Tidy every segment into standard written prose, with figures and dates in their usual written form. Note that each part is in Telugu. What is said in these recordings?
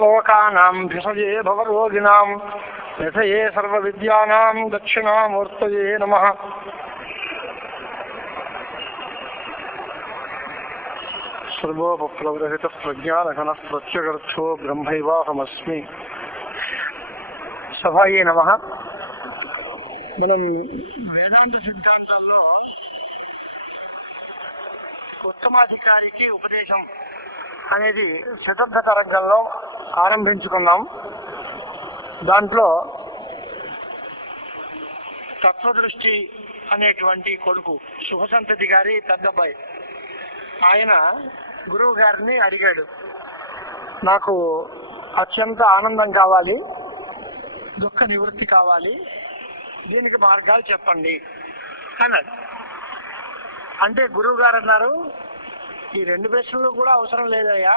లోకానాం భిషజే భవరోగిణాం యథయే సర్వవిద్యానాం దక్షిణామూర్తయే నమః. సర్వోపప్లవరహిత ప్రజ్ఞానఘన ప్రత్యగర్థో బ్రహ్మైవాహమస్మి. సభాయే నమః. మనం వేదాంత సిద్ధాంతాల్లో ఉత్తమాధికారికి ఉపదేశం అనేది చతుర్థ తరంగంలో ఆరంభించుకున్నాం. దాంట్లో తత్వదృష్టి అనేటువంటి కొడుకు శుభసంతతి గారి పెద్దబ్బాయి ఆయన గురువు గారిని అడిగాడు, నాకు అత్యంత ఆనందం కావాలి, దుఃఖ నివృత్తి కావాలి, దీనికి మార్గాలు చెప్పండి అన్నాడు. అంటే గురువు గారు అన్నారు, ఈ రెండు ప్రశ్నలు కూడా అవసరం లేదయ్యా,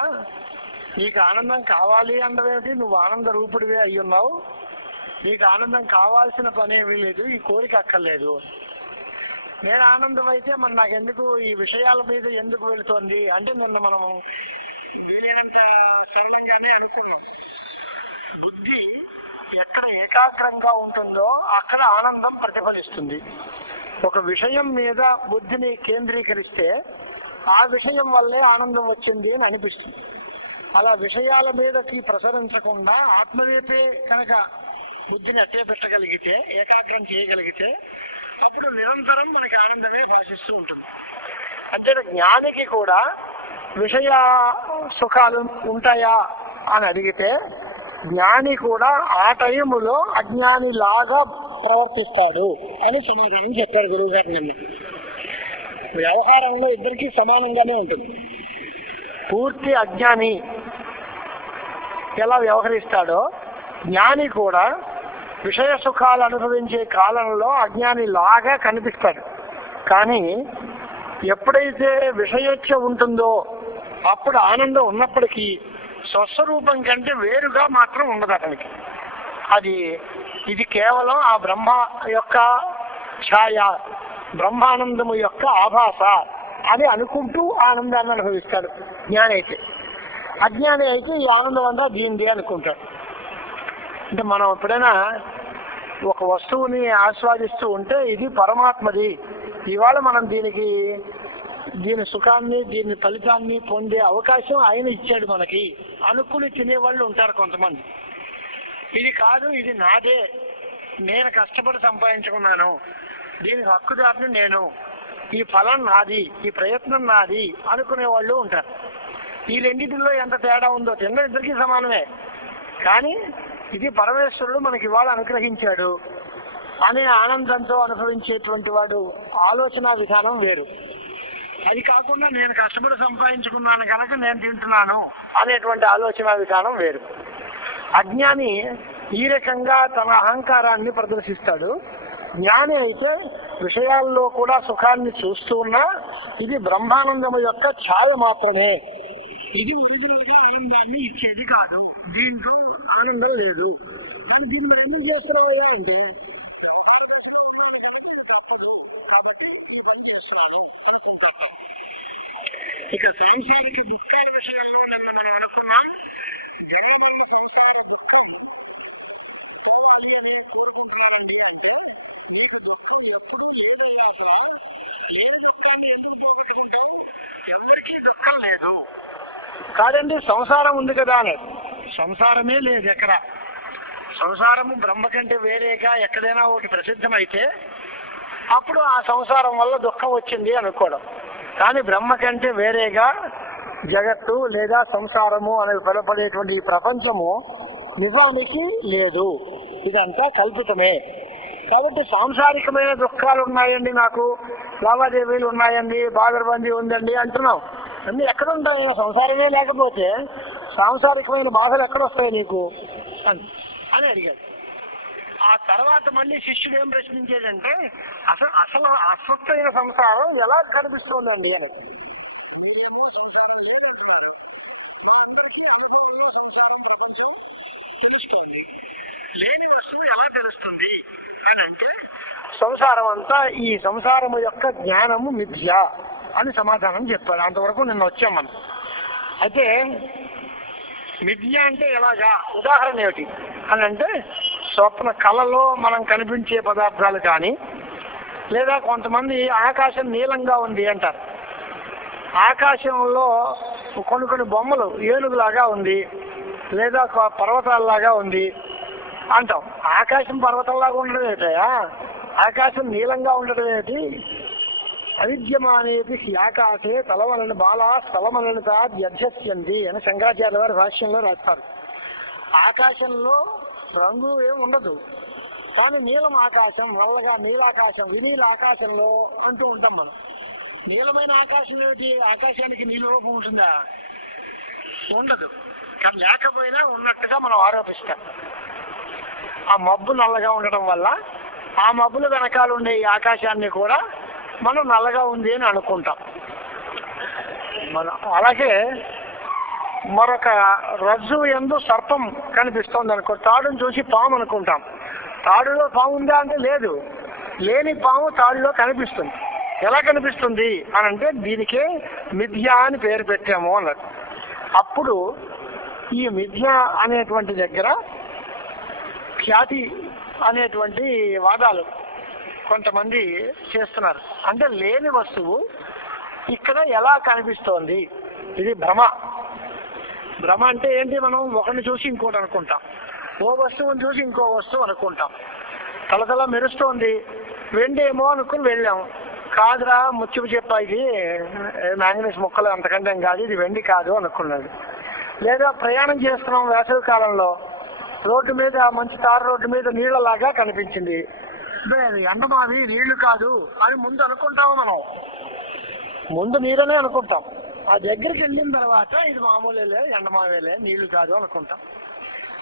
నీకు ఆనందం కావాలి అన్నదేమిటి, నువ్వు ఆనంద రూపుడివే అయ్యున్నావు, నీకు ఆనందం కావాల్సిన పని ఏమీ లేదు, ఈ కోరిక అక్కర్లేదు. నేను ఆనందం అయితే మరి నాకెందుకు ఈ విషయాల మీద ఎందుకు వెళుతోంది అంటే నిన్న మనము వీలైనంత సరళంగానే అనుకున్నాం. బుద్ధి ఎక్కడ ఏకాగ్రంగా ఉంటుందో అక్కడ ఆనందం ప్రతిఫలిస్తుంది. ఒక విషయం మీద బుద్ధిని కేంద్రీకరిస్తే ఆ విషయం వల్లే ఆనందం వచ్చింది అని అనిపిస్తుంది. అలా విషయాల మీదకి ప్రసరించకుండా ఆత్మవైపే కనుక బుద్ధిని అట్టే పెట్టగలిగితే, ఏకాగ్రం చేయగలిగితే అప్పుడు నిరంతరం మనకి ఆనందమే భాషిస్తూ ఉంటుంది. అంటే జ్ఞానికి కూడా విషయ సుఖాలు ఉంటాయా అని అడిగితే జ్ఞాని కూడా ఆ టైములో అజ్ఞాని లాగా ప్రవర్తిస్తాడు అని సమాధానం చెప్పారు గురువు గారు నిన్న. వ్యవహారంలో ఇద్దరికీ సమానంగానే ఉంటుంది. పూర్తి అజ్ఞాని ఎలా వ్యవహరిస్తాడో జ్ఞాని కూడా విషయ సుఖాలు అనుభవించే కాలంలో అజ్ఞాని లాగా కనిపిస్తాడు. కానీ ఎప్పుడైతే విషయోచ్ఛ ఉంటుందో అప్పుడు ఆనందం ఉన్నప్పటికీ స్వస్వరూపం కంటే వేరుగా మాత్రం ఉండదు అతనికి. ఇది కేవలం ఆ బ్రహ్మ యొక్క ఛాయ, బ్రహ్మానందము యొక్క ఆభాస అని అనుకుంటూ ఆనందాన్ని అనుభవిస్తాడు జ్ఞాని అయితే. అజ్ఞాని అయితే ఈ ఆనందం అంతా దీనిది అనుకుంటాడు. అంటే మనం ఎప్పుడైనా ఒక వస్తువుని ఆస్వాదిస్తూ ఉంటే ఇది పరమాత్మది, ఇవాళ మనం దీని సుఖాన్ని దీని ఫలితాన్ని పొందే అవకాశం ఆయన ఇచ్చాడు మనకి అనుకుని తినేవాళ్ళు ఉంటారు కొంతమంది. ఇది కాదు, ఇది నాదే, నేను కష్టపడి సంపాదించుకున్నాను, దీనికి హక్కుదారుని నేను, ఈ ఫలం నాది, ఈ ప్రయత్నం నాది అనుకునే వాళ్ళు ఉంటారు. ఈ రెండింటిలో ఎంత తేడా ఉందో తిన్న ఇద్దరికీ సమానమే. కానీ ఇది పరమేశ్వరుడు మనకి ఇవాళ అనుగ్రహించాడు అనే ఆనందంతో అనుభవించేటువంటి వాడు ఆలోచన విధానం వేరు. అది కాకుండా నేను కష్టపడి సంపాదించుకున్నాను కనుక నేను తింటున్నాను అనేటువంటి ఆలోచన విధానం వేరు. అజ్ఞాని ఈ రకంగా తన అహంకారాన్ని ప్రదర్శిస్తాడు. జ్ఞాని అయితే విషయాల్లో కూడా సుఖాన్ని చూస్తూ ఉన్నా ఇది బ్రహ్మానందము యొక్క ఛాయ మాత్రమే, ఇది ఆనందాన్ని ఇచ్చేది కాదు, దీంట్లో ఆనందం లేదు అని దీన్ని మనం ఎందుకు చేస్తున్నామయ్యా అంటే ఇక సాంసారిక దుఃఖాల విషయంలో మనం అనుకున్నాం. అంటే నీకు దుఃఖం ఎప్పుడు లేదయ్యా, అసలు ఏ దుఃఖాన్ని ఎందుకు పోగొట్టుకుంటావు, ఎవరికీ దుఃఖం లేదు కాదండి, సంసారం ఉంది కదా అని. సంసారమే లేదు ఎక్కడ. సంసారము బ్రహ్మ కంటే వేరేగా ఎక్కడైనా ఒకటి ప్రసిద్ధమైతే అప్పుడు ఆ సంసారం వల్ల దుఃఖం వచ్చింది అనుకోవడం. కానీ బ్రహ్మ కంటే వేరేగా జగత్తు లేదా సంసారము అనేది పిలపడేటువంటి ఈ ప్రపంచము నిజానికి లేదు, ఇదంతా కల్పితమే. కాబట్టి సాంసారికమైన దుఃఖాలు ఉన్నాయండి, నాకు లావాదేవీలు ఉన్నాయండి, బాధరబందీ ఉందండి అంటున్నావు. అన్నీ ఎక్కడ ఉంటాయి? సంసారమే లేకపోతే సాంసారికమైన బాధలు ఎక్కడొస్తాయి నీకు అని అడిగాడు. ఆ తర్వాత మళ్ళీ శిష్యుడు ఏం ప్రశ్నించేదంటే అసలు అస్వస్థమైన సంసారం ఎలా కనిపిస్తోందండి అని. మీరేమో సంసారం లేదంటున్నారు, మా అందరికీ అనుభవంలో సంసారం ప్రపంచం తెలుసుకోండి, లేని వస్తువు ఎలా తెలుస్తుంది అని అంటే సంసారం అంతా ఈ సంసారము యొక్క జ్ఞానము మిథ్య అని సమాధానం చెప్పాడు. అంతవరకు నిన్న వచ్చాం మనం. అయితే మిథ్య అంటే ఎలాగా, ఉదాహరణ ఏమిటి అని అంటే స్వప్న కళలో మనం కనిపించే పదార్థాలు కానీ, లేదా కొంతమంది ఆకాశం నీలంగా ఉంది అంటారు. ఆకాశంలో కొన్ని బొమ్మలు ఏనుగులాగా ఉంది, లేదా పర్వతాలలాగా ఉంది అంటాం. ఆకాశం పర్వతంలాగా ఉండడం ఏంటయా, ఆకాశం నీలంగా ఉండడం ఏంటి? అవిద్యమానేది ఆకాశే తలవలని బాలా స్థలమనత అధ్యస్యంది అని శంకరాచార్య వారి భాష్యంలో రాస్తారు. ఆకాశంలో రంగు ఏమి ఉండదు, కానీ నీలం ఆకాశం, నల్లగా నీలాకాశం, వినీల ఆకాశంలో అంటూ ఉంటాం మనం. నీలమైన ఆకాశం ఏమిటి? ఆకాశానికి నీల రూపం ఉంటుందా? ఉండదు. కానీ లేకపోయినా ఉన్నట్టుగా మనం ఆరోపిస్తాం. ఆ మబ్బు నల్లగా ఉండటం వల్ల ఆ మబ్బుల వెనకాల ఉండే ఈ ఆకాశాన్ని కూడా మనం నల్లగా ఉంది అని అనుకుంటాం. మనం అలాగే మరొక రజ్జువు యందు సర్పం కనిపిస్తుంది అనుకో, తాడును చూసి పాము అనుకుంటాం. తాడులో పాము ఉందా అంటే లేదు, లేని పాము తాడులో కనిపిస్తుంది. ఎలా కనిపిస్తుంది అని అంటే దీనికే మిథ్య అని పేరు పెట్టాము అన్నారు. అప్పుడు ఈ మిథ్య అనేటువంటి దగ్గర ఖ్యాతి అనేటువంటి వాదాలు కొంతమంది చేస్తున్నారు. అంటే లేని వస్తువు ఇక్కడ ఎలా కనిపిస్తోంది, ఇది భ్రమ. భ్రమ అంటే ఏంటి? మనం ఒకరిని చూసి ఇంకోటి అనుకుంటాం, ఓ వస్తువుని చూసి ఇంకో వస్తువు అనుకుంటాం. తలతల మెరుస్తోంది, వెండి ఏమో అనుకుని వెళ్ళాం, కాదురా ముచ్చుకు చెప్పా ఇది మ్యాంగనీస్ ముక్కలు, అంతకంటే కాదు, ఇది వెండి కాదు అనుకున్నాడు. లేదా ప్రయాణం చేస్తున్నాం వేసవి కాలంలో, రోడ్డు మీద మంచి తారు రోడ్డు మీద నీళ్లలాగా కనిపించింది, ఎండమావి నీళ్లు కాదు అని ముందు అనుకుంటాము. మనం ముందు నీరనే అనుకుంటాం, ఆ దగ్గరికి వెళ్ళిన తర్వాత ఇది మామూలేలే, ఎండమావేలే, నీళ్లు కాదు అనుకుంటాం.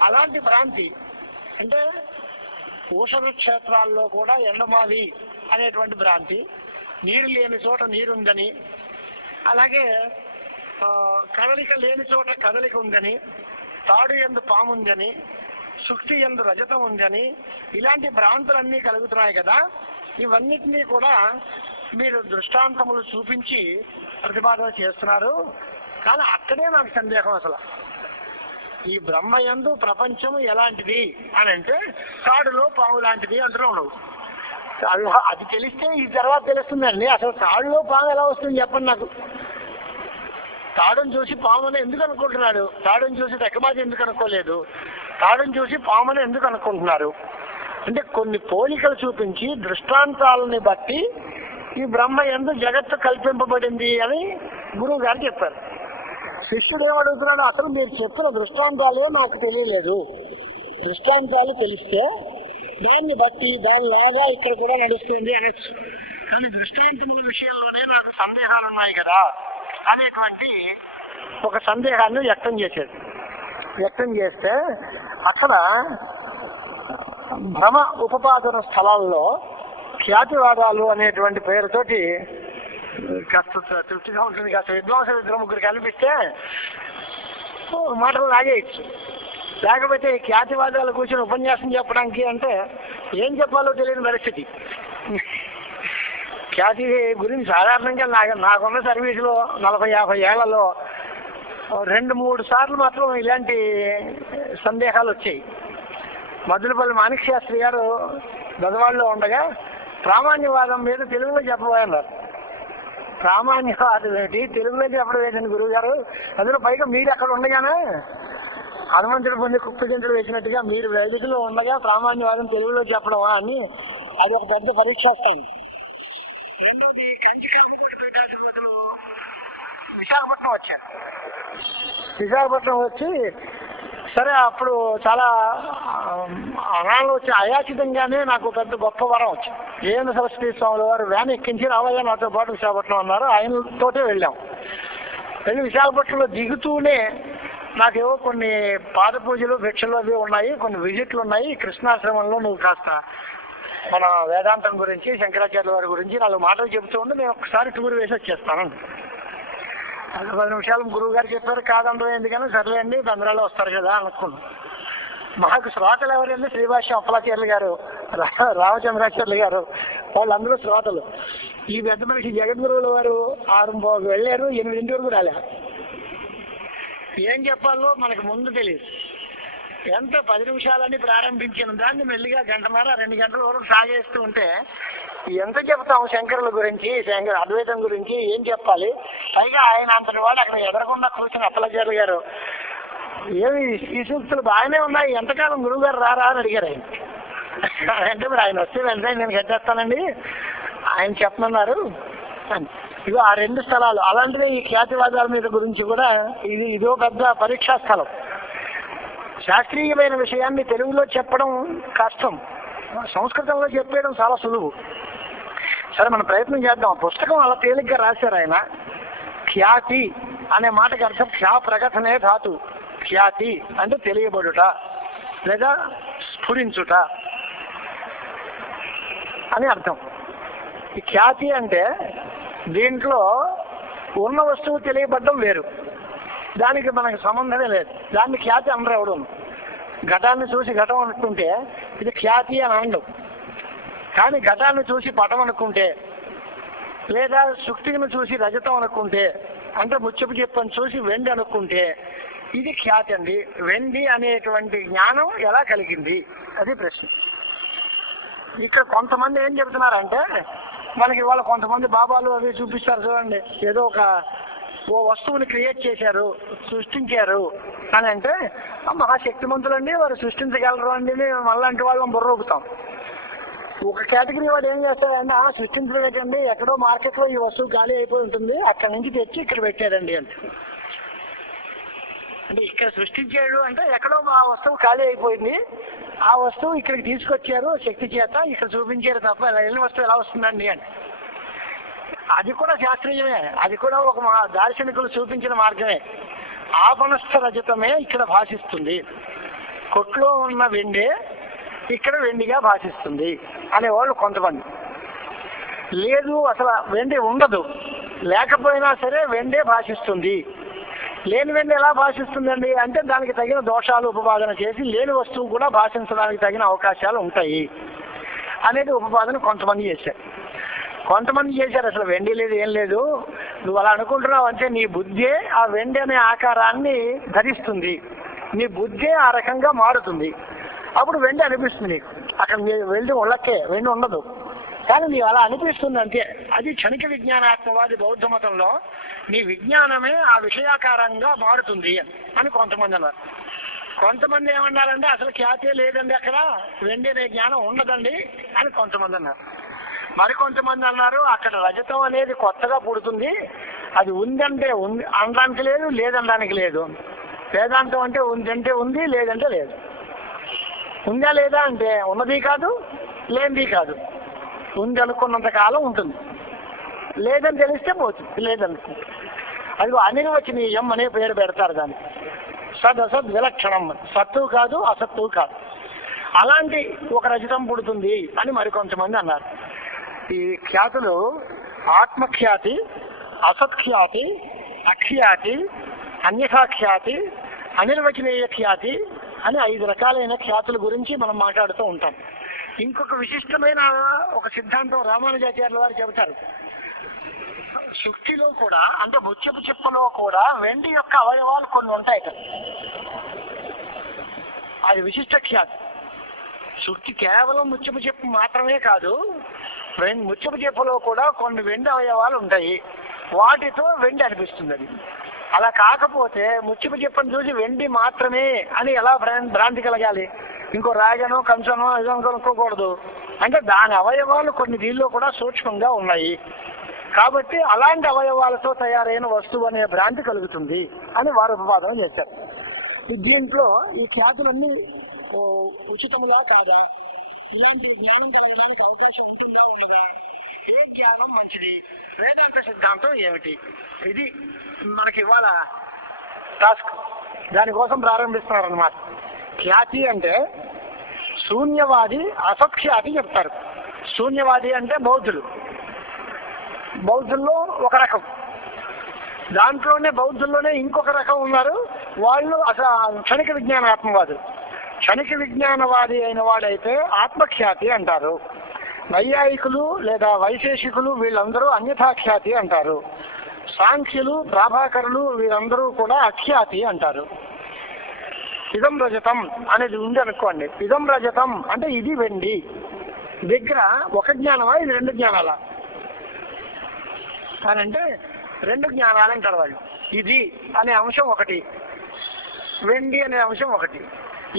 అలాంటి భ్రాంతి అంటే ఔషధ క్షేత్రాల్లో కూడా ఎండమావి అనేటువంటి భ్రాంతి, నీరు లేని చోట నీరుందని, అలాగే కదలిక లేని చోట కదలిక ఉందని, తాడు యందు పాము ఉందని, సుక్తి యందు రజతం ఉందని, ఇలాంటి భ్రాంతులన్నీ కలుగుతున్నాయి కదా. ఇవన్నిటినీ కూడా మీరు దృష్టాంతములు చూపించి ప్రతిపాదన చేస్తున్నారు. కానీ అక్కడే నాకు సందేహం, అసలు ఈ బ్రహ్మయందు ప్రపంచము ఎలాంటిది అని అంటే తాడులో పాము లాంటిది అంటున్నావు నువ్వు. అది తెలిస్తే ఈ తర్వాత తెలుస్తుందండి. అసలు తాడులో పాము ఎలా వస్తుంది చెప్పండి నాకు. తాడుని చూసి పాముని ఎందుకు అనుకుంటున్నాడు? తాడుని చూసి రెక్కబాజీ ఎందుకు అనుకోలేదు? తాడుని చూసి పాముని ఎందుకు అనుకుంటున్నారు? అంటే కొన్ని పోలికలు చూపించి దృష్టాంతాలని బట్టి ఈ బ్రహ్మ యందు జగత్తు కల్పింపబడింది అని గురువు గారు చెప్పారు. శిష్యుడు ఏమడుగుతున్నాడు? అసలు మీరు చెప్పిన దృష్టాంతాలే నాకు తెలియలేదు, దృష్టాంతాలు తెలిస్తే దాన్ని బట్టి దానిలాగా ఇక్కడ కూడా నడుస్తుంది అనొచ్చు. కానీ దృష్టాంతముల విషయంలోనే నాకు సందేహాలు ఉన్నాయి కదా అనేటువంటి ఒక సందేహాన్ని వ్యక్తం చేసేది. వ్యక్తం చేస్తే అక్కడ భ్రమ ఉపపాదన స్థలాల్లో ఖ్యాతివాదాలు అనేటువంటి పేరుతోటి కాస్త తృప్తిగా ఉంటుంది. కాస్త విద్వాంసులు ఇద్దరు ముగ్గురు కనిపిస్తే మాటలు లాగేయచ్చు. లేకపోతే ఈ ఖ్యాతివాదాలు కూర్చొని ఉపన్యాసం చెప్పడానికి అంటే ఏం చెప్పాలో తెలియని పరిస్థితి. ఖ్యాతి గురించి సాధారణంగా నాకున్న సర్వీసులో 40-50 ఏళ్లలో 2-3 సార్లు మాత్రం ఇలాంటి సందేహాలు వచ్చాయి. మద్దులపల్లి మాణిక్ శాస్త్రి గారు బెదవాడలో ఉండగా ప్రామాణ్యవాదం మీద తెలుగులో చెప్పబోయన్నారు. ప్రామాణ్యవాదం ఏంటి, తెలుగులో చెప్పడం ఏంటండి గురువు గారు? అందులో పైగా మీరు అక్కడ ఉండగానే హనుమంతుడు పొంది కుప్పగించుడు వేసినట్టుగా మీరు వేదికలో ఉండగా ప్రామాణ్యవాదం తెలుగులో చెప్పడమా అని అది ఒక పెద్ద పరీక్షాస్థలం. రెండోది కంచి కామకోటి పీఠాధిపతులు విశాఖపట్నం వచ్చారు. విశాఖపట్నం వచ్చి సరే అప్పుడు చాలా అనాలు వచ్చి అయాచితంగానే నాకు పెద్ద గొప్ప వరం వచ్చింది. జయేంద్ర సరస్వతి స్వాముల వారు వ్యాన్ ఎక్కించి రావయ్యా నాతో పాటు విశాఖపట్నం అన్నారు. ఆయనతోటే వెళ్ళాం. వెళ్ళి విశాఖపట్నంలో దిగుతూనే నాకేవో కొన్ని పాద పూజలు భిక్షలు అవి ఉన్నాయి, కొన్ని విజిట్లు ఉన్నాయి. కృష్ణాశ్రమంలో నువ్వు కాస్త మన వేదాంతం గురించి శంకరాచార్య వారి గురించి 4 మాటలు చెబుతూ ఉండి నేను ఒకసారి టూర్ వేసి వచ్చేస్తాను. 10 నిమిషాలు గురువు గారు చెప్పారు. కాదంటే ఎందుకని సర్లేండి బంద్రాలో వస్తారు కదా అనుకున్నాం. మాకు శ్రోతలు ఎవరండి? శ్రీభాష్యం అప్పలాచార్యులు గారు, రామచంద్రాచార్యులు గారు, వాళ్ళందరూ శ్రోతలు. ఈ పెద్ద మనిషి జగద్గురువుల వారు 6:30 వెళ్ళారు, 8 వరకు రాలే. ఏం చెప్పాలో మనకు ముందు తెలియదు. ఎంత 10 నిమిషాలని ప్రారంభించిన దాన్ని మెల్లిగా గంటన్నర 2 గంటల వరకు సాగేస్తూ ఉంటే ఎంత చెప్తాం శంకరుల గురించి, అద్వైతం గురించి ఏం చెప్పాలి? పైగా ఆయన అంతటి వాడు అక్కడ ఎదరకుండా కూర్చుని అప్పలాచార్య గారు ఏమి ఈ సూక్తులు బాగానే ఉన్నాయి, ఎంతకాలం గురువు గారు రారా అని అడిగారు ఆయన. అంటే మరి ఆయన వస్తే వెంటనే నేను కట్టేస్తానండి, ఆయన చెప్పమన్నారు అని. ఇగో ఆ 2 స్థలాలు అలాంటిదే. ఈ ఖ్యాతివాదాల మీద గురించి కూడా ఇదో పెద్ద పరీక్షా స్థలం. శాస్త్రీయమైన విషయాన్ని తెలుగులో చెప్పడం కష్టం, సంస్కృతంలో చెప్పేయడం చాలా సులువు. సరే మనం ప్రయత్నం చేద్దాం. పుస్తకం అలా తేలిగ్గా రాశారు ఆయన. ఖ్యాతి అనే మాటకి అర్థం ఖ్యా ప్రకటనే ధాతు. ఖ్యాతి అంటే తెలియబడుట లేదా స్ఫురించుట అని అర్థం. ఈ ఖ్యాతి అంటే దీంట్లో ఉన్న వస్తువు తెలియబడ్డం వేరు, దానికి మనకు సంబంధమే లేదు. దాన్ని ఖ్యాతి అనరు ఎవడు. ఘటాన్ని చూసి ఘటం అనుకుంటే ఇది ఖ్యాతి అని అనడం. కానీ ఘటాన్ని చూసి పటం అనుకుంటే లేదా శుక్తిని చూసి రజతం అనుకుంటే అంటే ముచ్చపు చెప్పని చూసి వెండి అనుకుంటే ఇది ఖ్యాతి అండి. వెండి అనేటువంటి జ్ఞానం ఎలా కలిగింది అది ప్రశ్న. ఇక్కడ కొంతమంది ఏం చెబుతున్నారంటే మనకి ఇవాళ కొంతమంది బాబాలు అవి చూపిస్తారు చూడండి, ఏదో ఓ వస్తువుని క్రియేట్ చేశారు, సృష్టించారు అని అంటే మహాశక్తిమంతులండి వారు సృష్టించగలరు అండి మళ్ళంటి వాళ్ళని బుర్రూపుతాం. ఒక కేటగిరీ వాడు ఏం చేస్తాడంటే సృష్టించలేదండి, ఎక్కడో మార్కెట్లో ఈ వస్తువు ఖాళీ అయిపోయి ఉంటుంది, అక్కడి నుంచి తెచ్చి ఇక్కడ పెట్టారండి అంటే ఇక్కడ సృష్టించాడు అంటే ఎక్కడో ఆ వస్తువు ఖాళీ అయిపోయింది, ఆ వస్తువు ఇక్కడికి తీసుకొచ్చారు శక్తి చేత, ఇక్కడ చూపించారు తప్ప వెళ్ళిన వస్తువు ఎలా వస్తుందండి అంటే అది కూడా శాస్త్రీయమే. అది కూడా ఒక దార్శనికులు చూపించిన మార్గమే. ఆపనస్థ రజతమే ఇక్కడ భాషిస్తుంది, కొట్లో ఉన్న వెండే ఇక్కడ వెండిగా భాషిస్తుంది అనేవాళ్ళు కొంతమంది. లేదు అసలు వెండి ఉండదు, లేకపోయినా సరే వెండే భాషిస్తుంది. లేని వెండి ఎలా భాషిస్తుందండి అంటే దానికి తగిన దోషాలు ఉపపాదన చేసి లేని వస్తువు కూడా భాషించడానికి తగిన అవకాశాలు ఉంటాయి అనేది ఉపపాదన కొంతమంది చేశారు. అసలు వెండి లేదు ఏం లేదు, నువ్వు అలా అనుకుంటున్నావు అంటే నీ బుద్ధే ఆ వెండి అనే ఆకారాన్ని ధరిస్తుంది, నీ బుద్ధే ఆ రకంగా మారుతుంది, అప్పుడు వెండి అనిపిస్తుంది నీకు. అక్కడ వెండి ఉళ్ళకే వెండి ఉండదు, కానీ నీవు అలా అనిపిస్తుంది అంతే. అది క్షణిక విజ్ఞానాత్మవాది బౌద్ధ మతంలో నీ విజ్ఞానమే ఆ విషయాకారంగా మారుతుంది అని కొంతమంది అన్నారు. కొంతమంది ఏమన్నారంటే అసలు ఖ్యాతే లేదండి, అక్కడ వెండి అనే జ్ఞానం ఉండదండి అని కొంతమంది అన్నారు. మరికొంతమంది అన్నారు అక్కడ రజతం అనేది కొత్తగా పుడుతుంది, అది ఉందంటే ఉంది అనడానికి లేదు, లేదనడానికి లేదు. వేదాంతం అంటే ఉందంటే ఉంది, లేదంటే లేదు. ఉందా లేదా అంటే ఉన్నది కాదు లేనిది కాదు, ఉంది అనుకున్నంత కాలం ఉంటుంది, లేదని తెలిస్తే పోతుంది లేదనుకో. అది అనిర్వచనీయం అనే పేరు పెడతారు దాన్ని. సద్ అసద్ విలక్షణం, సత్తు కాదు అసత్తు కాదు. అలాంటి ఒక రజతం పుడుతుంది అని మరికొంతమంది అన్నారు. ఈ ఖ్యాతులు ఆత్మఖ్యాతి, అసత్ఖ్యాతి, అఖ్యాతి, అన్యథాఖ్యాతి, అనిర్వచనీయ ఖ్యాతి అని 5 రకాలైన ఖ్యాతుల గురించి మనం మాట్లాడుతూ ఉంటాం. ఇంకొక విశిష్టమైన ఒక సిద్ధాంతం రామానుజాచార్యుల వారు చెబుతారు. శుక్తిలో కూడా అంటే ముత్యపు చిప్పలో కూడా వెండి యొక్క అవయవాలు కొన్ని ఉంటాయి కదా, అది విశిష్ట ఖ్యాతి. శుక్తి కేవలం ముత్యపు చెప్పు మాత్రమే కాదు, ముత్యపు చెప్పులో కూడా కొన్ని వెండి అవయవాలు ఉంటాయి, వాటితో వెండి అనిపిస్తుంది. అది అలా కాకపోతే ముత్యపు చెప్పని చూసి వెండి మాత్రమే అని ఎలా భ్రాంతి కలగాలి? ఇంకో రాగనో కంచనో ఏదో అనుకోకూడదు. అంటే దాని అవయవాలు కొన్ని దీనిలో కూడా సూక్ష్మంగా ఉన్నాయి కాబట్టి అలాంటి అవయవాలతో తయారైన వస్తువు అనే భ్రాంతి కలుగుతుంది అని వారు ఉపవాదన చేశారు. దీంట్లో ఈ ఖ్యాతులన్నీ ఉచితములా కాదా, ఇలాంటి జ్ఞానం కలగడానికి అవకాశం ఉంటుందా ఉండదా, ఏ జ్ఞానం మంచిది, వేదాంత సిద్ధాంతం ఏమిటి, ఇది మనకి ఇవాళ టాస్క్. దానికోసం ప్రారంభిస్తున్నారన్నమాట. ఖ్యాతి అంటే శూన్యవాది, అసత్ఖ్యాతి చెప్తారు. శూన్యవాది అంటే బౌద్ధుల్లో ఒక రకం, దాంట్లోనే బౌద్ధుల్లోనే ఇంకొక రకం ఉన్నారు, వాళ్ళు అసలు క్షణిక విజ్ఞానాత్మవాదులు. క్షణిక విజ్ఞానవాది అయిన వాడైతే ఆత్మఖ్యాతి అంటారు. నైయాయికులు లేదా వైశేషికులు వీళ్ళందరూ అన్యథాఖ్యాతి అంటారు. సాంఖ్యులు, ప్రాభాకరులు వీరందరూ కూడా అఖ్యాతి అంటారు. ఇదం రజతం అనేది ఉంది అనుకోండి. ఇదం రజతం అంటే ఇది వెండి. దగ్గర ఒక జ్ఞానమా, ఇది రెండు జ్ఞానాలా అని అంటే రెండు జ్ఞానాలు అంటారు వాళ్ళు. ఇది అనే అంశం ఒకటి, వెండి అనే అంశం ఒకటి.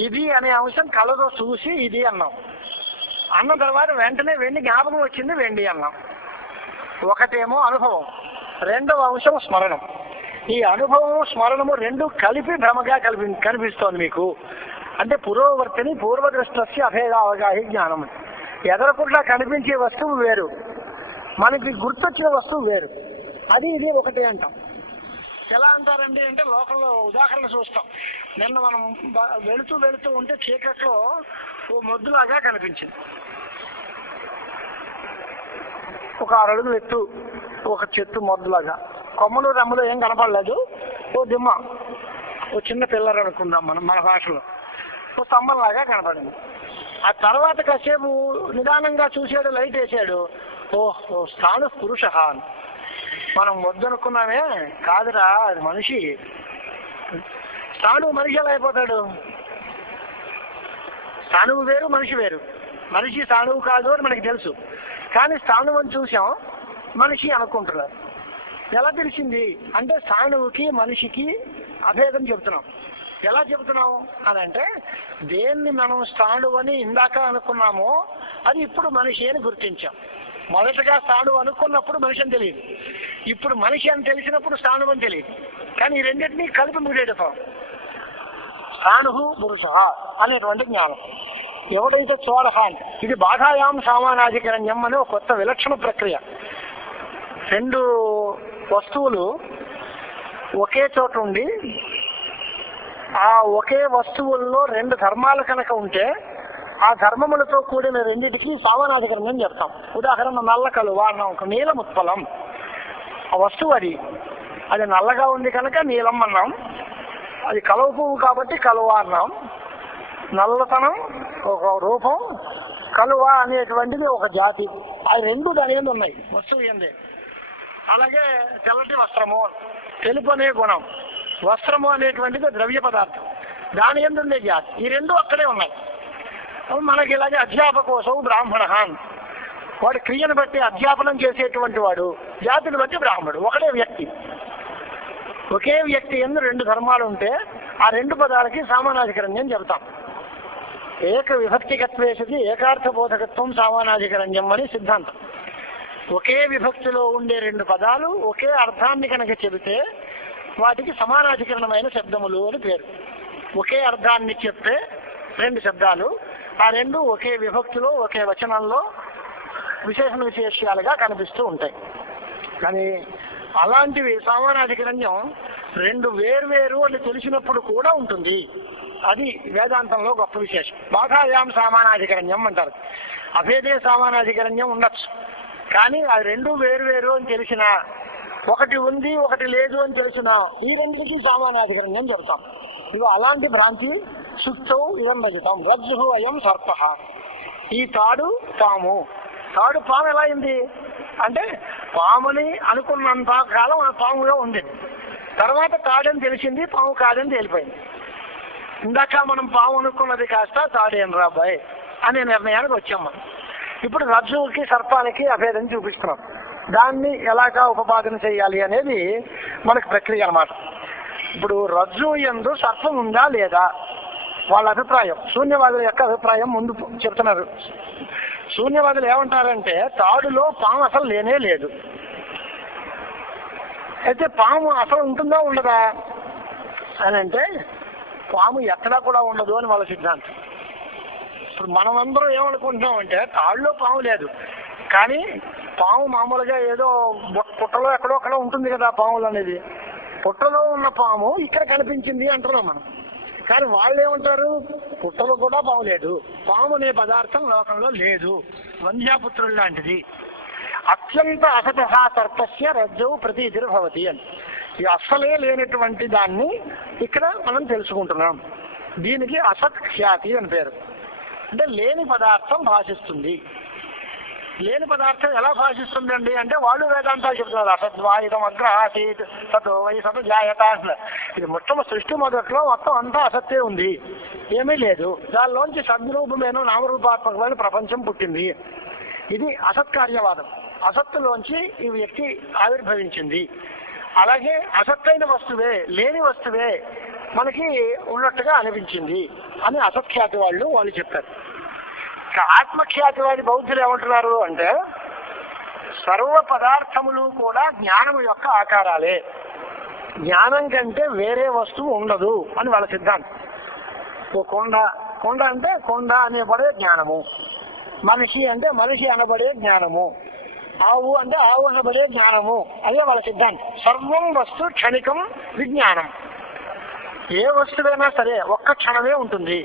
ఇది అనే అంశం కళ్ళతో చూసి ఇది అన్నాం. అన్న తర్వాత వెంటనే వెండి జ్ఞాపకం వచ్చింది, వెండి అన్నాం. ఒకటేమో అనుభవం, రెండవ అంశం స్మరణం. ఈ అనుభవం స్మరణము రెండు కలిపి భ్రమగా కనిపిస్తోంది మీకు. అంటే పురోవర్తిని పూర్వదృష్టస్య అభేదావగాహి జ్ఞానం. ఎదరకుండా కనిపించే వస్తువు వేరు, మనకి గుర్తొచ్చిన వస్తువు వేరు. అది ఇది ఒకటే అంటాం. ఎలా అంటారండి అంటే లోకంలో ఉదాహరణ చూస్తాం. నిన్న మనం వెళుతూ ఉంటే చీకట్లో ఓ మొద్దులాగా కనిపించింది. ఒక 6 అడుగులు ఎత్తు ఒక చెట్టు మొద్దులాగా, కొమ్మలు రెమ్మలు ఏం కనపడలేదు. ఓ దిమ్మ, ఓ చిన్న పిల్లర్ అనుకుందాం మనం మన భాషలో, ఓ స్తంభంలాగా కనపడింది. ఆ తర్వాత కాసేపు నిదానంగా చూసాడు, లైట్ వేసాడు. ఓహో స్థాను పురుష అని. మనం వద్దనుకున్నామే, కాదురా అది మనిషి. స్థానువు మనిషి ఎలా అయిపోతాడు? స్థానువు వేరు, మనిషి వేరు. మనిషి స్థానువు కాదు అని మనకి తెలుసు, కానీ స్థానువు అని చూసాం, మనిషి అనుకుంటున్నారు. ఎలా తెలిసింది అంటే స్థానువుకి మనిషికి అభేదం చెబుతున్నాం. ఎలా చెబుతున్నాం అని అంటే దేన్ని మనం స్థానువు అని ఇందాక అనుకున్నామో అది ఇప్పుడు మనిషి అని గుర్తించాం. మొదటగా స్థానువు అనుకున్నప్పుడు మనిషి అని తెలియదు, ఇప్పుడు మనిషి అని తెలిసినప్పుడు స్థానువు అని తెలియదు. కానీ ఈ రెండింటినీ కలిపి ముడేడతాం. స్థాను పురుష అనేటువంటి జ్ఞానం. ఎవడైతే చోడహాన్, ఇది బాధాయాం సామానాధికరణ్యం అనే ఒక కొత్త విలక్షణ ప్రక్రియ. రెండు వస్తువులు ఒకే చోట ఉండి ఆ ఒకే వస్తువుల్లో రెండు ధర్మాలు కనుక ఉంటే ఆ ధర్మములతో కూడిన రెండింటికి సామానాధికరణం చెప్తాం. ఉదాహరణ నల్ల కలువ అన్నాం, నీలం ఉత్పలం. ఆ వస్తువు అది నల్లగా ఉంది కనుక నీలం అన్నాం. అది కలువ పువ్వు కాబట్టి కలువ అన్నాం. నల్లతనం ఒక రూపం, కలువ అనేటువంటిది ఒక జాతి. అవి రెండు దాని మీద ఉన్నాయి, వస్తువు ఏందే. అలాగే తెల్లటి వస్త్రము, తెలుపు అనే గుణం. వస్త్రము అనేటువంటిది ద్రవ్య పదార్థం, దాని ఎందు ఉండే జాతి. ఈ రెండు అక్కడే ఉన్నాయి. మనకి ఇలాగే అధ్యాపకోసం బ్రాహ్మణ, వాడు క్రియను బట్టి అధ్యాపనం చేసేటువంటి వాడు, జాతిని బట్టి బ్రాహ్మణుడు. ఒకటే వ్యక్తి, ఒకే వ్యక్తి ఎందు రెండు ధర్మాలు ఉంటే ఆ రెండు పదాలకి సామానాధికరణ్యం చెబుతాం. ఏక విభక్తిగత్వేసతి ఏకార్థబోధకత్వం సామానాధికరణ్యం అని సిద్ధాంతం. ఒకే విభక్తిలో ఉండే రెండు పదాలు ఒకే అర్థాన్ని కనుక చెబితే వాటికి సమానాధికరణమైన శబ్దములు అని పేరు. ఒకే అర్థాన్ని చెప్పే రెండు శబ్దాలు, ఆ రెండు ఒకే విభక్తిలో ఒకే వచనంలో విశేషణ విశేషాలుగా కనిపిస్తూ ఉంటాయి. కానీ అలాంటివి సామానాధికరణ్యం రెండు వేర్వేరు అని తెలిసినప్పుడు కూడా ఉంటుంది. అది వేదాంతంలో గొప్ప విశేషం. బాధాయాం సామానాధికరణ్యం అంటారు. అభేదే సామానాధికరణ్యం ఉండొచ్చు, కానీ అది రెండు వేర్వేరు అని తెలిసిన, ఒకటి ఉంది ఒకటి లేదు అని తెలిసిన, ఈ రెండింటికి సామానాధికరణ్యం చెబుతాం. ఇవి అలాంటి భ్రాంతి సుప్తౌ ఇదం రజతం రజ్జు అయం సర్ప. ఈ తాడు పాము. తాడు పాము ఎలా అయింది అంటే పాముని అనుకున్నంత కాలం ఆ పాముగా ఉంది, తర్వాత తాడని తెలిసింది, పాము కాదని తేలిపోయింది. ఇందాక మనం పాము అనుకున్నది కాస్త తాడేం రాబాయ్ అనే నిర్ణయానికి వచ్చాం మనం. ఇప్పుడు రజ్జువుకి సర్పానికి అభేదం చూపిస్తున్నాం. దాన్ని ఎలాగా ఉపపాదన చేయాలి అనేది మనకి ప్రక్రియ అన్నమాట. ఇప్పుడు రజ్జువు యందు సర్పం ఉందా లేదా వాళ్ళ అభిప్రాయం, శూన్యవాదుల యొక్క అభిప్రాయం ముందు చెప్తున్నారు. శూన్యవాదులు ఏమంటారంటే తాడులో పాము అసలు లేనే లేదు. అయితే పాము అసలు ఉంటుందా ఉండదా అని అంటే పాము ఎక్కడా కూడా ఉండదు అని వాళ్ళ సిద్ధాంతం. ఇప్పుడు మనమందరం ఏమనుకుంటున్నాం అంటే తాడులో పాము లేదు, కానీ పాము మామూలుగా ఏదో పుట్టలో ఎక్కడో అక్కడ ఉంటుంది కదా పాములు అనేది. పుట్టలో ఉన్న పాము ఇక్కడ కనిపించింది అంటున్నాం మనం. కానీ వాళ్ళు ఏమంటారు పుట్టలో కూడా పాము లేదు, పాము అనే పదార్థం లోకంలో లేదు, వంధ్యాపుత్రుడు లాంటిది. అత్యంత అసత సర్పస్య రజ్జవు ప్రతీతిర్భవతి అని. ఈ అస్సలే లేనటువంటి దాన్ని ఇక్కడ మనం తెలుసుకుంటున్నాం. దీనికి అసత్ ఖ్యాతి అని పేరు. అంటే లేని పదార్థం భాషిస్తుంది. లేని పదార్థం ఎలా భాషిస్తుందండి అంటే వాళ్ళు వేదాంతాలు చెప్తున్నారు. అసద్వాయుధం అగ్ర ఆసీత్ తతో వై సత్ జాయత అంటున్నారు. ఇది సృష్టి మొదట్లో మొత్తం అంతా అసత్తే ఉంది, ఏమీ లేదు. దానిలోంచి సద్రూపమైన నామరూపాత్మకమైన ప్రపంచం పుట్టింది. ఇది అసత్కార్యవాదం. అసత్తులోంచి ఈ వ్యక్తి ఆవిర్భవించింది. అలాగే అసత్తైన వస్తువే, లేని వస్తువే మనకి ఉన్నట్టుగా అనిపించింది అని అసత్ఖ్యాతి వాళ్ళు చెప్పారు. ఆత్మఖ్యాతివాది బౌద్ధులు ఏమంటున్నారు అంటే సర్వ పదార్థములు కూడా జ్ఞానము యొక్క ఆకారాలే, జ్ఞానం కంటే వేరే వస్తువు ఉండదు అని వాళ్ళ సిద్ధాంతం. ఓ కొండ అంటే కొండ అనేబడే జ్ఞానము, మనిషి అంటే మనిషి అనబడే జ్ఞానము, ఆవు అంటే ఆవు అనబడే జ్ఞానము, అదే వాళ్ళ సిద్ధాంతం. సర్వం వస్తు క్షణికం విజ్ఞానం. ఏ వస్తువైనా సరే ఒక్క క్షణమే ఉంటుంది,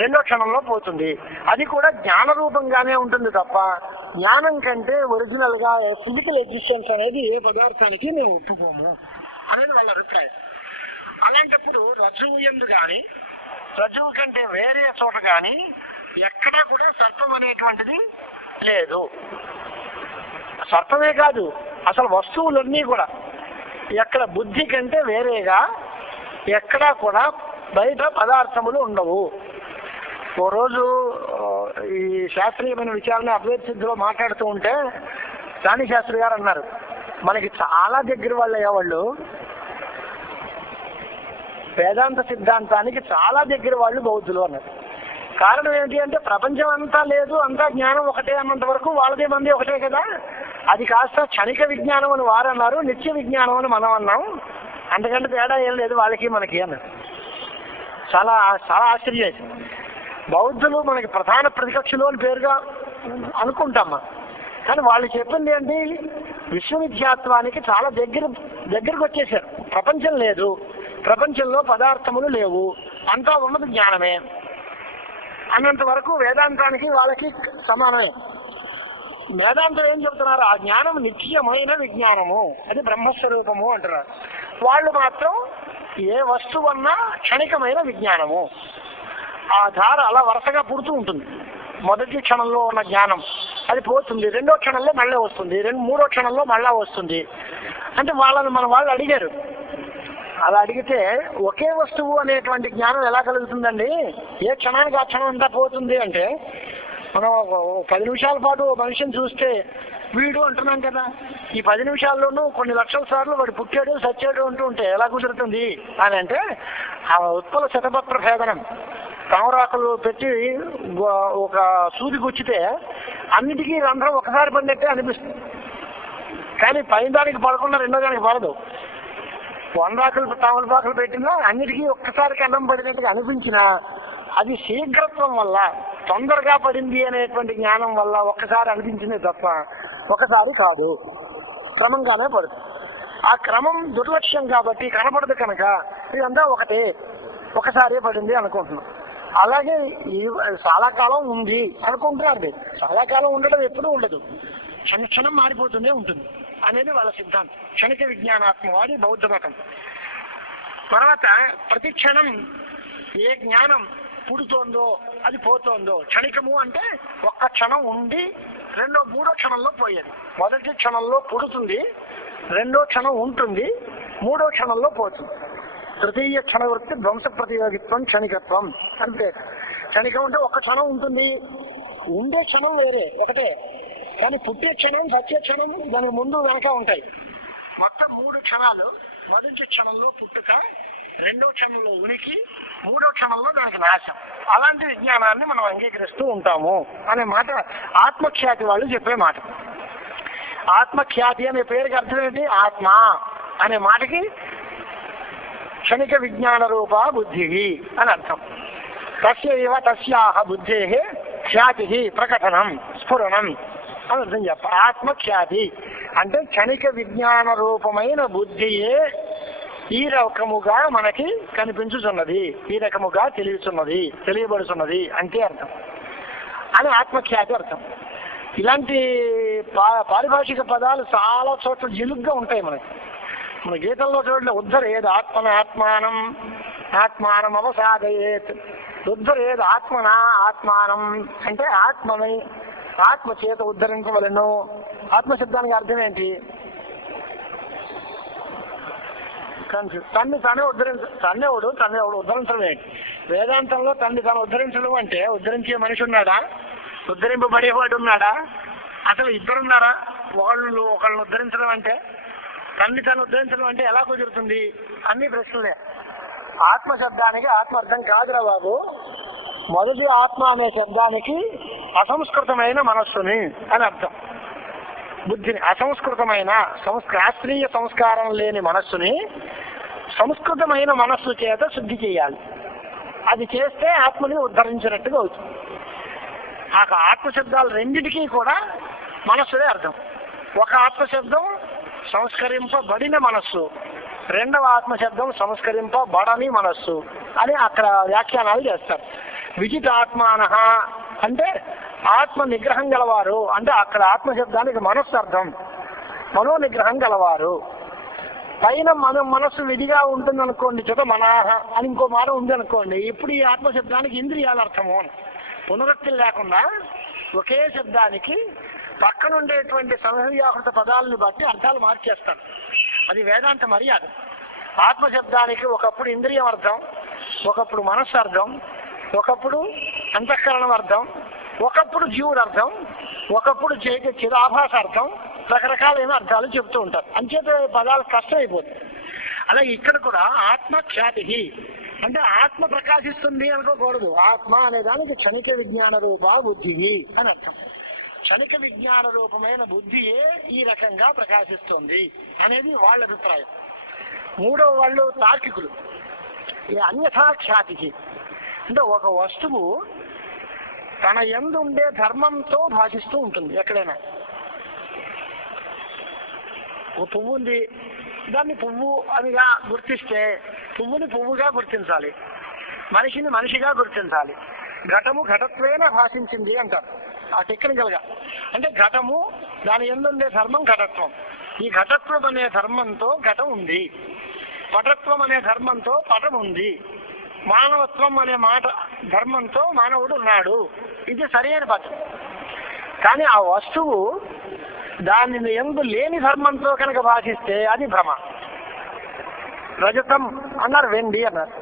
రెండో క్షణంలో పోతుంది. అది కూడా జ్ఞాన రూపంగానే ఉంటుంది తప్ప జ్ఞానం కంటే ఒరిజినల్ గా ఫిజికల్ ఎగ్జిస్టెన్స్ అనేది ఏ పదార్థానికి మేము ఒప్పుకోము అనేది వాళ్ళ అభిప్రాయం. అలాంటప్పుడు రజ్జువు యందు కానీ రజ్జువు కంటే వేరే చోట కానీ ఎక్కడా కూడా సర్పం అనేటువంటిది లేదు. సర్పమే కాదు, అసలు వస్తువులన్నీ కూడా ఎక్కడ బుద్ధి కంటే వేరేగా ఎక్కడా కూడా బయట పదార్థములు ఉండవు. ఓ రోజు ఈ శాస్త్రీయమైన విచారణ అద్వైత సిద్ధిలో మాట్లాడుతూ ఉంటే రాణి శాస్త్రి గారు అన్నారు, మనకి చాలా దగ్గర వాళ్ళు అయ్యేవాళ్ళు, వేదాంత సిద్ధాంతానికి చాలా దగ్గర వాళ్ళు బౌద్ధులు అన్నారు. కారణం ఏంటి అంటే ప్రపంచం అంతా లేదు, అంతా జ్ఞానం ఒకటే అన్నంత వరకు వాళ్ళదే మంది ఒకటే కదా. అది కాస్త క్షణిక విజ్ఞానం అని వారు అన్నారు, నిత్య విజ్ఞానం అని మనం అన్నాం, అంతకంటే తేడా ఏం లేదు వాళ్ళకి మనకి అన్నారు. చాలా చాలా ఆశ్చర్యం. బౌద్ధులు మనకి ప్రధాన ప్రతిపక్షులు అని పేరుగా అనుకుంటామా, కానీ వాళ్ళు చెప్పింది ఏంటి, విశ్వవిద్యాత్వానికి చాలా దగ్గరకు వచ్చేసారు. ప్రపంచం లేదు, ప్రపంచంలో పదార్థములు లేవు, అంతా ఉన్నది జ్ఞానమే అన్నంత వరకు వేదాంతానికి వాళ్ళకి సమానమే. వేదాంతం ఏం చెప్తున్నారు, ఆ జ్ఞానం నిత్యమైన విజ్ఞానము, అది బ్రహ్మస్వరూపము అంటున్నారు. వాళ్ళు మాత్రం ఏ వస్తువన్నా క్షణికమైన విజ్ఞానము. ఆ ధార అలా వరుసగా పుడుతూ ఉంటుంది. మొదటి క్షణంలో ఉన్న జ్ఞానం అది పోతుంది, రెండో క్షణంలో మళ్ళీ వస్తుంది, మూడో క్షణంలో మళ్ళా వస్తుంది. అంటే మన వాళ్ళు అడిగారు, అలా అడిగితే ఒకే వస్తువు అనేటువంటి జ్ఞానం ఎలా కలుగుతుందండి, ఏ క్షణానికి ఆ క్షణం అంతా పోతుంది అంటే, మనం 10 నిమిషాల పాటు మనిషిని చూస్తే వీడు అంటున్నాం కదా, ఈ 10 నిమిషాల్లోనూ కొన్ని లక్షల సార్లు వాడు పుట్టాడు సచ్చాడు అంటూ ఉంటే ఎలా కుదురుతుంది అని అంటే, ఆ ఉత్పల శతపత్ర భేదనం తామరాకులు పెట్టి ఒక సూది గుచ్చితే అన్నిటికీ రంధ్రం ఒకసారి పడినట్టే అనిపిస్తుంది, కానీ పైన దానికి పడకుండా రెండో దానికి పడదు. 100 ఆకులు తామలపాకులు పెట్టినా అన్నిటికీ ఒక్కసారికి అన్నం పడినట్టుగా అనిపించినా అది శీఘ్రత్వం వల్ల, తొందరగా పడింది అనేటువంటి జ్ఞానం వల్ల ఒక్కసారి అనిపించింది తప్ప ఒకసారి కాదు, క్రమంగానే పడుతుంది. ఆ క్రమం దుర్లక్ష్యం కాబట్టి కనపడదు కనుక ఇదంతా ఒకటే, ఒకసారి పడింది అనుకుంటున్నాం. అలాగే చాలా కాలం ఉంది అనుకుంటున్నారు. చాలా కాలం ఉండడం ఎప్పుడూ ఉండదు, క్షణం మారిపోతూనే ఉంటుంది అనేది వాళ్ళ సిద్ధాంతం. క్షణిక విజ్ఞానాత్మవాది బౌద్ధ మతం. తర్వాత ప్రతి క్షణం ఏ జ్ఞానం పుడుతోందో అది పోతోందో. క్షణికము అంటే ఒక్క క్షణం ఉండి మూడో క్షణంలో పోయేది. మొదటి క్షణంలో పుడుతుంది, రెండో క్షణం ఉంటుంది, మూడో క్షణంలో పోతుంది. తృతీయ క్షణవృత్తి ధ్వంస ప్రతియోగిత్వం క్షణికత్వం అంటే, క్షణికం అంటే ఒక్క క్షణం ఉంటుంది, ఉండే క్షణం వేరే ఒకటే, కానీ పుట్టే క్షణం సత్య క్షణం దానికి ముందు వెనక ఉంటాయి. మొత్తం 3 క్షణాలు. మొదటి క్షణంలో పుట్టుక, రెండో క్షణంలో ఉనికి, మూడో క్షణంలో దానికి నాశం. అలాంటి విజ్ఞానాన్ని మనం అంగీకరిస్తూ ఉంటాము అనే మాట ఆత్మఖ్యాతి వాళ్ళు చెప్పే మాట. ఆత్మఖ్యాతి అనే పేరుకి అర్థం ఏంటి, ఆత్మ అనే మాటకి క్షణిక విజ్ఞాన రూప బుద్ధి అని అర్థం. తస్యైవ తస్యాహ బుద్ధే ఖ్యాతి ప్రకటనం స్ఫురణం అని అర్థం చెప్ప. ఆత్మఖ్యాతి అంటే క్షణిక విజ్ఞాన రూపమైన బుద్ధియే ఈ రకముగా మనకి కనిపించుతున్నది, ఈ రకముగా తెలియబడుతున్నది అంటే అర్థం అని ఆత్మఖ్యాతి అర్థం. ఇలాంటి పారిభాషిక పదాలు చాలా చోట్ల జిలుగ్గా ఉంటాయి మనకి. మన గీతల్లో చూడండి, ఉద్ధరేది ఆత్మానం అవసాదయేత్. ఉద్ధరేది ఆత్మనా ఆత్మానం అంటే ఆత్మని ఆత్మ చేత ఉద్ధరించవలను. ఆత్మశబ్దానికి అర్థం ఏంటి? తన్ని తానే తన్నేవుడు ఉద్ధరించడం ఏంటి? వేదాంతంలో తన్ని తాను ఉద్ధరించడం అంటే ఉద్ధరించే మనిషి ఉన్నాడా? ఉద్ధరింపబడేవాడు ఉన్నాడా? అసలు ఇద్దరున్నారా? ఒకళ్ళని ఉద్ధరించడం అంటే, తన్ని తాను ఉద్ధరించడం అంటే ఎలా కుదురుతుంది? అన్ని ప్రశ్నలే. ఆత్మశబ్దానికి ఆత్మ అర్థం కాదురా బాబు. మొదటి ఆత్మ అనే శబ్దానికి అసంస్కృతమైన మనస్సుని అని అర్థం. బుద్ధిని అసంస్కృతమైన శాస్త్రీయ సంస్కారం లేని మనస్సుని సంస్కృతమైన మనస్సు చేత శుద్ధి చేయాలి. అది చేస్తే ఆత్మని ఉద్ధరించినట్టుగా అవుతుంది. ఆ ఆత్మశబ్దాలు రెండిటికీ కూడా మనస్సునే అర్థం. ఒక ఆత్మశబ్దం సంస్కరింపబడిన మనస్సు, రెండవ ఆత్మశబ్దం సంస్కరింపబడని మనస్సు అని అక్కడ వ్యాఖ్యానాలు చేస్తారు. విజిత ఆత్మానః అంటే ఆత్మ నిగ్రహం గలవారు అంటే అక్కడ ఆత్మశబ్దానికి మనస్సు అర్థం, మనో నిగ్రహం గలవారు. పైన మనస్సు విడిగా ఉంటుంది అనుకోండి, చేత మనాహ అని ఇంకో మాట ఉంది అనుకోండి. ఇప్పుడు ఈ ఆత్మశబ్దానికి ఇంద్రియాల అర్థము అని పునరుక్తి లేకుండా ఒకే శబ్దానికి పక్కనుండేటువంటి సంహవ్యాహృత పదాలను బట్టి అర్థాలు మార్చేస్తాను. అది వేదాంత మర్యాద. ఆత్మశబ్దానికి ఒకప్పుడు ఇంద్రియం అర్థం, ఒకప్పుడు మనస్సు అర్థం, ఒకప్పుడు అంతఃకరణం అర్థం, ఒకప్పుడు జీవుడు అర్థం, ఒకప్పుడు చిరాభాస అర్థం, రకరకాలైన అర్థాలు చెప్తూ ఉంటారు. అంచేత పదాలు కష్టమైపోతుంది. అలాగే ఇక్కడ కూడా ఆత్మ ఖ్యాతి అంటే ఆత్మ ప్రకాశిస్తుంది అనుకోకూడదు. ఆత్మ అనే దానికి క్షణిక విజ్ఞాన రూప బుద్ధి అని అర్థం. క్షణిక విజ్ఞాన రూపమైన బుద్ధియే ఈ రకంగా ప్రకాశిస్తుంది అనేది వాళ్ళ అభిప్రాయం. మూడవ వాళ్ళు తార్కికులు. ఈ అన్యథా ఖ్యాతికి అంటే ఒక వస్తువు తన యందు ఉండే ధర్మంతో భాషిస్తూ ఉంటుంది. ఎక్కడైనా ఒక పువ్వు ఉంది, దాన్ని పువ్వు అనిగా గుర్తిస్తే పువ్వుని పువ్వుగా గుర్తించాలి, మనిషిని మనిషిగా గుర్తించాలి. ఘటము ఘటత్వేన భాషించింది అంటారు ఆ టెక్నికల్ గా. అంటే ఘటము దాని యందు ఉండే ధర్మం ఘటత్వం. ఈ ఘటత్వం అనే ధర్మంతో ఘటం ఉంది, పటత్వం అనే ధర్మంతో పటం ఉంది, మానవత్వం అనే మాట ధర్మంతో మానవుడు ఉన్నాడు. ఇది సరైన పదం. కానీ ఆ వస్తువు దానిని యందు లేని ధర్మంతో కనుక భాషిస్తే అది భ్రమ. రజతం అన్నారు, వెండి అన్నారు.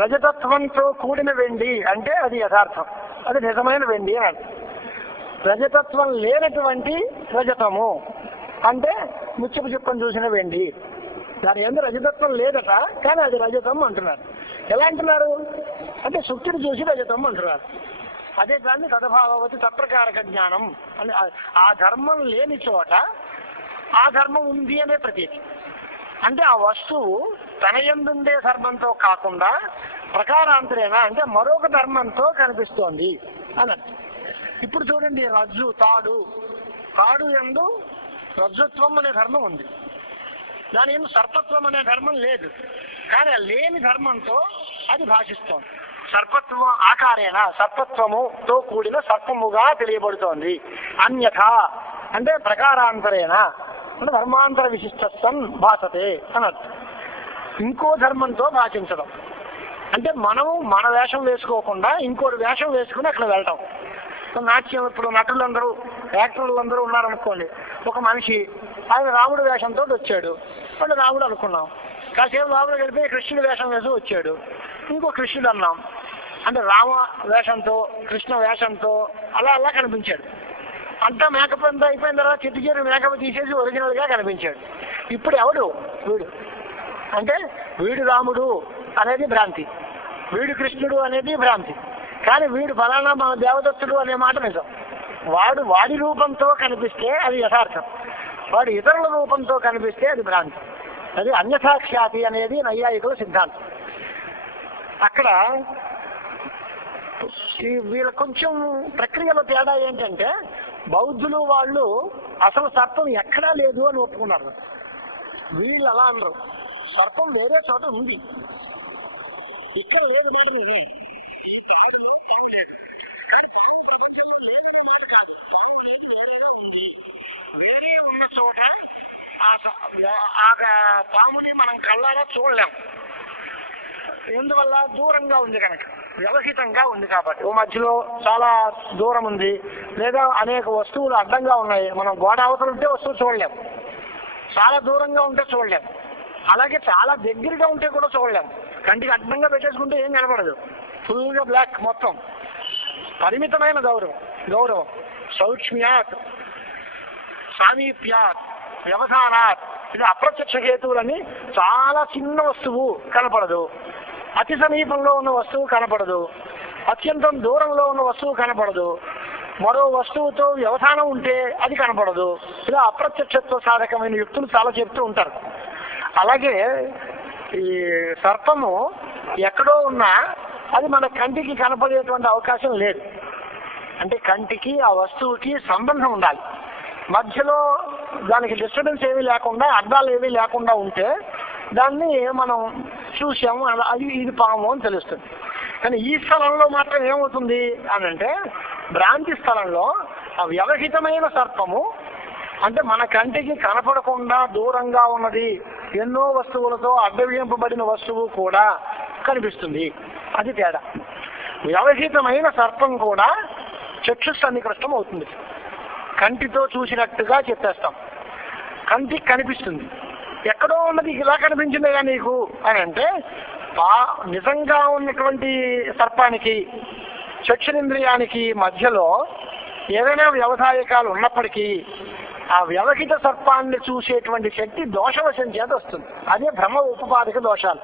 రజతత్వంతో కూడిన వెండి అంటే అది యథార్థం, అది నిజమైన వెండి అన్నారు. రజతత్వం లేనటువంటి రజతము అంటే ముచ్చపు చుక్కను చూసిన వెండి. దాని యందు రజతత్వం లేదట, కానీ అది రజతం అంటున్నారు. ఎలా అంటున్నారు అంటే శుక్తిని చూసి రజతం అంటున్నారు. అదే దాన్ని తదభావవతి తత్ప్రకారక జ్ఞానం అని. ఆ ధర్మం లేని చోట ఆ ధర్మం ఉంది అనే ప్రతీతి. అంటే ఆ వస్తువు తన యందుండే ధర్మంతో కాకుండా ప్రకారాంతరేనా అంటే మరొక ధర్మంతో కనిపిస్తోంది అని. ఇప్పుడు చూడండి, రజ్జు తాడు యందు రజ్జత్వం అనే ధర్మం ఉంది, దాని యందు సర్పత్వం అనే ధర్మం లేదు. కానీ ఆ లేని ధర్మంతో అది భాషిస్తోంది. సర్పత్వం ఆకారేనా సర్పత్వముతో కూడిన సర్పముగా తెలియబడుతోంది. అన్యథా అంటే ప్రకారాంతరేనా అంటే ధర్మాంతర విశిష్టత్వం భాషతే అన్నట్టు. ఇంకో ధర్మంతో భాషించడం అంటే మనము మన వేషం వేసుకోకుండా ఇంకోటి వేషం వేసుకుని అక్కడ వెళ్ళటం. నాట్యం ఇప్పుడు నటులందరూ యాక్టర్లందరూ ఉన్నారనుకోండి, ఒక మనిషి ఆయన రాముడు వేషంతో వచ్చాడు, వాళ్ళు రాముడు అనుకున్నాం. కాసేపు రాముడు గడిపి కృష్ణుడి వేషం వేసి వచ్చాడు, ఇంకో కృష్ణుడు అన్నాం. అంటే రామ వేషంతో కృష్ణ వేషంతో అలా కనిపించాడు. అంతా మేకప్ అంతా అయిపోయిన తర్వాత చిట్టుచేరు మేకప్ తీసేసి ఒరిజినల్ గా కనిపించాడు. ఇప్పుడు ఎవడు వీడు అంటే వీడు రాముడు అనేది భ్రాంతి, వీడు కృష్ణుడు అనేది భ్రాంతి. కానీ వీడు ఫలానా మన దేవదత్తుడు అనే మాట నిజం. వాడి రూపంతో కనిపిస్తే అది యథార్థం, వాడు ఇతరుల రూపంతో కనిపిస్తే అది భ్రాంతి. అది అన్యథాఖ్యాతి అనేది నైయాయికుల సిద్ధాంతం. అక్కడ వీళ్ళ కొంచెం ప్రక్రియలో తేడా ఏంటంటే బౌద్ధులు వాళ్ళు అసలు సర్పం ఎక్కడా లేదు అని ఒప్పుకున్నారు. వీళ్ళు అలా అనరు, సర్పం వేరే చోట ఉంది, ఇక్కడ లేదు మాట ఇది. వేరే ఉన్న చోట ఆ పాముని మనం కళ్ళారా చూడలేం, ఎందువల్ల దూరంగా ఉంది కనుక. వ్యవహితంగా ఉంది కాబట్టి. ఓ మధ్యలో చాలా దూరం ఉంది, లేదా అనేక వస్తువులు అడ్డంగా ఉన్నాయి. మనం గోడ అవతల ఉంటే వస్తువు చూడలేం, చాలా దూరంగా ఉంటే చూడలేం, అలాగే చాలా దగ్గరగా ఉంటే కూడా చూడలేం. కంటికి అడ్డంగా పెట్టేసుకుంటే ఏం కనపడదు, ఫుల్గా బ్లాక్ మొత్తం. పరిమితమైన గౌరవం సౌక్ష్మ్యాత్ సామీప్యాత్ వ్యవధానాత్, ఇది అప్రత్యక్ష హేతువులని. చాలా చిన్న వస్తువు కనపడదు, అతి సమీపంలో ఉన్న వస్తువు కనపడదు, అత్యంతం దూరంలో ఉన్న వస్తువు కనపడదు, మరో వస్తువుతో వ్యవధానం ఉంటే అది కనపడదు. ఇలా అప్రత్యక్షత్వ సాధకమైన యుక్తులు చాలా చెప్తూ ఉంటారు. అలాగే ఈ సర్పము ఎక్కడో ఉన్నా అది మన కంటికి కనపడేటువంటి అవకాశం లేదు. అంటే కంటికి ఆ వస్తువుకి సంబంధం ఉండాలి. మధ్యలో దానికి డిస్టర్బెన్స్ ఏమీ లేకుండా, అడ్డాలు ఏమీ లేకుండా ఉంటే దాన్ని మనం చూసాము, అది ఇది పాము అని తెలుస్తుంది. కానీ ఈ స్థలంలో మాత్రం ఏమవుతుంది అని అంటే, భ్రాంతి స్థలంలో ఆ వ్యవహితమైన సర్పము అంటే మన కంటికి కనపడకుండా దూరంగా ఉన్నది, ఎన్నో వస్తువులతో అడ్డవింపబడిన వస్తువు కూడా కనిపిస్తుంది. అది తేడా. వ్యవహితమైన సర్పం కూడా చక్షుసన్నికృష్టం అవుతుంది. కంటితో చూసినట్టుగా చెప్పేస్తాం, కంటికి కనిపిస్తుంది. ఎక్కడో ఉన్నది ఇలా కనిపించిందిగా నీకు అని అంటే, నిజంగా ఉన్నటువంటి సర్పానికి చక్షురింద్రియానికి మధ్యలో ఏదైనా వ్యవసాయకాలు ఉన్నప్పటికీ ఆ వ్యవహిత సర్పాన్ని చూసేటువంటి శక్తి దోషవశం చేత వస్తుంది. అదే భ్రమ ఉపపాదక దోషాలు.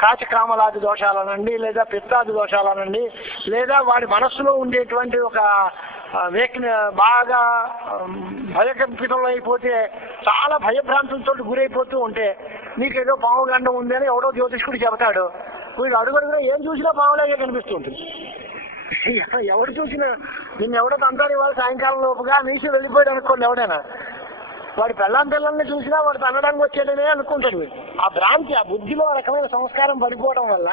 కాచకామలాది దోషాలనండి, లేదా పిత్తాది దోషాలనండి, లేదా వాడి మనస్సులో ఉండేటువంటి ఒక బాగా భయకంపితంలో అయిపోతే, చాలా భయభ్రాంతులతో గురైపోతూ ఉంటే, నీకేదో పాము గండం ఉంది అని ఎవడో జ్యోతిష్కుడు చెబుతాడు. వీడు అడుగుడుగా ఏం చూసినా పాములాగే కనిపిస్తూ ఉంటుంది. ఎవడు చూసినా నిన్ను ఎవడో తంతాడు ఇవాళ సాయంకాలం లోపుగా నీసి వెళ్ళిపోయాడు అనుకోండి. ఎవడైనా వాడి పిల్లల్ని చూసినా వాడు తన్నడానికి వచ్చేటనే అనుకుంటాడు. ఆ భ్రాంతి, ఆ బుద్ధిలో ఆ రకమైన సంస్కారం పడిపోవడం వల్ల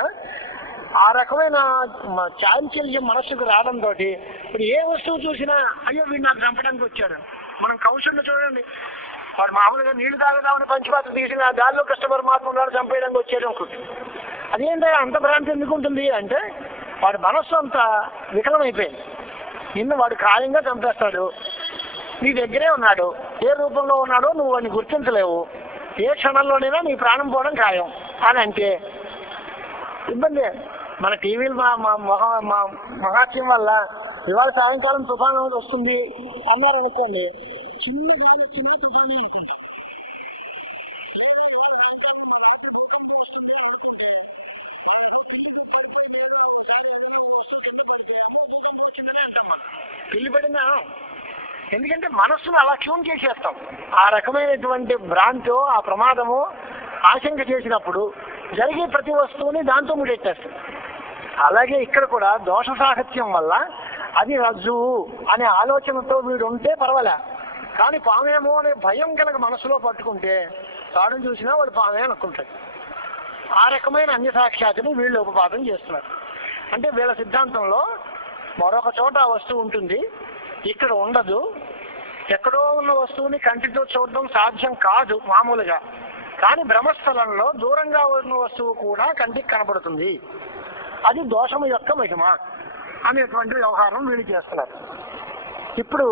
ఆ రకమైన చాంచల్యం మనస్సుకు రావడంతో ఇప్పుడు ఏ వస్తువు చూసినా అయ్యో వీడు నాకు చంపడానికి వచ్చాడు. మనం కౌశల్ని చూడండి, వాడు మామూలుగా నీళ్లు తాగుదామని పంచపాత్ర తీసిన గాల్లో కృష్ణపరమాత్మ ఉన్నాడు చంపేయడానికి వచ్చాడు అనుకుంటుంది. అదేంటే అంత భ్రాంతి ఎందుకు ఉంటుంది అంటే, వాడి మనస్సు అంత వికలమైపోయింది. నిన్ను వాడు ఖాయంగా చంపేస్తాడు, నీ దగ్గరే ఉన్నాడు, ఏ రూపంలో ఉన్నాడో నువ్వు వాడిని గుర్తించలేవు, ఏ క్షణంలోనైనా నీ ప్రాణం పోవడం ఖాయం అని అంటే ఇబ్బంది. మన టీవీలు మహాత్యం వల్ల ఇవాళ సాయంకాలం తుఫాను వస్తుంది అన్నారు అనుకోండి, పిల్లిపడినా, ఎందుకంటే మనస్సును అలా ట్యూన్ చేసేస్తాం. ఆ రకమైనటువంటి భ్రాంతో, ఆ ప్రమాదము ఆశంక చేసినప్పుడు జరిగే ప్రతి వస్తువుని దాంతో ముడెట్టేస్తాం. అలాగే ఇక్కడ కూడా దోష సాహిత్యం వల్ల అది రజ్జువు అనే ఆలోచనతో వీడు ఉంటే పర్వాలే, కానీ పామేమో అనే భయం కనుక మనసులో పట్టుకుంటే తాడును చూసినా వాడు పామే అనుకుంటాడు. ఆ రకమైన అన్యసాక్షాతిని వీళ్ళు ఉపపాదం చేస్తున్నారు. అంటే వీళ్ళ సిద్ధాంతంలో మరొక చోట ఆ వస్తువు ఉంటుంది, ఇక్కడ ఉండదు. ఎక్కడో ఉన్న వస్తువుని కంటితో చూడడం సాధ్యం కాదు మామూలుగా, కానీ బ్రహ్మస్థలంలో దూరంగా ఉన్న వస్తువు కూడా కంటికి కనపడుతుంది. అది దోషము యొక్క మహిమ అనేటువంటి వ్యవహారం వీళ్ళు చేస్తున్నారు. ఇప్పుడు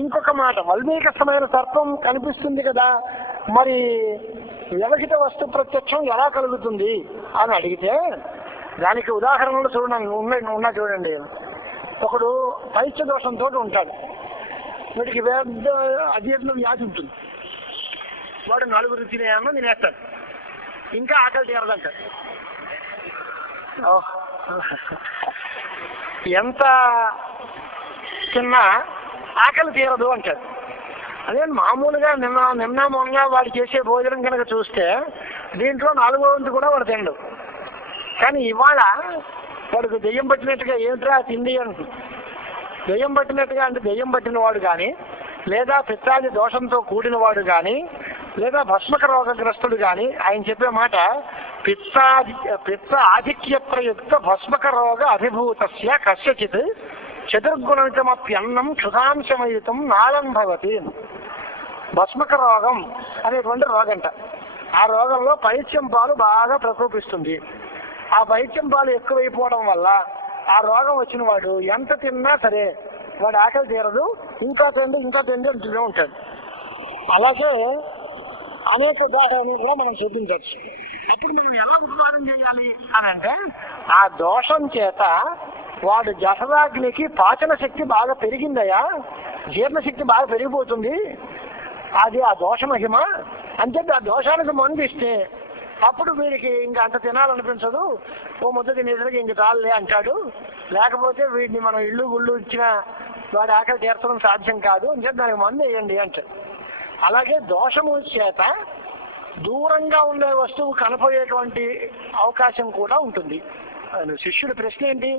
ఇంకొక మాట, వల్మీకస్థమైన సర్పం కనిపిస్తుంది కదా, మరి వ్యవహిత వస్తు ప్రత్యక్షం ఎలా కలుగుతుంది అని అడిగితే దానికి ఉదాహరణలు ఉన్నా చూడండి. ఒకడు పైత్య దోషంతో ఉంటాడు, వీడికి పెద్ద అజీర్ణ వ్యాధి ఉంటుంది, వాడు నలుగురు తినేయన్నా తినేస్తాడు, ఇంకా ఆకలి తీరదంటాడు. ఎంత తిన్నా ఆకలి తీరదు అంటాడు. అదే మామూలుగా నిన్న మొన్న వాడు చేసే భోజనం కనుక చూస్తే దీంట్లో 4వ వంతు కూడా వాడు తిండు. కానీ ఇవాళ వాడికి దెయ్యం పట్టినట్టుగా ఏమిట్రా తిండి అంటుంది. దెయ్యం పట్టినట్టుగా అంటే దెయ్యం పట్టిన వాడు కానీ, లేదా పిత్తాది దోషంతో కూడిన వాడు కానీ, లేదా భస్మక రోగగ్రస్తుడు కానీ, ఆయన చెప్పే మాట పిత్త ఆధిక్య ప్రయుక్త భస్మక రోగ అభిభూతస్య కస్యచిత్ చతుర్గుణితమప్యన్నం క్షుధాంశమయుతం నాళం భవతి. భస్మక రోగం అనేటువంటి రోగంట. ఆ రోగంలో పైత్యం పాలు బాగా ప్రకోపిస్తుంది. ఆ పైత్యం పాలు ఎక్కువైపోవడం వల్ల ఆ రోగం వచ్చిన వాడు ఎంత తిన్నా సరే వాడు ఆకలి తీరదు, ఇంకా తిండి అంటూనే ఉంటాడు. అలాగే అనేక ఉదాహరణలు కూడా మనం చూపించవచ్చు. అప్పుడు మనం ఎలా ఉపకారం చేయాలి అని అంటే, ఆ దోషం చేత వాడు జఠరాగ్నికి పాచన శక్తి బాగా పెరిగిందయా, జీర్ణశక్తి బాగా పెరిగిపోతుంది, అది ఆ దోష మహిమ అని చెప్పి ఆ దోషానికి మందు ఇస్తే అప్పుడు వీడికి ఇంకా అంత తినాలనిపించదు, ఓ ముద్ద తినేసరికి ఇంక చాలులే అంటాడు. లేకపోతే వీడిని మనం ఇల్లు గుళ్ళు ఇచ్చిన వాడి ఆకలి తీర్చడం సాధ్యం కాదు అని చెప్పి దానికి మందు వేయండి అంటాడు. అలాగే దోషము చేత దూరంగా ఉండే వస్తువు కనపడేటువంటి అవకాశం కూడా ఉంటుంది. శిష్యుడి ప్రశ్న ఏంటి,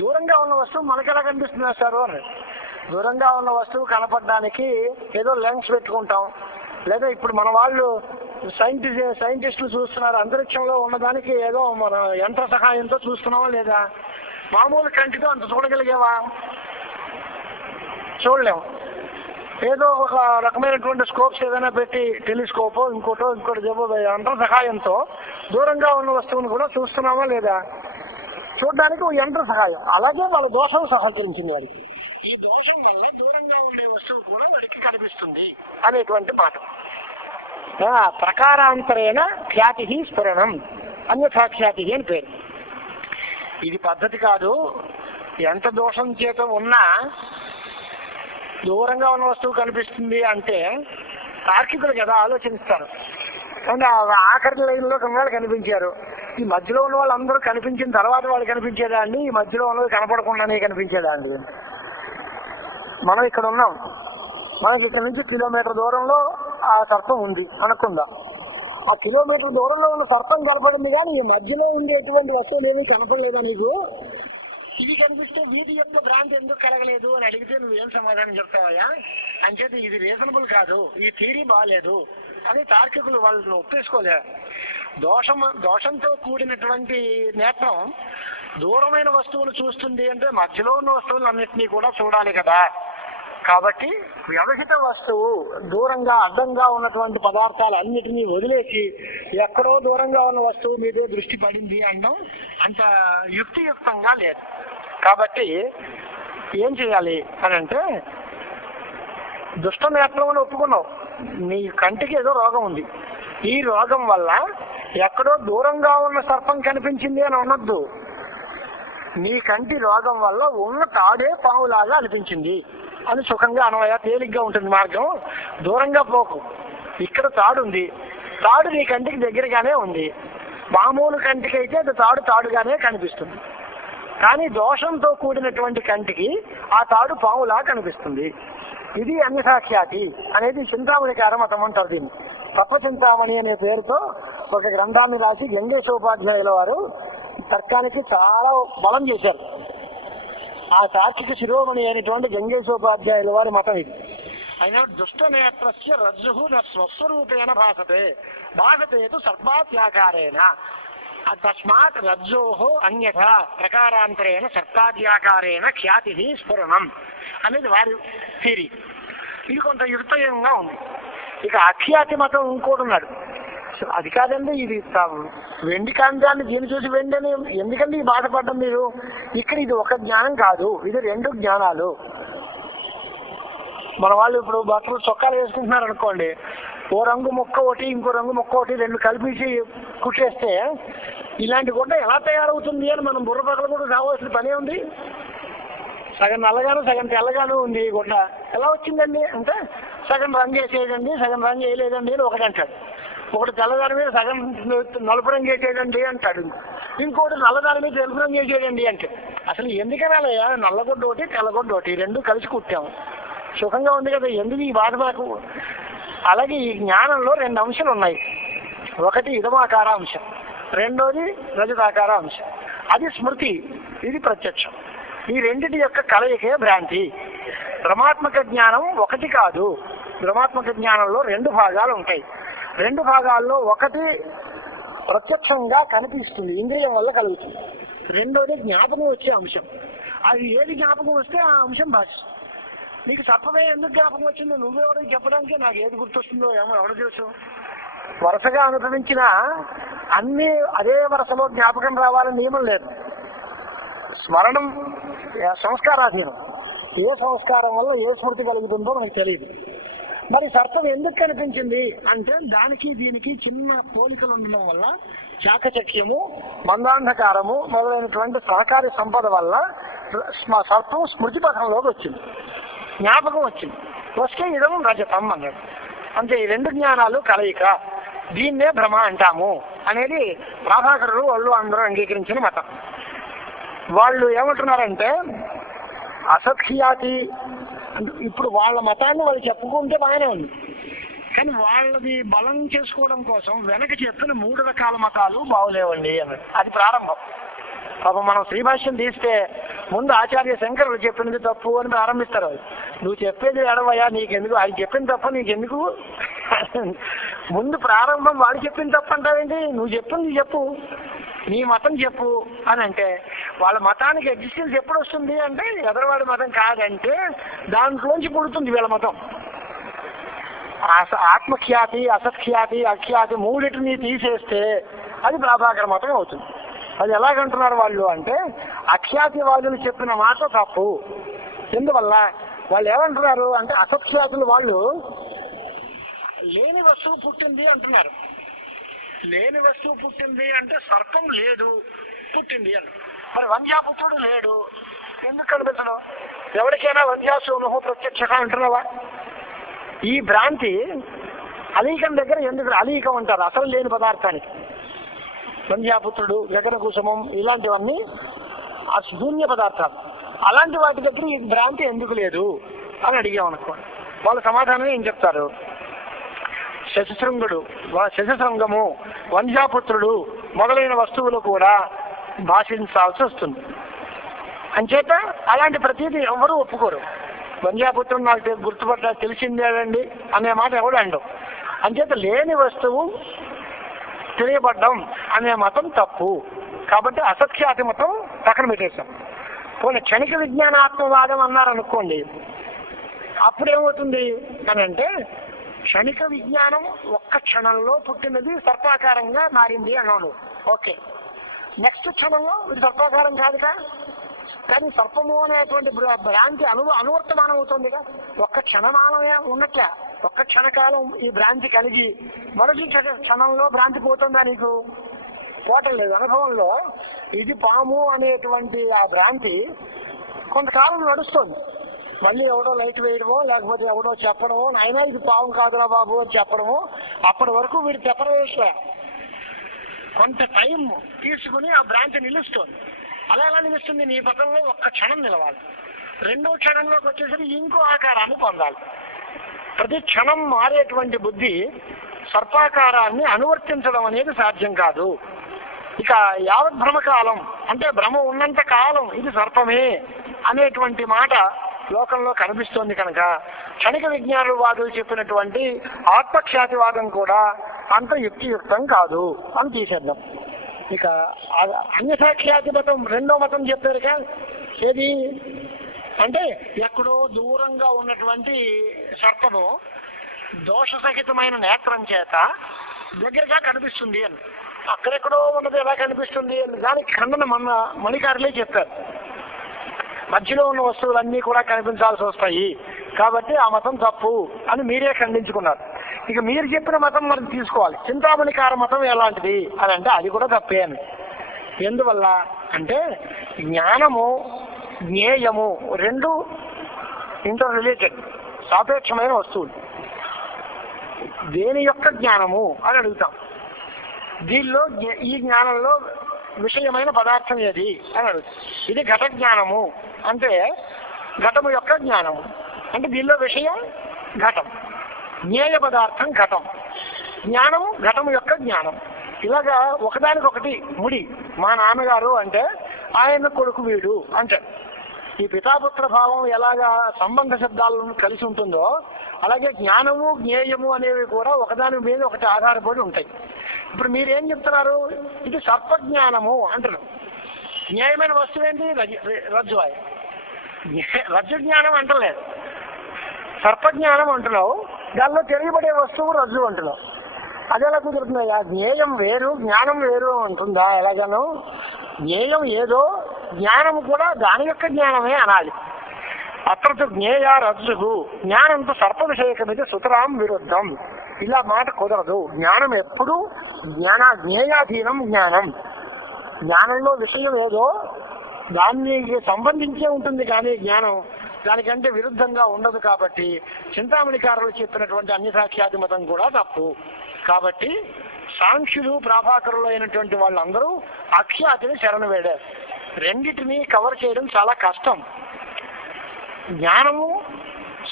దూరంగా ఉన్న వస్తువు మనకు ఎలా కనిపిస్తుంది సార్ అని. దూరంగా ఉన్న వస్తువు కనపడడానికి ఏదో లెన్స్ పెట్టుకుంటాం, లేదా ఇప్పుడు మన వాళ్ళు సైంటిస్టులు చూస్తున్నారు, అంతరిక్షంలో ఉన్నదానికి ఏదో మన యంత్ర సహాయంతో చూస్తున్నావా లేదా? మామూలు కంటితో అంత చూడగలిగేవా? చూడలేము. ఏదో ఒక రకమైనటువంటి స్కోప్స్ ఏదైనా పెట్టి టెలిస్కోపో ఇంకోటో యంత్ర సహాయంతో దూరంగా ఉన్న వస్తువును కూడా చూస్తున్నామా లేదా? చూడడానికి ఒక యంత్ర సహాయం. అలాగే వాళ్ళ దోషం సహకరించింది వాడికి. ఈ దోషం వల్ల దూరంగా ఉండే వస్తువు కూడా వాడికి కనిపిస్తుంది అనేటువంటి మాట. ప్రకారాంతరేణ ఖ్యాతి స్ఫురణం, అన్యథా ఖ్యాతి అని పేరు. ఇది పద్ధతి కాదు. ఎంత దోషం చేత ఉన్నా దూరంగా ఉన్న వస్తువు కనిపిస్తుంది అంటే తార్కికులు కదా ఆలోచిస్తారు. అంటే ఆఖరి లైన్లో వాళ్ళు కనిపించారు, ఈ మధ్యలో ఉన్న వాళ్ళందరూ కనిపించిన తర్వాత వాళ్ళు కనిపించేదా అండి, ఈ మధ్యలో ఉన్నది కనపడకుండానే కనిపించేదా అండి? మనం ఇక్కడ ఉన్నాం, మనకి ఇక్కడ నుంచి కిలోమీటర్ దూరంలో ఆ సర్పం ఉంది అనుకుందాం. ఆ కిలోమీటర్ దూరంలో ఉన్న సర్పం కనపడింది, కానీ ఈ మధ్యలో ఉండేటువంటి వస్తువులు ఏమీ కనపడలేదా నీకు? ఇది కనిపిస్తే వీటి యొక్క భ్రాంతి ఎందుకు కలగలేదు అని అడిగితే నువ్వేం సమాధానం చెప్తావయ్యా? అంచేది ఇది రీజనబుల్ కాదు, ఈ థియరీ బాగాలేదు అని తార్కికులు వాళ్ళని ఒప్పేసుకోలేదు. దోషంతో కూడినటువంటి నేత్రం దూరమైన వస్తువులు చూస్తుంది అంటే మధ్యలో ఉన్న వస్తువులన్నింటినీ కూడా చూడాలి కదా. కాబట్టి వ్యవహిత వస్తువు దూరంగా అడ్డంగా ఉన్నటువంటి పదార్థాలన్నిటినీ వదిలేసి ఎక్కడో దూరంగా ఉన్న వస్తువు మీదే దృష్టి పడింది అనడం అంత యుక్తియుక్తంగా లేదు. కాబట్టి ఏం చేయాలి అని అంటే, దుష్ట నేత్రం అని ఒప్పుకున్నావు, నీ కంటికి ఏదో రోగం ఉంది, ఈ రోగం వల్ల ఎక్కడో దూరంగా ఉన్న సర్పం కనిపించింది అని అనొద్దు. నీ కంటి రోగం వల్ల ఉన్న తాడే పావులాగా అనిపించింది అని సుఖంగా అనవయ, తేలిగ్గా ఉంటుంది మార్గం. దూరంగా పోకు, ఇక్కడ తాడు ఉంది, తాడు నీ కంటికి దగ్గరగానే ఉంది. మామూలు కంటికి అయితే అది తాడుగానే కనిపిస్తుంది, కానీ దోషంతో కూడినటువంటి కంటికి ఆ తాడు పావులా కనిపిస్తుంది. ఇది అన్యసాఖ్యాతి అనేది చింతామణికార మతం అంటారు. దీన్ని తత్వచింతామణి అనే పేరుతో ఒక గ్రంథాన్ని రాసి గంగేశోపాధ్యాయుల వారు తర్కానికి చాలా బలం చేశారు. ఆ తార్కిక శిరోమణి అయినటువంటి గంగేశోపాధ్యాయుల వారి మతం ఇది. అయినా దుష్ట నేత్రస్య రజ్జు స్వస్వరూపేణ భాసతే సర్పాత్యాకారేణ తస్మాత్ రజ్జో అన్యథా ప్రకారాంతరేణ సర్పాద్యాకారేణ ఖ్యాతి స్ఫురణం అనేది వారి థియరీ. ఇది కొంత యుక్తంగా ఉంది. ఇక అఖ్యాతి మతం ఇంకోటి ఉన్నాడు, అది కాదండి ఇది వెండి కాంతాన్ని దీన్ని చూసి వెండి అని ఎందుకండి బాధపడ్డం మీరు? ఇక్కడ ఇది ఒక జ్ఞానం కాదు, ఇది రెండు జ్ఞానాలు. మన వాళ్ళు ఇప్పుడు బట్టలు చొక్కాలు వేసుకుంటున్నారు అనుకోండి, ఓ రంగు మొక్క ఒకటి ఇంకో రంగు మొక్క ఒకటి రెండు కలిపేసి కుట్టేస్తే ఇలాంటి గుడ్డ ఎలా తయారవుతుంది అని మనం బుర్ర పక్కల కూడా కావాల్సిన పనే ఉంది. సగం నల్లగాను సగం తెల్లగాను ఉంది ఈ గుడ్డ, ఎలా వచ్చిందండి అంటే సగం రంగు వేసేయడండి సగం రంగు వేయలేదండి అని ఒకటి అంటాడు. ఒకటి తెల్లదాని మీద సగం నలుపు రంగు వేసేయడండి అంటాడు, ఇంకోటి నల్లదాని మీద తెలుపు రంగు వేసేయడండి అంటే. అసలు ఎందుకనాలయ్యా, నల్లగొడ్డ ఒకటి తెల్లగొడ్డ ఒకటి రెండు కలిసి కుట్టాము, సుఖంగా ఉంది కదా, ఎందుకు ఈ బాధ మాకు? అలాగే ఈ జ్ఞానంలో రెండు అంశాలు ఉన్నాయి. ఒకటి ఇదమాకార అంశం, రెండోది రజతాకార అంశం. అది స్మృతి, ఇది ప్రత్యక్షం. ఈ రెండిటి యొక్క కలయికే భ్రాంతి. భ్రమాత్మక జ్ఞానం ఒకటి కాదు. భ్రమాత్మక జ్ఞానంలో రెండు భాగాలు ఉంటాయి. రెండు భాగాల్లో ఒకటి ప్రత్యక్షంగా కనిపిస్తుంది, ఇంద్రియం వల్ల కలుగుతుంది. రెండోది జ్ఞాపకం వచ్చే అంశం. అది ఏది జ్ఞాపకం వస్తే ఆ అంశం భాషిస్తుంది. నీకు సర్పమే ఎందుకు జ్ఞాపకం వచ్చిందో నువ్వెవరికి చెప్పడానికి నాకు ఏది గుర్తొస్తుందో ఏమో ఎవరు తెలుసు. వరుసగా అనుభవించిన అన్నీ అదే వరుసలో జ్ఞాపకం రావాలని నియమం లేదు. స్మరణం సంస్కారాధీనం. ఏ సంస్కారం వల్ల ఏ స్మృతి కలుగుతుందో మనకు తెలియదు. మరి సర్పం ఎందుకు కనిపించింది అంటే దానికి దీనికి చిన్న పోలికలు ఉండడం వల్ల చాకచక్యము, మందాంధకారము మొదలైనటువంటి సహకారి సంపద వల్ల సర్పం స్మృతి పథంలోకి వచ్చింది, జ్ఞాపకం వచ్చింది. వస్తే ఇదం రజతం అన్నాడు. అంటే ఈ రెండు జ్ఞానాలు కలయిక, దీన్నే భ్రమ అంటాము అనేది ప్రభాకరుడు వాళ్ళు అందరూ అంగీకరించిన మతం. వాళ్ళు ఏమంటున్నారంటే అసత్యాతి. ఇప్పుడు వాళ్ళ మతాన్ని వాళ్ళు చెప్పుకుంటే బాగానే ఉంది, కానీ వాళ్ళది బలం చేసుకోవడం కోసం వెనక చెప్పిన 3 రకాల మతాలు బాగులేవండి అన్నాడు. అది ప్రారంభం. పాపం మనం శ్రీభాష్యం తీస్తే ముందు ఆచార్య శంకరులు చెప్పినది తప్పు అని ప్రారంభిస్తారు. నువ్వు చెప్పేది ఎడవయ్యా, నీకెందుకు, ఆయన చెప్పిన తప్ప నీకెందుకు, ముందు ప్రారంభం వాడు చెప్పిన తప్పు అంటావేంటి, నువ్వు చెప్పింది చెప్పు, నీ మతం చెప్పు అని అంటే వాళ్ళ మతానికి ఎగ్జిస్టెన్స్ ఎప్పుడు వస్తుంది అంటే ఎదరవాడి మతం కాదంటే దాంట్లోంచి పుడుతుంది వీళ్ళ మతం. ఆత్మఖ్యాతి, అసత్ఖ్యాతి, అఖ్యాతి మూడింటిని తీసేస్తే అది ప్రభాకర మతం అవుతుంది. అది ఎలాగంటున్నారు వాళ్ళు అంటే అఖ్యాతి వాళ్ళు చెప్పిన మాట తప్పు. ఎందువల్ల వాళ్ళు ఏమంటున్నారు అంటే అసత్ఖ్యాతులు వాళ్ళు లేని వస్తువు పుట్టింది అంటున్నారు. లేని వస్తువు పుట్టింది అంటే సర్పం లేదు, పుట్టింది అని. మరి వంధ్యాపుత్రుడు లేడు, ఎందుకు కనిపించడం? ఎవరికైనా వంధ్యాసును ప్రత్యక్షంగా అంటున్నావా? ఈ భ్రాంతి అలీకం దగ్గర ఎందుకు అలీకం అంటారు? అసలు లేని పదార్థానికి వంధ్యాపుత్రుడు, గగన కుసుమం ఇలాంటివన్నీ శూన్య పదార్థాలు. అలాంటి వాటి దగ్గర ఈ భ్రాంతి ఎందుకు లేదు అని అడిగామనుకోండి, వాళ్ళ సమాధానం ఏం చెప్తారు? శశశృంగుడు, శశశృంగము, వంధ్యాపుత్రుడు మొదలైన వస్తువులు కూడా భాషించాల్సి వస్తుంది. అంచేత అలాంటి ప్రతీది ఎవరు ఒప్పుకోరు. వంధ్యాపుత్రుడు నాకు గుర్తుపడ్డా తెలిసిందేదండి అనే మాట ఎవడు అండవు. అంచేత లేని వస్తువు తెలియబడ్డం అనే మతం తప్పు. కాబట్టి అసత్ఖ్యాతి మతం పక్కన పెట్టేశాం. పోనీ క్షణిక విజ్ఞానాత్మవాదం అన్నారనుకోండి, అప్పుడేమవుతుంది అని అంటే క్షణిక విజ్ఞానం ఒక్క క్షణంలో పుట్టినది సర్పాకారంగా మారింది అన్నాను. ఓకే, నెక్స్ట్ క్షణంలో ఇది సర్పాకారం కాదుగా, కానీ సర్పము అనేటువంటి భ్రాంతి అనువర్తమానం అవుతుందిగా. ఒక్క క్షణమానమే ఉన్నట్ల ఒక్క క్షణకాలం ఈ భ్రాంతి కలిగి మరొక క్షణంలో భ్రాంతి పోతుందా? నీకు పోవటం లేదు. అనుభవంలో ఇది పాము అనేటువంటి ఆ భ్రాంతి కొంతకాలం నడుస్తుంది. మళ్ళీ ఎవడో లైట్ వేయడమో లేకపోతే ఎవడో చెప్పడమో, నాయనా ఇది పాము కాదురా బాబు అని చెప్పడమో, అప్పటి వరకు వీడు చెప్పరవేసా కొంత టైం తీసుకుని ఆ భ్రాంతి నిలుస్తుంది. అలా ఎలా నిలుస్తుంది? నీ పక్కనలో ఒక్క క్షణం నిలవాలి, రెండో క్షణంలోకి వచ్చేసరికి ఇంకో ఆకారాన్ని పొందాలి. ప్రతి క్షణం మారేటువంటి బుద్ధి సర్పాకారాన్ని అనువర్తించడం అనేది సాధ్యం కాదు. ఇక యావత్ భ్రమకాలం అంటే భ్రమ ఉన్నంత కాలం ఇది సర్పమే అనేటువంటి మాట లోకంలో కనిపిస్తోంది కనుక క్షణిక విజ్ఞానవాదులు చెప్పినటువంటి ఆత్మఖ్యాతివాదం కూడా అంత యుక్తియుక్తం కాదు అని తీసేద్దాం. ఇక అన్యథాఖ్యాతి మతం రెండో మతం చెప్పారుగా, ఏది అంటే ఎక్కడో దూరంగా ఉన్నటువంటి సర్పము దోషసహితమైన నేత్రం చేత దగ్గరగా కనిపిస్తుంది అని. అక్కడెక్కడో ఉన్నది ఎలా కనిపిస్తుంది అని దానికి ఖండన మణికారులే చెప్పారు. మధ్యలో ఉన్న వస్తువులన్నీ కూడా కనిపించాల్సి వస్తాయి కాబట్టి ఆ మతం తప్పు అని మీరే ఖండించుకున్నారు. ఇక మీరు చెప్పిన మతం మనం తీసుకోవాలి. చింతామణికార మతం ఎలాంటిది అని అంటే అది కూడా తప్పే అని. ఎందువల్ల అంటే జ్ఞానము జ్ఞేయము రెండు ఇంటర్ రిలేటెడ్ సాపేక్షమైన వస్తువులు. దేని యొక్క జ్ఞానము అని అడుగుతాం. దీనిలో ఈ జ్ఞానంలో విషయమైన పదార్థం ఏది అని అడుగుతాం. ఇది ఘట జ్ఞానము అంటే ఘటము యొక్క జ్ఞానము అంటే దీనిలో విషయం ఘటం, జ్ఞేయ పదార్థం ఘటం, జ్ఞానము ఘటము యొక్క జ్ఞానం. ఇలాగా ఒకదానికొకటి ముడి. మా నాన్నగారు అంటే ఆయన కొడుకు వీడు అంటే ఈ పితాపుత్ర భావం ఎలాగా సంబంధ శబ్దాలను కలిసి ఉంటుందో అలాగే జ్ఞానము జ్ఞేయము అనేవి కూడా ఒకదాని మీద ఒకటి ఆధారపడి ఉంటాయి. ఇప్పుడు మీరేం చెప్తున్నారు? ఇది సర్పజ్ఞానము అంటున్నారు. జ్ఞేయమైన వస్తువు ఏంటి? రజ్జువాయి. రజ్జు జ్ఞానం అంటలేదు, సర్పజ్ఞానం అంటున్నావు. దానిలో తెలియబడే వస్తువు రజ్జు అంటున్నావు. అది ఎలా కుదురుతుందయ్యా? జ్ఞేయం వేరు జ్ఞానం వేరు అంటుందా? ఎలాగను జ్ఞేయం ఏదో జ్ఞానం కూడా దాని యొక్క జ్ఞానమే అనాలి. అత్రతు జ్ఞేయ రజ్జు జ్ఞానంతో సర్ప విషయకమిది సుతరాం విరుద్ధం. ఇలా మాట కుదరదు. జ్ఞానం ఎప్పుడు జ్ఞేయాధీనం జ్ఞానం. జ్ఞానంలో విషయం ఏదో దానికి సంబంధించే ఉంటుంది, కానీ జ్ఞానం దానికంటే విరుద్ధంగా ఉండదు. కాబట్టి చింతామణికారులు చెప్పినటువంటి అన్యసాఖ్యాతి మతం కూడా తప్పు. కాబట్టి సాంఖ్యులు ప్రాభాకరులు అయినటువంటి వాళ్ళందరూ అఖ్యాతిని శరణు వేడారు. రెండిటిని కవర్ చేయడం చాలా కష్టం. జ్ఞానము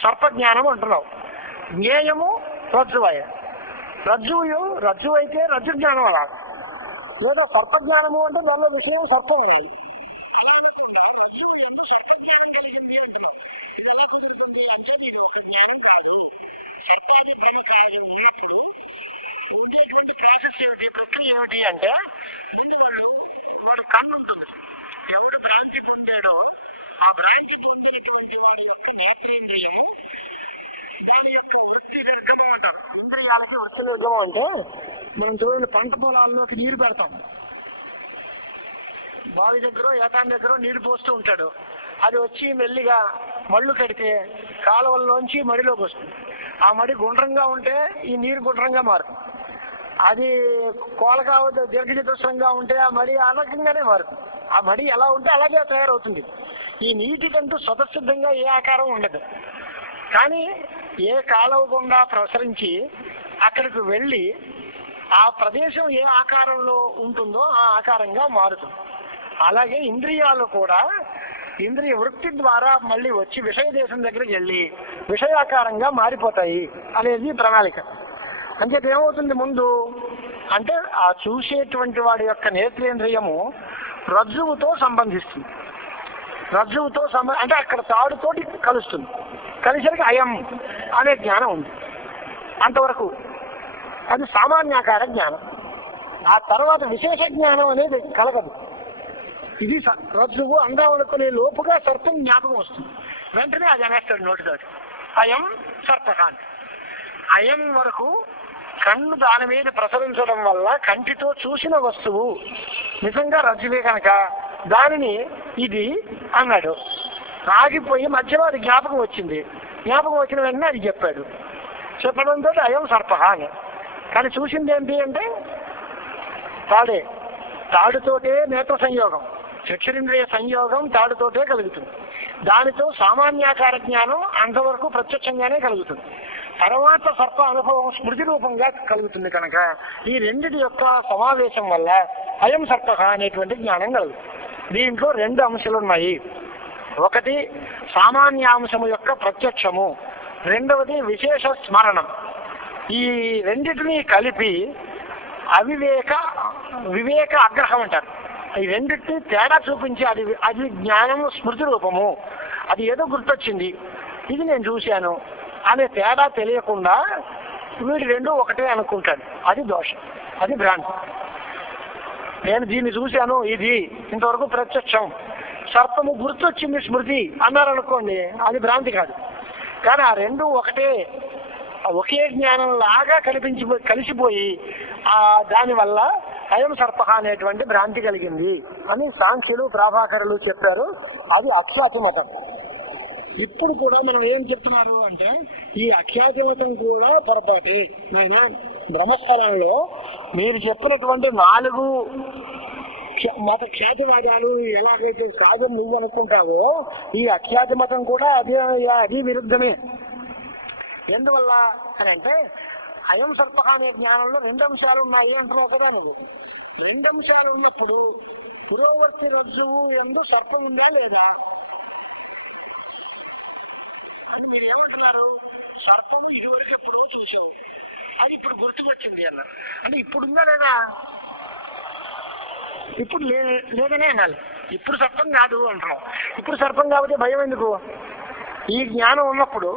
సర్పజ్ఞానము అంటున్నావు, జ్ఞేయము రజ్జువయ. రజ్జు అయితే రజ్జు జ్ఞానం అలా, లేదా సర్పజ్ఞానము అంటే దానిలో విషయం సర్పం అనేది. అలా అనకుండా రజ్జువు ఎందు సర్పజ్ఞానం కలిగింది అంటున్నావు. ఇది ఎలా కుదురుతుంది అంటే ఇది ఒక జ్ఞానం కాదు. సర్పాది భ్రమ కాదు ఉన్నప్పుడు ఉండేటువంటి ప్రాసెస్ ఏమిటి, ప్రక్రియ ఏమిటి అంటే ముందు వాడు కన్ను ఉంటుంది. ఎవడు భ్రాంతి పొందాడో ఆ భ్రాంతి పొందినటువంటి వాడి యొక్క నేత్రేంద్రియము దాని యొక్క వృత్తి నిర్గమం అంటారు. ఇంద్రియాలకి వృత్తి నిర్గమం అంటే మనం చూడండి, పంట పొలాల్లోకి నీరు పెడతాం. బావి దగ్గర ఏటాన్ దగ్గర నీరు పోస్తూ ఉంటాడు. అది వచ్చి మెల్లిగా మళ్ళు కడితే కాలువల్లోంచి మడిలోకి వస్తుంది. ఆ మడి గుండ్రంగా ఉంటే ఈ నీరు గుండ్రంగా మారుతుంది. అది కోలగా దీర్ఘచతురస్రంగా ఉంటే ఆ మడి ఆ రకంగానే మారుతుంది. ఆ మడి ఎలా ఉంటే అలాగే తయారవుతుంది. ఈ నీటికంటూ స్వతసిద్ధంగా ఏ ఆకారం ఉండదు. కానీ ఏ కాలువ గుండా ప్రసరించి అక్కడికి వెళ్ళి ఆ ప్రదేశం ఏ ఆకారంలో ఉంటుందో ఆ ఆకారంగా మారుతుంది. అలాగే ఇంద్రియాలు కూడా ఇంద్రియ వృత్తి ద్వారా మళ్ళీ వచ్చి విషయ దేశం దగ్గరికి వెళ్ళి విషయాకారంగా మారిపోతాయి అనేది ప్రణాళిక. అంచేత ఏమవుతుంది ముందు అంటే ఆ చూసేటువంటి వాడి యొక్క నేత్రేంద్రియము రజ్జువుతో సంబంధిస్తుంది. రజ్జువుతో అంటే అక్కడ తాడుతోటి కలుస్తుంది. కలిసరికి అయం అనే జ్ఞానం ఉంది. అంతవరకు అది సామాన్యాకార జ్ఞానం. ఆ తర్వాత విశేష జ్ఞానం అనేది కలగదు. ఇది రజ్జువు అందాం అనుకునే లోపుగా సర్పం జ్ఞాపకం వస్తుంది. వెంటనే అది అనేస్తాడు నోటితోటి, అయం సర్పకాంతి. అయం వరకు కన్ను దాని మీద ప్రసరించడం వల్ల కంటితో చూసిన వస్తువు నిజంగా రజ్జువే కనుక దానిని ఇది అన్నాడు. ఆగిపోయి మధ్యలో అది జ్ఞాపకం వచ్చింది. జ్ఞాపకం వచ్చిన వెంటనే అది చెప్పాడు. చెప్పడంతో అయం సర్ప అని. కానీ చూసింది ఏంటి అంటే తాడే. తాడుతోటే నేత్ర సంయోగం, చక్షురింద్రియ సంయోగం తాడుతోటే కలుగుతుంది. దానితో సామాన్యాకార జ్ఞానం అంతవరకు ప్రత్యక్షంగానే కలుగుతుంది. తర్వాత సర్ప అనుభవం స్మృతి రూపంగా కలుగుతుంది. కనుక ఈ రెండిటి యొక్క సమావేశం వల్ల అయం సర్ప అనేటువంటి జ్ఞానం కలుగుతుంది. దీంట్లో రెండు అంశాలు ఉన్నాయి. ఒకటి సామాన్యాంశము యొక్క ప్రత్యక్షము, రెండవది విశేష స్మరణం. ఈ రెండిటిని కలిపి వివేక అగ్రహం అంటారు. ఈ రెండింటిని తేడా చూపించి అది జ్ఞానము స్మృతి రూపము. అది ఏదో గుర్తొచ్చింది, ఇది నేను చూశాను అనే తేడా తెలియకుండా వీడు రెండు ఒకటే అనుకుంటాడు. అది దోషం, అది భ్రాంతి. నేను దీన్ని చూశాను, ఇది ఇంతవరకు ప్రత్యక్షం. సర్పము గుర్తొచ్చింది స్మృతి అన్నారనుకోండి, అది భ్రాంతి కాదు. కానీ ఆ రెండు ఒకే జ్ఞానం లాగా కలిసిపోయి దానివల్ల అయం సర్ప అనేటువంటి భ్రాంతి కలిగింది అని సాంఖ్యులు ప్రాభాకరులు చెప్పారు. అది అఖ్యాతి మతం. ఇప్పుడు కూడా మనం ఏం చెప్తున్నారు అంటే ఈ అఖ్యాతి మతం కూడా పొరపాటి. నాయన బ్రహ్మస్థలంలో మీరు చెప్పినటువంటి 4 మత ఖ్యాతివాదాలు ఎలాగైతే కాదని నువ్వు అనుకుంటావో ఈ అఖ్యాతి మతం కూడా అది విరుద్ధమే. ఎందువల్ల అని అంటే అయం సర్ప అనే జ్ఞానంలో 2 అంశాలు ఉన్నాయి అంటున్నావు కదా. నువ్వు 2 అంశాలు ఉన్నప్పుడు పురోవర్తి రజ్జువు ఎందు సర్పం ఉందా లేదా అని మీరు ఏమంటున్నారు? సర్పము ఇదివరకు ఎప్పుడో చూసావు, అది ఇప్పుడు గుర్తుకొచ్చింది అన్నారు. అంటే ఇప్పుడు ఉందా లేదా? ఇప్పుడు లేదనే అనాలి. ఇప్పుడు సర్పం కాదు అంటున్నావు. ఇప్పుడు సర్పం కాకపోతే భయం ఎందుకు? ఈ జ్ఞానం ఉన్నప్పుడు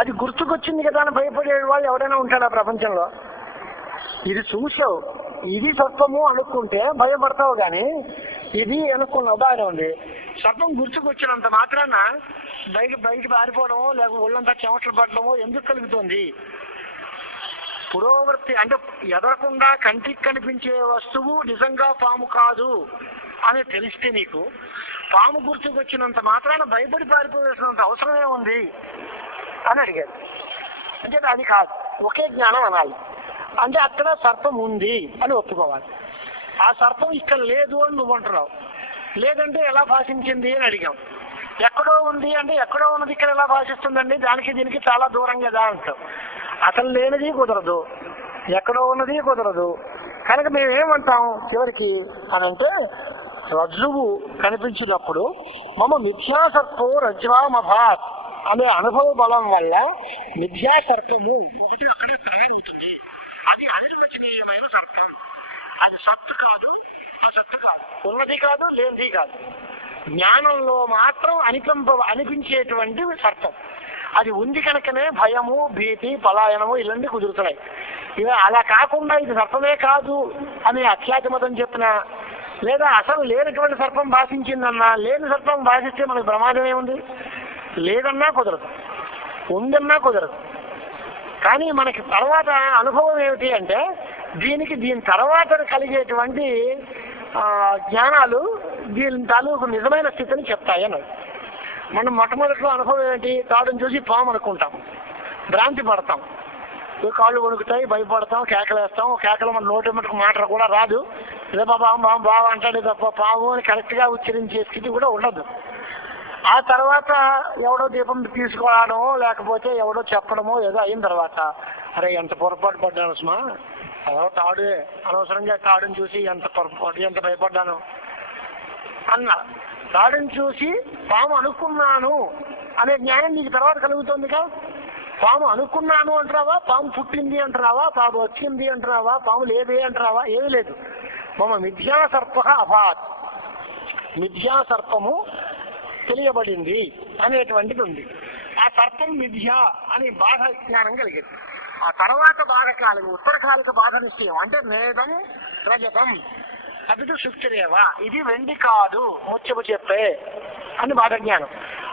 అది గుర్తుకొచ్చింది కదా అని భయపడే వాళ్ళు ఎవరైనా ఉంటారా ప్రపంచంలో? ఇది చూసావు, ఇది సర్పము అనుకుంటే భయపడతావు. కానీ ఇది అనుకున్నావు, బాగానే ఉంది. సర్పం గుర్తుకొచ్చినంత మాత్రాన బయట పారిపోవడమో లేక ఒళ్ళంతా చెమటలు పడడమో ఎందుకు కలుగుతుంది? పురోవృత్తి అంటే ఎదరకుండా కంటికి కనిపించే వస్తువు నిజంగా పాము కాదు అని తెలిస్తే నీకు పాము గుర్తుకొచ్చినంత మాత్రాన భయపడి పారిపోవేసినంత అవసరమే ఉంది అని అడిగాడు. అంటే అది కాదు, ఒకే జ్ఞానం అనాలి. అంటే అక్కడ సర్పం ఉంది అని ఒప్పుకోవాలి. ఆ సర్పం ఇక్కడ లేదు అని నువ్వు అంటున్నావు. లేదంటే ఎలా భాషించింది అని అడిగాం. ఎక్కడో ఉంది అంటే ఎక్కడో ఉన్నది ఇక్కడ ఎలా భాషిస్తుందండి, దానికి దీనికి చాలా దూరం కదా అంటాం. అసలు లేనిది కుదరదు, ఎక్కడో ఉన్నది కుదరదు. కనుక మేమేమంటాం చివరికి అని అంటే, రజ్జువు కనిపించినప్పుడు మమ మిథ్యాసర్పో రజ్వామభాత్ అనే అనుభవ బలం వల్ల మిథ్యాసర్పము ఒకటి అక్కడే తయారవుతుంది. అది అనిర్వచనీయమైన సర్పం. అది సత్తు కాదు, అసత్తు కాదు, ఉన్నది కాదు, లేనిది కాదు. జ్ఞానంలో మాత్రం అనిపించేటువంటి సర్పం. అది ఉంది కనుకనే భయము, భీతి, పలాయనము ఇలాంటి కుదురుతున్నాయి. ఇక అలా కాకుండా ఇది సర్పమే కాదు అని అఖ్యాతి మతం చెప్పినా, లేదా అసలు లేనటువంటి సర్పం భాషించిందన్నా, లేని సర్పం భాషిస్తే మనకు ప్రమాదం ఏముంది? లేదన్నా కుదరదు, ఉందన్నా కుదరదు. కానీ మనకి తర్వాత అనుభవం ఏమిటి అంటే, దీని తర్వాత కలిగేటువంటి జ్ఞానాలు దీని తాలూకు నిజమైన స్థితిని చెప్తాయి అన్నది. మనం మొట్టమొదటిలో అనుభవం ఏంటి? తాడుని చూసి పాము అనుకుంటాం, భ్రాంతి పడతాం, కాళ్ళు వణుకుతాయి, భయపడతాం, కేకలేస్తాం. కేకలు మన నోటి మటుకు మాట కూడా రాదు. ఇదే బాబా అంటాడు తప్ప పాము అని కరెక్ట్గా ఉచ్చరించే స్థితి కూడా ఉండదు. ఆ తర్వాత ఎవడో దీపం తీసుకోవడమో లేకపోతే ఎవడో చెప్పడమో ఏదో అయిన తర్వాత, అరే ఎంత పొరపాటు పడ్డాను సుమా, అదో తాడే, అనవసరంగా తాడుని చూసి ఎంత పొరపాటు, ఎంత భయపడ్డాను అన్నా. తాడుని చూసి పాము అనుకున్నాను అనే జ్ఞానం నీకు తర్వాత కలుగుతుందిగా. పాము అనుకున్నాను అంటున్నావా, పాము పుట్టింది అంటున్నావా, పాము వచ్చింది అంటున్నావా, పాము లేదే అంటున్నావా? ఏమీ లేదు. మమ మిథ్యాసర్ప అభాత్, మిథ్యాసర్పము తెలియబడింది అనేటువంటిది ఉంది. ఆ సర్పం మిథ్య అని బాధ జ్ఞానం కలిగింది. ఆ తర్వాత బాధకాలిక ఉత్తరకాలిక బాధ నిశ్చయం అంటే నేదం రజతం అటు శుక్తిరేవా, ఇది వెండి కాదు ముత్యము చెప్పే అని బాధ జ్ఞానం.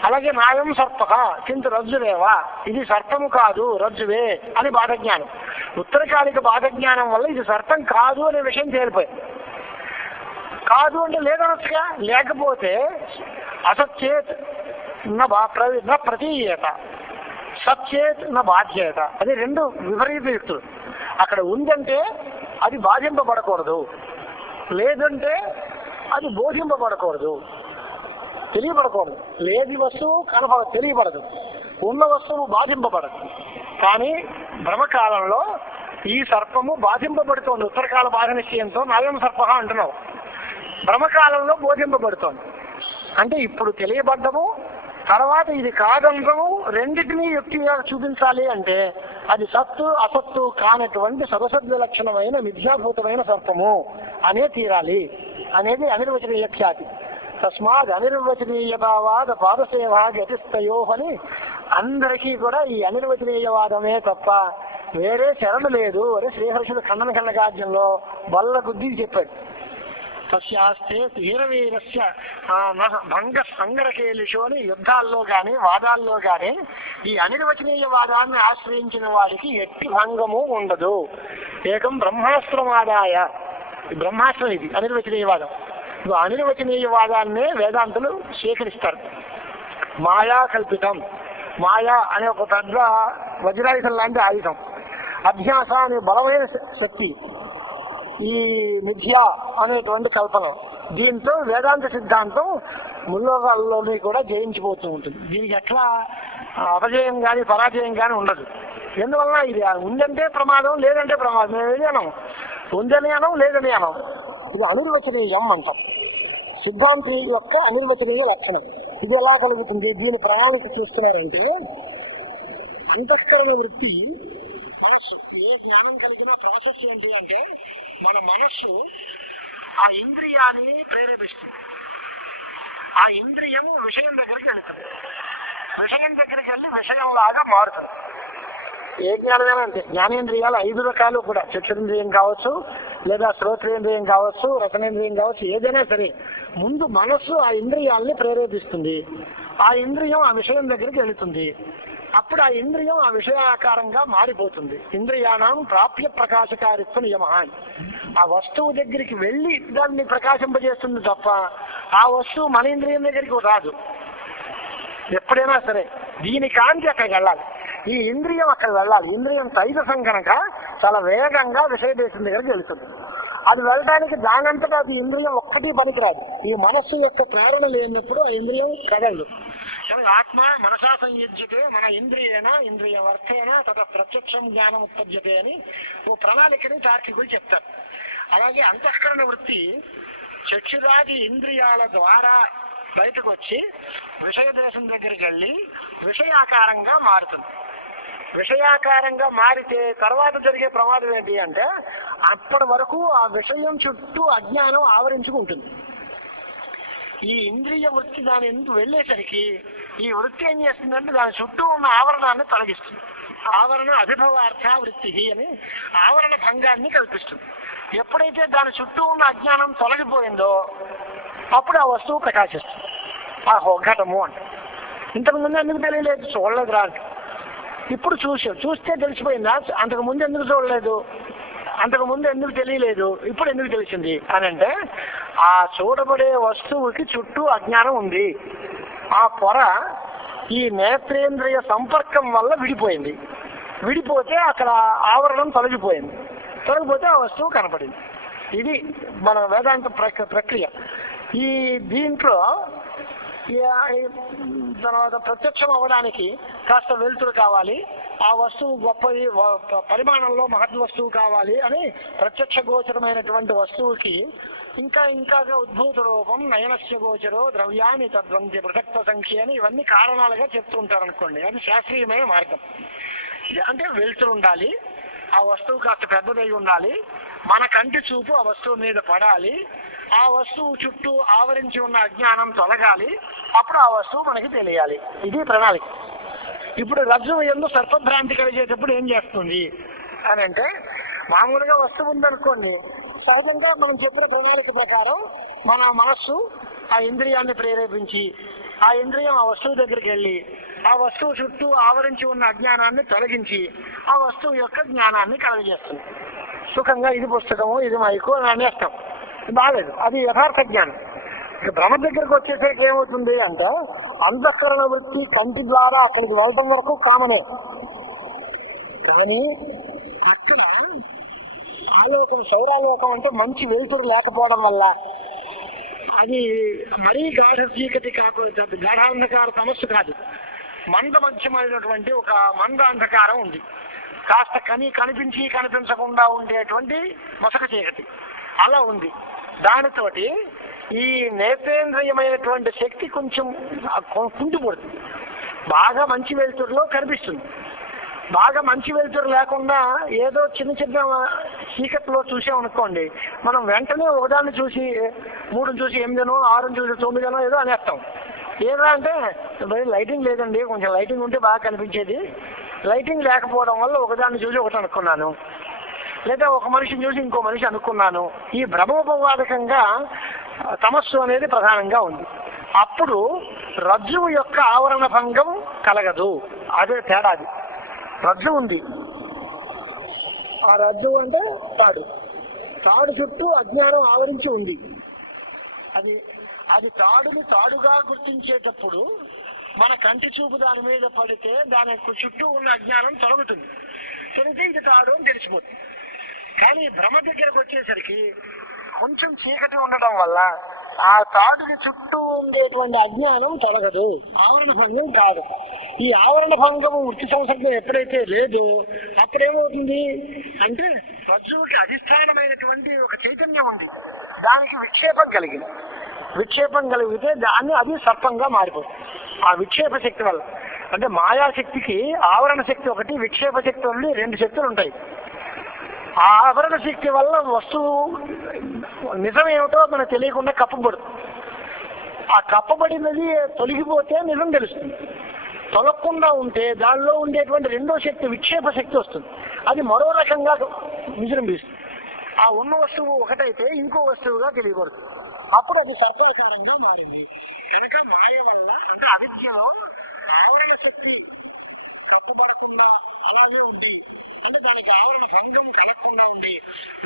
అలాగే నాయం సర్పక కింద రజ్జువేవా, ఇది సర్పము కాదు రజ్జువే అని బాధ జ్ఞానం. ఉత్తరకాలిక బాధ జ్ఞానం వల్ల ఇది సర్పం కాదు అనే విషయం తేలిపోయింది. కాదు అంటే లేదనొచ్చుగా, లేకపోతే అసత్యేత్ న ప్రతీయత, సత్యేత్ న బాధ్యత, అది రెండు విపరీత యుక్తులు. అక్కడ ఉందంటే అది బాధింపబడకూడదు, లేదంటే అది బోధింపబడకూడదు, తెలియబడకూడదు. లేని వస్తువు తెలియబడదు, ఉన్న వస్తువు బాధింపబడదు. కానీ భ్రమకాలంలో ఈ సర్పము బాధింపబడుతోంది. ఉత్తరకాల బాధ నిశ్చయంతో నాయం సర్ప అంటున్నావు, భ్రమకాలంలో బోధింపబడుతోంది. అంటే ఇప్పుడు తెలియబడ్డము, తర్వాత ఇది కాదనము, రెండింటినీ యుక్తిగా చూపించాలి అంటే అది సత్తు అసత్తు కానటువంటి సదసద్య లక్షణమైన మిథ్యాభూతమైన సర్పము అనే తీరాలి అనేది అనిర్వచనీయ ఖ్యాతి. తస్మాత్ అనిర్వచనీయతావాద పాదసేవ గతిస్తయో అని అందరికీ కూడా ఈ అనిర్వచనీయవాదమే తప్ప వేరే శరణు లేదు అని శ్రీహర్షుడు ఖండన ఖండకాద్యంలో బల్ల గుద్ది చెప్పాడు. తస్యాస్తే వీరవీరస్య భంగ సంగరకేలిషు అని యుద్ధాల్లో కానీ వాదాల్లో కానీ ఈ అనిర్వచనీయ వాదాన్ని ఆశ్రయించిన వాడికి ఎట్టి భంగము ఉండదు. ఏకం బ్రహ్మాస్త్రమాదాయ, బ్రహ్మాస్త్రం ఇది అనిర్వచనీయవాదం. అనిర్వచనీయవాదాన్నే వేదాంతులు స్వీకరిస్తారు. మాయా కల్పితం, మాయా అనే ఒక పెద్ద వజ్రాయుధం లాంటి ఆయుధం, అభ్యాస అనే బలమైన శక్తి, ఈ మిథ్య అనేటువంటి కల్పన, దీంతో వేదాంత సిద్ధాంతం ముల్లోకాల్లోని కూడా జయించిపోతూ ఉంటుంది. దీనికి ఎట్లా అపజయం కానీ పరాజయం కానీ ఉండదు. ఎందువల్ల ఇది ఉందంటే ప్రమాదం, లేదంటే ప్రమాదం. మేము ఏది అనం, ఉందని అనం, లేదని అనం. ఇది అనిర్వచనీయం అంటాం. సిద్ధాంతి యొక్క అనిర్వచనీయ లక్షణం. ఇది ఎలా కలుగుతుంది? దీని ప్రయాణిక చూస్తున్నారంటే అంతఃకరణ వృత్తి మనస్సు, ఏ జ్ఞానం కలిగిన ప్రాసెస్ ఏంటి అంటే మన మనస్సు ఆ ఇంద్రియాన్ని ప్రేరేపిస్తుంది. ఆ ఇంద్రియము విషయం దగ్గరికి వెళుతుంది, విషయం దగ్గరికి వెళ్ళి విషయంలాగా మారుతుంది. ఏ జ్ఞానమైనా అంతే. జ్ఞానేంద్రియాలు 5 రకాలు కూడా, చక్షురేంద్రియం కావచ్చు, లేదా శ్రోత్రేంద్రియం కావచ్చు, రసనేంద్రియం కావచ్చు, ఏదైనా సరే ముందు మనస్సు ఆ ఇంద్రియాల్ని ప్రేరేపిస్తుంది. ఆ ఇంద్రియం ఆ విషయం దగ్గరికి వెళుతుంది. అప్పుడు ఆ ఇంద్రియం ఆ విషయాకారంగా మారిపోతుంది. ఇంద్రియాణం ప్రాప్య ప్రకాశకారిత్వ నియమ. ఆ వస్తువు దగ్గరికి వెళ్ళి దాన్ని ప్రకాశింపజేస్తుంది తప్ప ఆ వస్తువు మన ఇంద్రియం దగ్గరికి రాదు. ఎప్పుడైనా సరే దీని కాంతి అక్కడికి వెళ్ళాలి, ఈ ఇంద్రియం అక్కడ వెళ్ళాలి. ఇంద్రియం తైజసం కనుక చాలా వేగంగా విషయదేశం దగ్గరికి వెళ్తుంది. అది వెళ్ళడానికి దానంతటా అది ఇంద్రియం ఒక్కటి పనికిరాదు. ఈ మనస్సు యొక్క ప్రేరణ లేనప్పుడు ఆ ఇంద్రియం కదలదు. ఆత్మ మనసా సంయుజ్యతే మన ఇంద్రియేనా ఇంద్రియ వర్తేనా తత ప్రత్యక్షం జ్ఞానం ఉత్పద్యతే అని ఓ ప్రణాళికని తార్కికులు చెప్తారు. అలాగే అంతఃకరణ వృత్తి చక్షురాది ఇంద్రియాల ద్వారా బయటకు వచ్చి విషయదేశం దగ్గరికి వెళ్ళి విషయాకారంగా మారుతుంది. విషయాకారంగా మారితే తర్వాత జరిగే ప్రమాదం ఏంటి అంటే అప్పటి వరకు ఆ విషయం చుట్టూ అజ్ఞానం ఆవరించుకుంటుంది. ఈ ఇంద్రియ వృత్తి దాని ఎందుకు వెళ్ళేసరికి ఈ వృత్తి ఏం చేస్తుందంటే దాని చుట్టూ ఉన్న ఆవరణాన్ని తొలగిస్తుంది. ఆవరణ అభిభవార్థ వృత్తి అని ఆవరణ భంగాన్ని కల్పిస్తుంది. ఎప్పుడైతే దాని చుట్టూ ఉన్న అజ్ఞానం తొలగిపోయిందో అప్పుడు ఆ వస్తువు ప్రకాశిస్తుంది. ఆ ఘటము అంటే ఇంతకుముందు ఎందుకు తెలియలేదు, చూడలేదు రా అంటే ఇప్పుడు చూస్తే తెలిసిపోయిందా? అంతకు ముందు ఎందుకు చూడలేదు, అంతకు ముందు ఎందుకు తెలియలేదు, ఇప్పుడు ఎందుకు తెలిసింది అని అంటే ఆ చూడబడే వస్తువుకి చుట్టూ అజ్ఞానం ఉంది. ఆ పొర ఈ నేత్రేంద్రియ సంపర్కం వల్ల విడిపోయింది. విడిపోతే అక్కడ ఆవరణం తొలగిపోయింది. తొలగిపోతే ఆ వస్తువు కనపడింది. ఇది మన వేదాంత ప్రక్రియ. ఈ దీంట్లో తర్వాత ప్రత్యక్షం అవ్వడానికి కాస్త వెలుతురు కావాలి, ఆ వస్తువు గొప్ప పరిమాణంలో మహత్ వస్తువు కావాలి అని ప్రత్యక్ష గోచరమైనటువంటి వస్తువుకి ఇంకా ఇంకా ఉద్భూత రూపం నయనస్య గోచరో ద్రవ్యాన్ని తద్వంతి పృథక్త సంఖ్య అని ఇవన్నీ కారణాలుగా చెప్తూ ఉంటారు అనుకోండి. అది శాస్త్రీయమైన మార్గం. అంటే వెలుతురు ఉండాలి, ఆ వస్తువు కాస్త పెద్దదై ఉండాలి, మన కంటి చూపు ఆ వస్తువు మీద పడాలి, ఆ వస్తువు చుట్టూ ఆవరించి ఉన్న అజ్ఞానం తొలగాలి, అప్పుడు ఆ వస్తువు మనకి తెలియాలి. ఇది ప్రణాళిక. ఇప్పుడు రజ్జువు యందు సర్పభ్రాంతి కలిగేటప్పుడు ఏం చేస్తుంది అని అంటే మామూలుగా వస్తువు ఉందనుకోండి, సహజంగా మనం చెప్పిన ప్రణాళిక ప్రకారం మన మనస్సు ఆ ఇంద్రియాన్ని ప్రేరేపించి ఆ ఇంద్రియం ఆ వస్తువు దగ్గరికి వెళ్ళి ఆ వస్తువు చుట్టూ ఆవరించి ఉన్న అజ్ఞానాన్ని తొలగించి ఆ వస్తువు యొక్క జ్ఞానాన్ని కలగజేస్తుంది. సుఖంగా ఇది పుస్తకము ఇది మైకు అని అనేస్తాం, బాలేదు, అది యథార్థ జ్ఞానం. ఇక భ్రమ దగ్గరకు వచ్చేసరికి ఏమవుతుంది అంటే అంతఃకరణ వృత్తి కంటి ద్వారా అక్కడికి వెళ్ళటం వరకు కామనే, కానీ అక్కడ ఆలోకం సౌరాలోకం అంటే మంచి వెలుతురు లేకపోవడం వల్ల అది మరీ గాఢ చీకటి కాకుండా గాఢాంధకార సమస్య కాదు, మందమధ్యమైనటువంటి ఒక మంద అంధకారం ఉంది. కాస్త కనిపించి కనిపించకుండా ఉండేటువంటి మసక చీకటి అలా ఉంది. దానితోటి ఈ నేత్రేంద్రియమైనటువంటి శక్తి కొంచెం కుంటుపడుతుంది. బాగా మంచి వెలుతురులో కనిపిస్తుంది, బాగా మంచి వెలుతురు లేకుండా ఏదో చిన్న చిన్న చీకట్లో చూసామనుకోండి, మనం వెంటనే ఒకదాన్ని చూసి 3 చూసి 8నో 6 చూసి 9నో ఏదో అనేస్తాం. ఏదో అంటే లైటింగ్ లేదండి, కొంచెం లైటింగ్ ఉంటే బాగా కనిపించేది, లైటింగ్ లేకపోవడం వల్ల ఒకదాన్ని చూసి ఒకటి అనుకున్నాను, లేదా ఒక మనిషిని చూసి ఇంకో మనిషి అనుకున్నాను. ఈ భ్రమోపవాదకంగా తమస్సు అనేది ప్రధానంగా ఉంది. అప్పుడు రజ్జువు యొక్క ఆవరణ భంగం కలగదు. అదే తేడాది. రజ్జు ఉంది, ఆ రజ్జువు అంటే తాడు చుట్టూ అజ్ఞానం ఆవరించి ఉంది. అది తాడుని తాడుగా గుర్తించేటప్పుడు మన కంటి చూపు దాని మీద పడితే దాని చుట్టూ ఉన్న అజ్ఞానం తొలగుతుంది, తొలిగితే ఇది తాడు అని తెలిసిపోతుంది. కానీ భ్రమ దగ్గరకు వచ్చేసరికి కొంచెం చీకటి ఉండడం వల్ల ఆ తాడుని చుట్టూ ఉండేటువంటి అజ్ఞానం తొలగదు, ఆవరణ భంగం కాదు. ఈ ఆవరణ భంగము వృత్తి సంసర్గం ఎప్పుడైతే లేదు అప్పుడేమవుతుంది అంటే రజ్జువుకి అధిష్టానమైనటువంటి ఒక చైతన్యం ఉంది, దానికి విక్షేపం కలిగింది. విక్షేపం కలిగితే అది సర్పంగా మారిపోతుంది. ఆ విక్షేప శక్తి వల్ల అంటే మాయాశక్తికి ఆవరణ శక్తి ఒకటి, విక్షేప శక్తి వల్ల 2 శక్తులు ఉంటాయి. ఆ ఆవరణ శక్తి వల్ల వస్తువు నిజమేమిటో మనకు తెలియకుండా కప్పబడుతుంది. ఆ కప్పబడినది తొలగిపోతే నిజం తెలుస్తుంది. తొలగకుండా ఉంటే దానిలో ఉండేటువంటి 2వ శక్తి విక్షేప శక్తి వస్తుంది, అది మరో రకంగా విజృంభిస్తుంది. ఆ ఉన్న వస్తువు ఒకటైతే ఇంకో వస్తువుగా తెలియకూడదు, అప్పుడు అది సర్పాకారంగా మారింది. కనుక మాయ వల్ల అంటే అవిద్యలో ఆవరణ శక్తి తప్పబడకుండా అలాగే ఉండి, అంటే దానికి ఆవరణ భంగం కలగకుండా ఉండి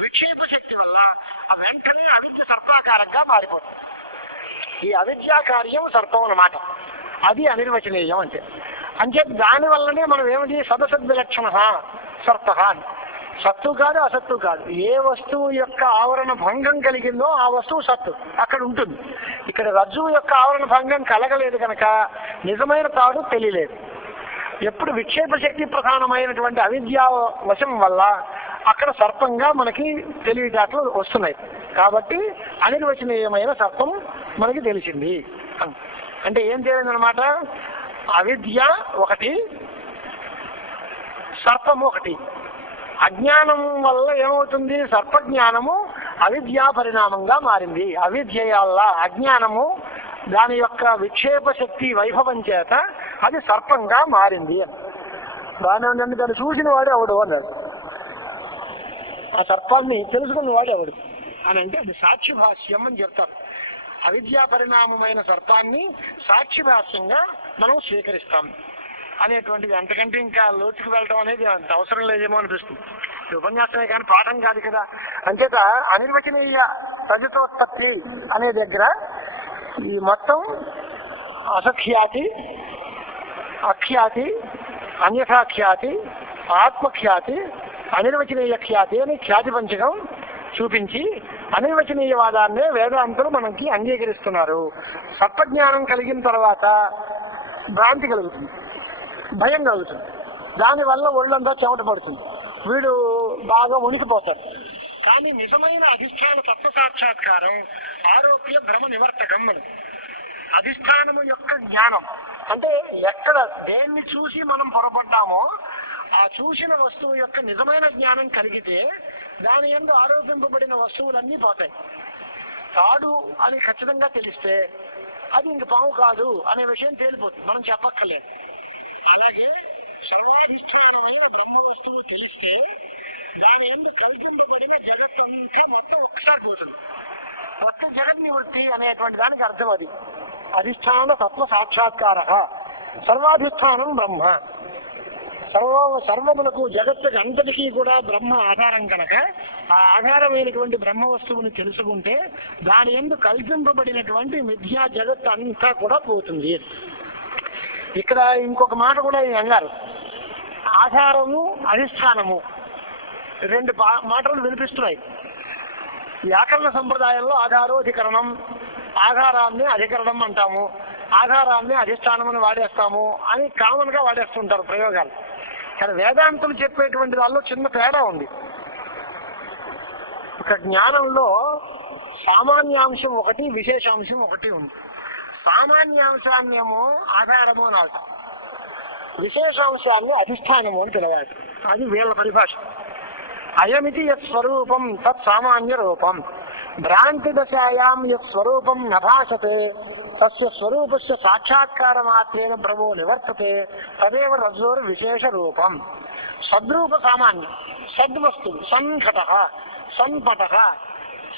విక్షేప శక్తి వల్ల ఆ వెంటనే అవిద్య సర్పాకారంగా మారిపోతుంది. ఈ అవిద్యా కార్యం సర్పం అన్నమాట. అది అనిర్వచనీయం అంటే దాని వల్లనే మనం ఏమిటి సదసద్విలక్షణ సర్ప అని. సత్తు కాదు, అసత్తు కాదు. ఏ వస్తువు యొక్క ఆవరణ భంగం కలిగిందో ఆ వస్తువు సత్తు అక్కడ ఉంటుంది. ఇక్కడ రజ్జువు యొక్క ఆవరణ భంగం కలగలేదు కనుక నిజమైన తాడు తెలియలేదు. ఎప్పుడు విక్షేప శక్తి ప్రధానమైనటువంటి అవిద్యా వశం వల్ల అక్కడ సర్పంగా మనకి తెలివితేటలు వస్తున్నాయి. కాబట్టి అనిర్వచనీయమైన సర్పం మనకి తెలిసింది. అంటే ఏం తెలియదన్నమాట, అవిద్య ఒకటి, సర్పము ఒకటి. అజ్ఞానం వల్ల ఏమవుతుంది, సర్పజ్ఞానము అవిద్యా పరిణామంగా మారింది. అవిద్య వల్ల అజ్ఞానము దాని యొక్క విక్షేప శక్తి వైభవం చేత అది సర్పంగా మారింది అని. బాగానే ఉందండి. దాన్ని చూసిన వాడే ఎవడు అన్నాడు. ఆ సర్పాన్ని తెలుసుకున్న వాడు ఎవడు అని అంటే అది సాక్షిభాష్యం అని చెప్తారు. అవిద్యా పరిణామమైన సర్పాన్ని సాక్షిభాష్యంగా మనం స్వీకరిస్తాం అనేటువంటిది. అంతకంటే ఇంకా లోతుకు వెళ్ళడం అనేది అంత అవసరం లేదేమో అనిపిస్తుంది. ఉపన్యాసమే కానీ పాఠం కాదు కదా. అంచేత అనిర్వచనీయ రజతోత్పత్తి అనే దగ్గర ఈ మొత్తం అసఖ్యాతి, అఖ్యాతి, అన్యథాఖ్యాతి, ఆత్మఖ్యాతి, అనిర్వచనీయ ఖ్యాతి అని ఖ్యాతి పంచకం చూపించి అనిర్వచనీయవాదాన్నే వేదాంతులు మనకి అంగీకరిస్తున్నారు. సర్పజ్ఞానం కలిగిన తర్వాత భ్రాంతి కలుగుతుంది, భయం కలుగుతుంది. దానివల్ల ఒళ్ళంతా చెమట పడుతుంది, వీడు బాగా వణికిపోతాడు. కానీ నిజమైన అధిష్టాన తత్వ సాక్షాత్కారం ఆరోప్య భ్రమ నివర్తకం అని. అధిష్టానము యొక్క జ్ఞానం అంటే ఎక్కడ దేన్ని చూసి మనం పొరపడ్డామో ఆ చూసిన వస్తువు యొక్క నిజమైన జ్ఞానం కలిగితే దాని యందు ఆరోపింపబడిన వస్తువులన్నీ పోతాయి. తాడు అని ఖచ్చితంగా తెలిస్తే అది ఇంక పాము కాదు అనే విషయం తేలిపోతుంది, మనం చెప్పక్కర్లేదు. అలాగే సర్వాధిష్టానమైన బ్రహ్మ వస్తువు తెలిస్తే దాని యందు కల్పింపబడిన జగత్తంతా మొత్తం ఒక్కసారి పోతుంది. మొత్తం జగత్ నివృత్తి అనేటువంటి దానికి అర్థం అది. అధిష్టాన తత్వ సాక్షాత్కార సర్వాధిష్టానం బ్రహ్మ. సర్వములకు జగత్తుకి అంతటికీ కూడా బ్రహ్మ ఆధారం కనుక ఆ ఆధారమైనటువంటి బ్రహ్మ వస్తువుని తెలుసుకుంటే దాని యందు కల్పింపబడినటువంటి మిథ్యా జగత్ అంతా కూడా పోతుంది. ఇక్కడ ఇంకొక మాట కూడా అన్నారు, ఆధారము అధిష్టానము రెండు మాటలు వినిపిస్తున్నాయి. వ్యాకరణ సంప్రదాయంలో ఆధారోధికరణం, ఆధారాన్ని అధికరణం అంటాము, ఆధారాన్ని అధిష్టానం అని వాడేస్తాము అని కామన్ గా వాడేస్తుంటారు ప్రయోగాలు. కానీ వేదాంతులు చెప్పేటువంటి దానిలో చిన్న తేడా ఉంది. ఒక జ్ఞానంలో సామాన్యాంశం ఒకటి, విశేషాంశం ఒకటి ఉంది. సామాన్యాంశాన్నేమో ఆధారము అని అవుతాం, విశేషాంశాన్ని అధిష్టానము అని పిలవాలి. అది వీళ్ళ పరిభాష. అయమితి యత్ స్వరూపం తత్ సామాన్య రూపం, భ్రాంతి దశాయాం యత్ స్వరూపం నభాషతే తస్య స్వరూపస్య సాక్షాత్కార మాత్రేన భ్రమో నివర్తతే తదేవ రజ్జోర్ విశేష రూపం. సద్రూప సామాన్యం, సద్వస్తు, సన్ఘట, సన్పట,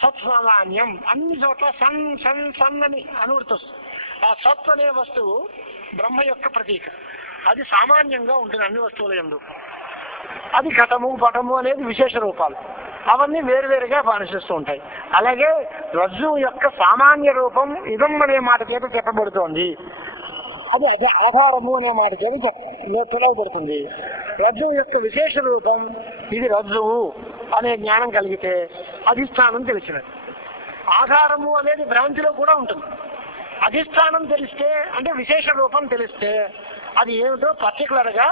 సత్సామాన్యం, అన్ని చోట్ల సన్ సన్ సన్ అని అనువృత్తి వస్తుంది. ఆ సత్ అనే వస్తువు బ్రహ్మ యొక్క ప్రతీక. అది సామాన్యంగా ఉంటుంది అన్ని వస్తువుల యందు. అది ఘటము, పటము అనేది విశేష రూపాలు. అవన్నీ వేరువేరుగా భాషిస్తూ ఉంటాయి. అలాగే రజ్జువు యొక్క సామాన్య రూపం ఇదం అనే మాట చేత చెప్పబడుతోంది. అది అదే ఆధారము అనే మాట చేత పిలువబడుతుంది. రజ్జువు యొక్క విశేష రూపం ఇది రజ్జువు అనే జ్ఞానం కలిగితే అధిష్టానం తెలిసినది. ఆధారము అనేది భ్రాంతిలో కూడా ఉంటుంది. అధిష్టానం తెలిస్తే అంటే విశేష రూపం తెలిస్తే అది ఏమిటో పర్టికులర్ గా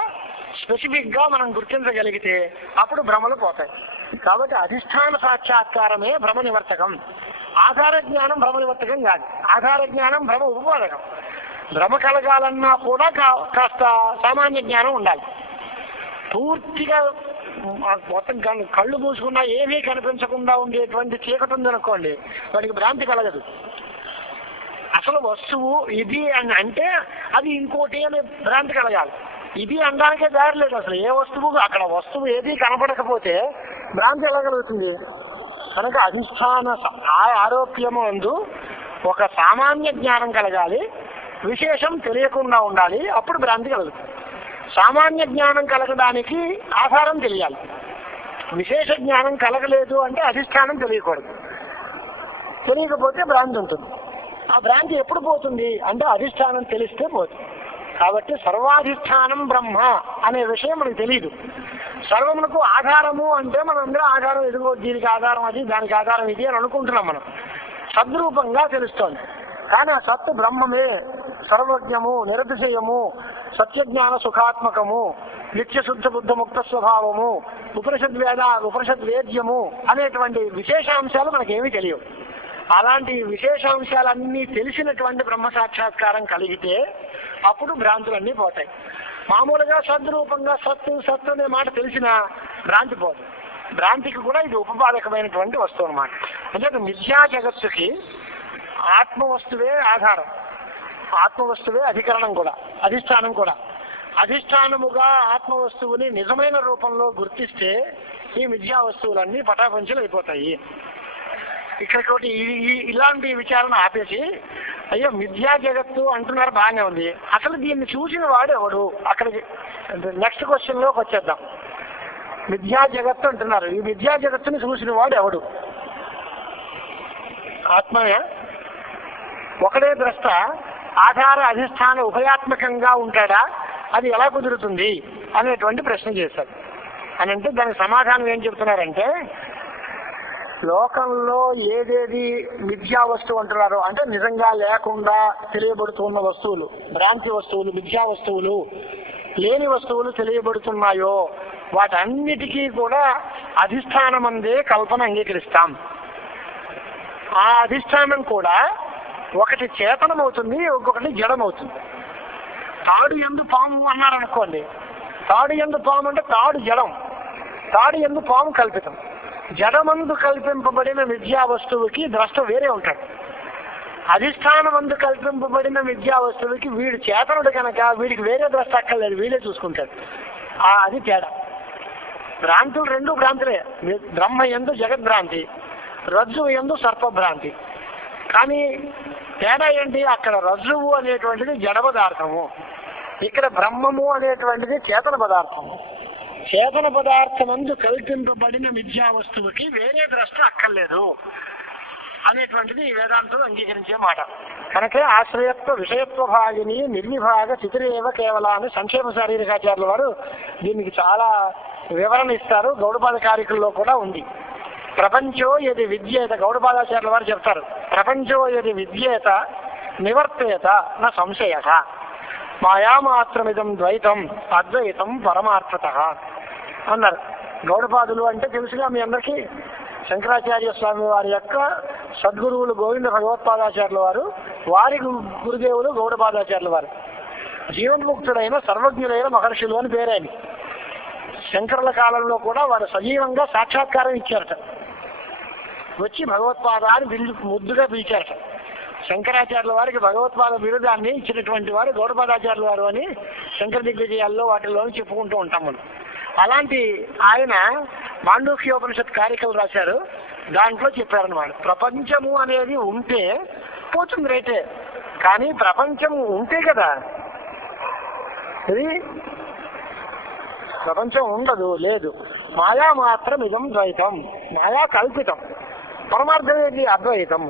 స్పెసిఫిక్ గా మనం గుర్తించగలిగితే అప్పుడు భ్రమలు పోతాయి. కాబట్టి అధిష్టాన సాక్షాత్కారమే భ్రమ నివర్తకం. ఆధార జ్ఞానం భ్రమ నివర్తకం కాదు. ఆధార జ్ఞానం భ్రమ ఉపపాదకం. భ్రమ కలగాలన్నా కూడా కాస్త సామాన్య జ్ఞానం ఉండాలి. పూర్తిగా మొత్తం కళ్ళు మూసుకున్నా ఏమీ కనిపించకుండా ఉండేటువంటి చీకటి ఉందనుకోండి, వాడికి భ్రాంతి కలగదు. అసలు వస్తువు ఇది అని అంటే అది ఇంకోటి అనే భ్రాంతి కలగాలి. ఇది అనడానికే దారి లేదు. అసలు ఏ వస్తువు అక్కడ వస్తువు ఏది కనపడకపోతే భ్రాంతి ఎలా కలుగుతుంది? కనుక అధిష్టాన ఆరోప్యము అందు ఒక సామాన్య జ్ఞానం కలగాలి, విశేషం తెలియకుండా ఉండాలి, అప్పుడు భ్రాంతి కలుగుతుంది. సామాన్య జ్ఞానం కలగడానికి ఆధారం తెలియాలి. విశేష జ్ఞానం కలగలేదు అంటే అధిష్టానం తెలియకూడదు. తెలియకపోతే భ్రాంతి ఉంటుంది. ఆ భ్రాంతి ఎప్పుడు పోతుంది అంటే అధిష్టానం తెలిస్తే పోతుంది. కాబట్టి సర్వాధిష్టానం బ్రహ్మ అనే విషయం మనకు తెలియదు. సర్వమునకు ఆధారము అంటే మనం అందరూ ఆధారం ఎదుగో, దీనికి ఆధారం అది, దానికి ఆధారం ఇది అని అనుకుంటున్నాం. మనం సద్రూపంగా తెలుస్తోంది. కానీ ఆ సత్తు బ్రహ్మమే, సర్వజ్ఞము, నిరతిశయము, సత్యజ్ఞాన సుఖాత్మకము, నిత్యశుద్ధ బుద్ధ ముక్త స్వభావము, ఉపనిషద్ వేద్యము అనేటువంటి విశేషాంశాలు మనకేమీ తెలియవు. అలాంటి విశేషాంశాలన్నీ తెలిసినటువంటి బ్రహ్మ సాక్షాత్కారం కలిగితే అప్పుడు భ్రాంతులన్నీ పోతాయి. మామూలుగా సద్రూపంగా సత్తు అనే మాట తెలిసినా భ్రాంతి పోదు. భ్రాంతికి కూడా ఇది ఉపపాదకమైనటువంటి వస్తువు అన్నమాట. అంటే మిథ్యా జగత్తుకి ఆత్మవస్తువే ఆధారం, ఆత్మవస్తువే అధికరణం కూడా, అధిష్టానం కూడా. అధిష్టానముగా ఆత్మవస్తువుని నిజమైన రూపంలో గుర్తిస్తే ఈ మిథ్యా వస్తువులన్నీ పటాపంచలు అయిపోతాయి. ఇక్కడికి ఇలాంటి విచారణ ఆపేసి, అయ్యో మిథ్యా జగత్తు అంటున్నారు, బాగానే ఉంది, అసలు దీన్ని చూసిన వాడు ఎవడు? అక్కడికి నెక్స్ట్ క్వశ్చన్ లోకి వచ్చేద్దాం. మిథ్యా జగత్తు అంటున్నారు, ఈ మిథ్యా జగత్తుని చూసిన వాడు ఎవడు? ఆత్మయే, ఒకడే ద్రష్ట, ఆధార అధిష్టాన ఉభయాత్మకంగా ఉంటాడా? అది ఎలా కుదురుతుంది అనేటువంటి ప్రశ్న చేశారు. అని అంటే దానికి సమాధానం ఏం చెప్తున్నారంటే, లోకంలో ఏదేది మిథ్యా వస్తువు అంటున్నారో అంటే నిజంగా లేకుండా తెలియబడుతున్న వస్తువులు, భ్రాంతి వస్తువులు, మిథ్యా వస్తువులు, లేని వస్తువులు తెలియబడుతున్నాయో వాటన్నిటికీ కూడా అధిష్టానమందే కల్పన అంగీకరిస్తాం. ఆ అధిష్టానం కూడా ఒకటి చేతనమవుతుంది, ఇంకొకటి జడమవుతుంది. తాడు యందు పాము అన్నారు అనుకోండి, తాడు యందు పాము అంటే తాడు జడం, తాడు యందు పాము కల్పితం. జడమందు కల్పింపబడిన మిథ్యా వస్తువుకి ద్రష్ట వేరే ఉంటాడు. అధిష్టానమందు కల్పింపబడిన మిథ్యా వస్తువుకి వీడు చేతనుడు కనుక వీడికి వేరే ద్రష్ట అక్కర్లేదు, వీడే చూసుకుంటాడు. అది తేడా. భ్రాంతులు రెండు భ్రాంతులే. బ్రహ్మ యందు జగద్భ్రాంతి, రజ్జువు యందు సర్పభ్రాంతి. కానీ తేడా ఏంటి? అక్కడ రజ్జువు అనేటువంటిది జడ పదార్థము, ఇక్కడ బ్రహ్మము అనేటువంటిది చేతన పదార్థము. చేతన పదార్థమందు కల్పింపబడిన మిథ్యా వస్తువుకి వేరే ద్రష్ట అక్కర్లేదు అనేటువంటిది ఈ వేదాంతులు అంగీకరించే మాట. కనుక ఆశ్రయత్వ విషయత్వ భాగిని నిర్విభాగ చితిరేవ కేవల అని సంక్షేమ శారీరకాచార్యుల వారు దీనికి చాలా వివరణ ఇస్తారు. గౌడపాద కారికల్లో కూడా ఉంది. ప్రపంచో యది విద్యేత, గౌడపాదాచార్యుల వారు చెప్తారు, ప్రపంచో యది విద్యేత నివర్తేత నా సంశయ మాయామాత్రమిదం ద్వైతం అద్వైతం పరమార్థత అన్నారు. గౌడపాదులు అంటే తెలుసుగా మీ అందరికీ, శంకరాచార్య స్వామి వారి యొక్క సద్గురువులు గోవింద భగవత్పాదాచార్యుల వారు, వారి గురుదేవులు గౌడపాదాచార్యుల వారు. జీవన్ముక్తుడైన సర్వజ్ఞుడైన మహర్షులు అని పేరాయన. శంకరుల కాలంలో కూడా వారు సజీవంగా సాక్షాత్కారం ఇచ్చారట. వచ్చి భగవత్పాద అని ముద్దుగా పిలిచారట. శంకరాచార్యుల వారికి భగవత్పాద బిరుదాన్ని ఇచ్చినటువంటి వారు గౌడపాదాచార్యుల వారు అని శంకర దిగ్విజయాల్లో వాటిలో చెప్పుకుంటూ ఉంటాం మనం. అలాంటి ఆయన మాండూక్యోపనిషత్ కారికలు రాశారు. దాంట్లో చెప్పారన్నమాట, ప్రపంచము అనేది ఉంటే పోతుంది రైతే, కానీ ప్రపంచం ఉంటే కదా, ఇది ప్రపంచం ఉండదు, లేదు. మాయా మాత్రం ఇదం ద్వైతం, మాయా కల్పితం, పరమార్థం ఏంటి? అద్వైతం.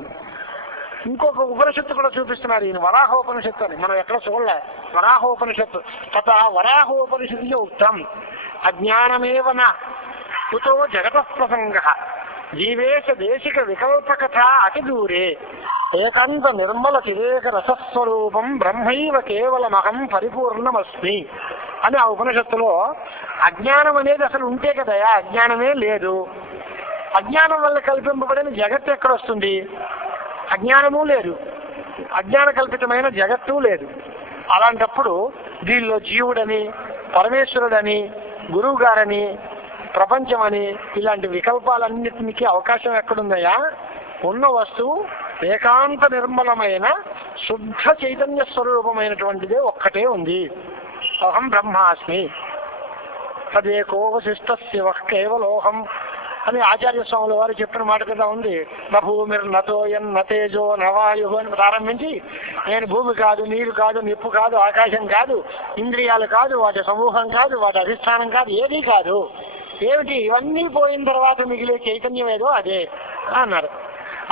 ఇంకొక ఉపనిషత్తు కూడా చూపిస్తున్నారు ఈయన, వరాహోపనిషత్తు అని. మనం ఎక్కడ చూడలే వరాహోపనిషత్తు. తథా వరాహోపనిషత్తు ఉక్తం అజ్ఞానమేవ న కుతో జగత ప్రసంగ జీవేశ దేశిక వికల్పకథ అతి దూరే ఏకంత నిర్మల చిరేక రసస్వరూపం బ్రహ్మైవ కేవలమహం పరిపూర్ణమస్మి అని ఆ ఉపనిషత్తులో అజ్ఞానం అనేది అసలు ఉంటే కదయా, అజ్ఞానమే లేదు. అజ్ఞానం వల్ల కల్పింపబడిన జగత్తు ఎక్కడొస్తుంది? అజ్ఞానము లేదు, అజ్ఞాన కల్పితమైన జగత్తు లేదు. అలాంటప్పుడు దీనిలో జీవుడని, పరమేశ్వరుడని, గురువు గారని, ప్రపంచమని ఇలాంటి వికల్పాలన్నిటికీ అవకాశం ఎక్కడుందయా? ఉన్న వస్తువు ఏకాంత నిర్మలమైన శుద్ధ చైతన్య స్వరూపమైనటువంటిదే ఒక్కటే ఉంది. అహం బ్రహ్మాస్మి తదేకోవశిష్ట శివ కేవలోహం అని ఆచార్య స్వాముల వారు చెప్పిన మాట కదా ఉంది. భూమిర్ నతోయన్ నతేజో నవాయు అని ప్రారంభించి నేను భూమి కాదు, నీరు కాదు, నిప్పు కాదు, ఆకాశం కాదు, ఇంద్రియాలు కాదు, వాటి సమూహం కాదు, వాటి అధిష్టానం కాదు, ఏదీ కాదు. ఏమిటి ఇవన్నీ పోయిన తర్వాత మిగిలే చైతన్యం ఏదో అదే అన్నారు.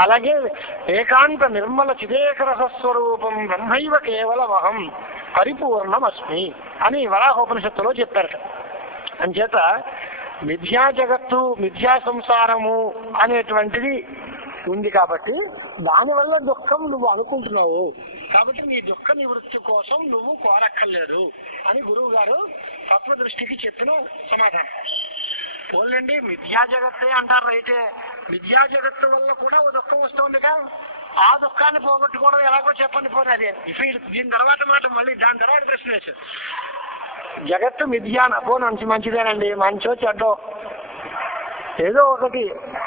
అలాగే ఏకాంత నిర్మల చిదేకరసస్వరూపం బ్రహ్మైవ కేవలమహం పరిపూర్ణమస్మి అని వరాహోపనిషత్తులో చెప్పారట. అంచేత మిథ్యా జగత్తు, మిథ్యా సంసారము అనేటువంటిది ఉంది కాబట్టి దానివల్ల దుఃఖం నువ్వు అనుకుంటున్నావు, కాబట్టి నీ దుఃఖ నివృత్తి కోసం నువ్వు కోరక్కర్లేదు అని గురువు గారు తత్వదృష్టికి చెప్పిన సమాధానం. పోలండి మిథ్యా జగత్తే అంటారు అయితే మిథ్యా జగత్తు వల్ల కూడా ఓ దుఃఖం వస్తుందిగా, ఆ దుఃఖాన్ని పోగొట్టుకోవడం ఎలాగో చెప్పండి. పోనీ అదే దీని తర్వాత మాట మళ్ళీ దాని తర్వాత ప్రశ్న వేశారు. జగత్తు మిథ్యా పోనీ మంచిదేనండి, మంచో చెడ్డో ఏదో ఒకటి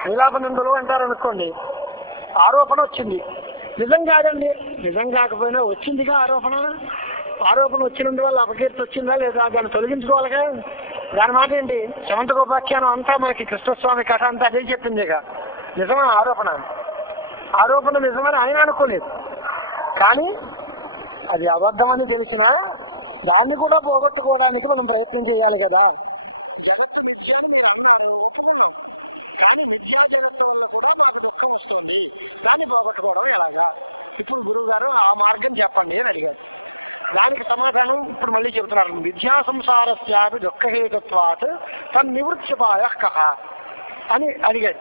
విలాపనిందులు అంటారు అనుకోండి, ఆరోపణ వచ్చింది, నిజం కాదండి, నిజం కాకపోయినా వచ్చిందిగా ఆరోపణ. ఆరోపణ వచ్చినందువల్ల అపకీర్తి వచ్చిందా లేదా దాన్ని తొలగించుకోవాలిగా. దాని మాట ఏంటి, శమంతకోపాఖ్యానం అంతా మనకి కృష్ణస్వామి కథ అంతా అదే చెప్పిందిగా. నిజమా ఆరోపణ? ఆరోపణ నిజమని ఆయన అనుకోలేదు, కానీ అది అబద్ధమని తెలిసినా దాన్ని కూడా పోగొట్టుకోవడానికి మనం ప్రయత్నం చేయాలి కదా. జగత్తు మిథ్య అని మీరు అన్నారు, ఒప్పుకున్నాం, కానీ మిథ్యా జగత్తు వల్ల కూడా నాకు దుఃఖం వస్తుంది, దాన్ని పోగొట్టుకోవడం ఎలాగా? ఇప్పుడు గురువు గారు ఆ మార్గం చెప్పండి అని అడిగారు. దానికి సమాధానం ఇప్పుడు మళ్ళీ చెప్తున్నాను. విద్యా సంసారత్వాది దుఃఖహేతుత్వాది తన్నివృత్యపాయ కహ అని అడిగారు.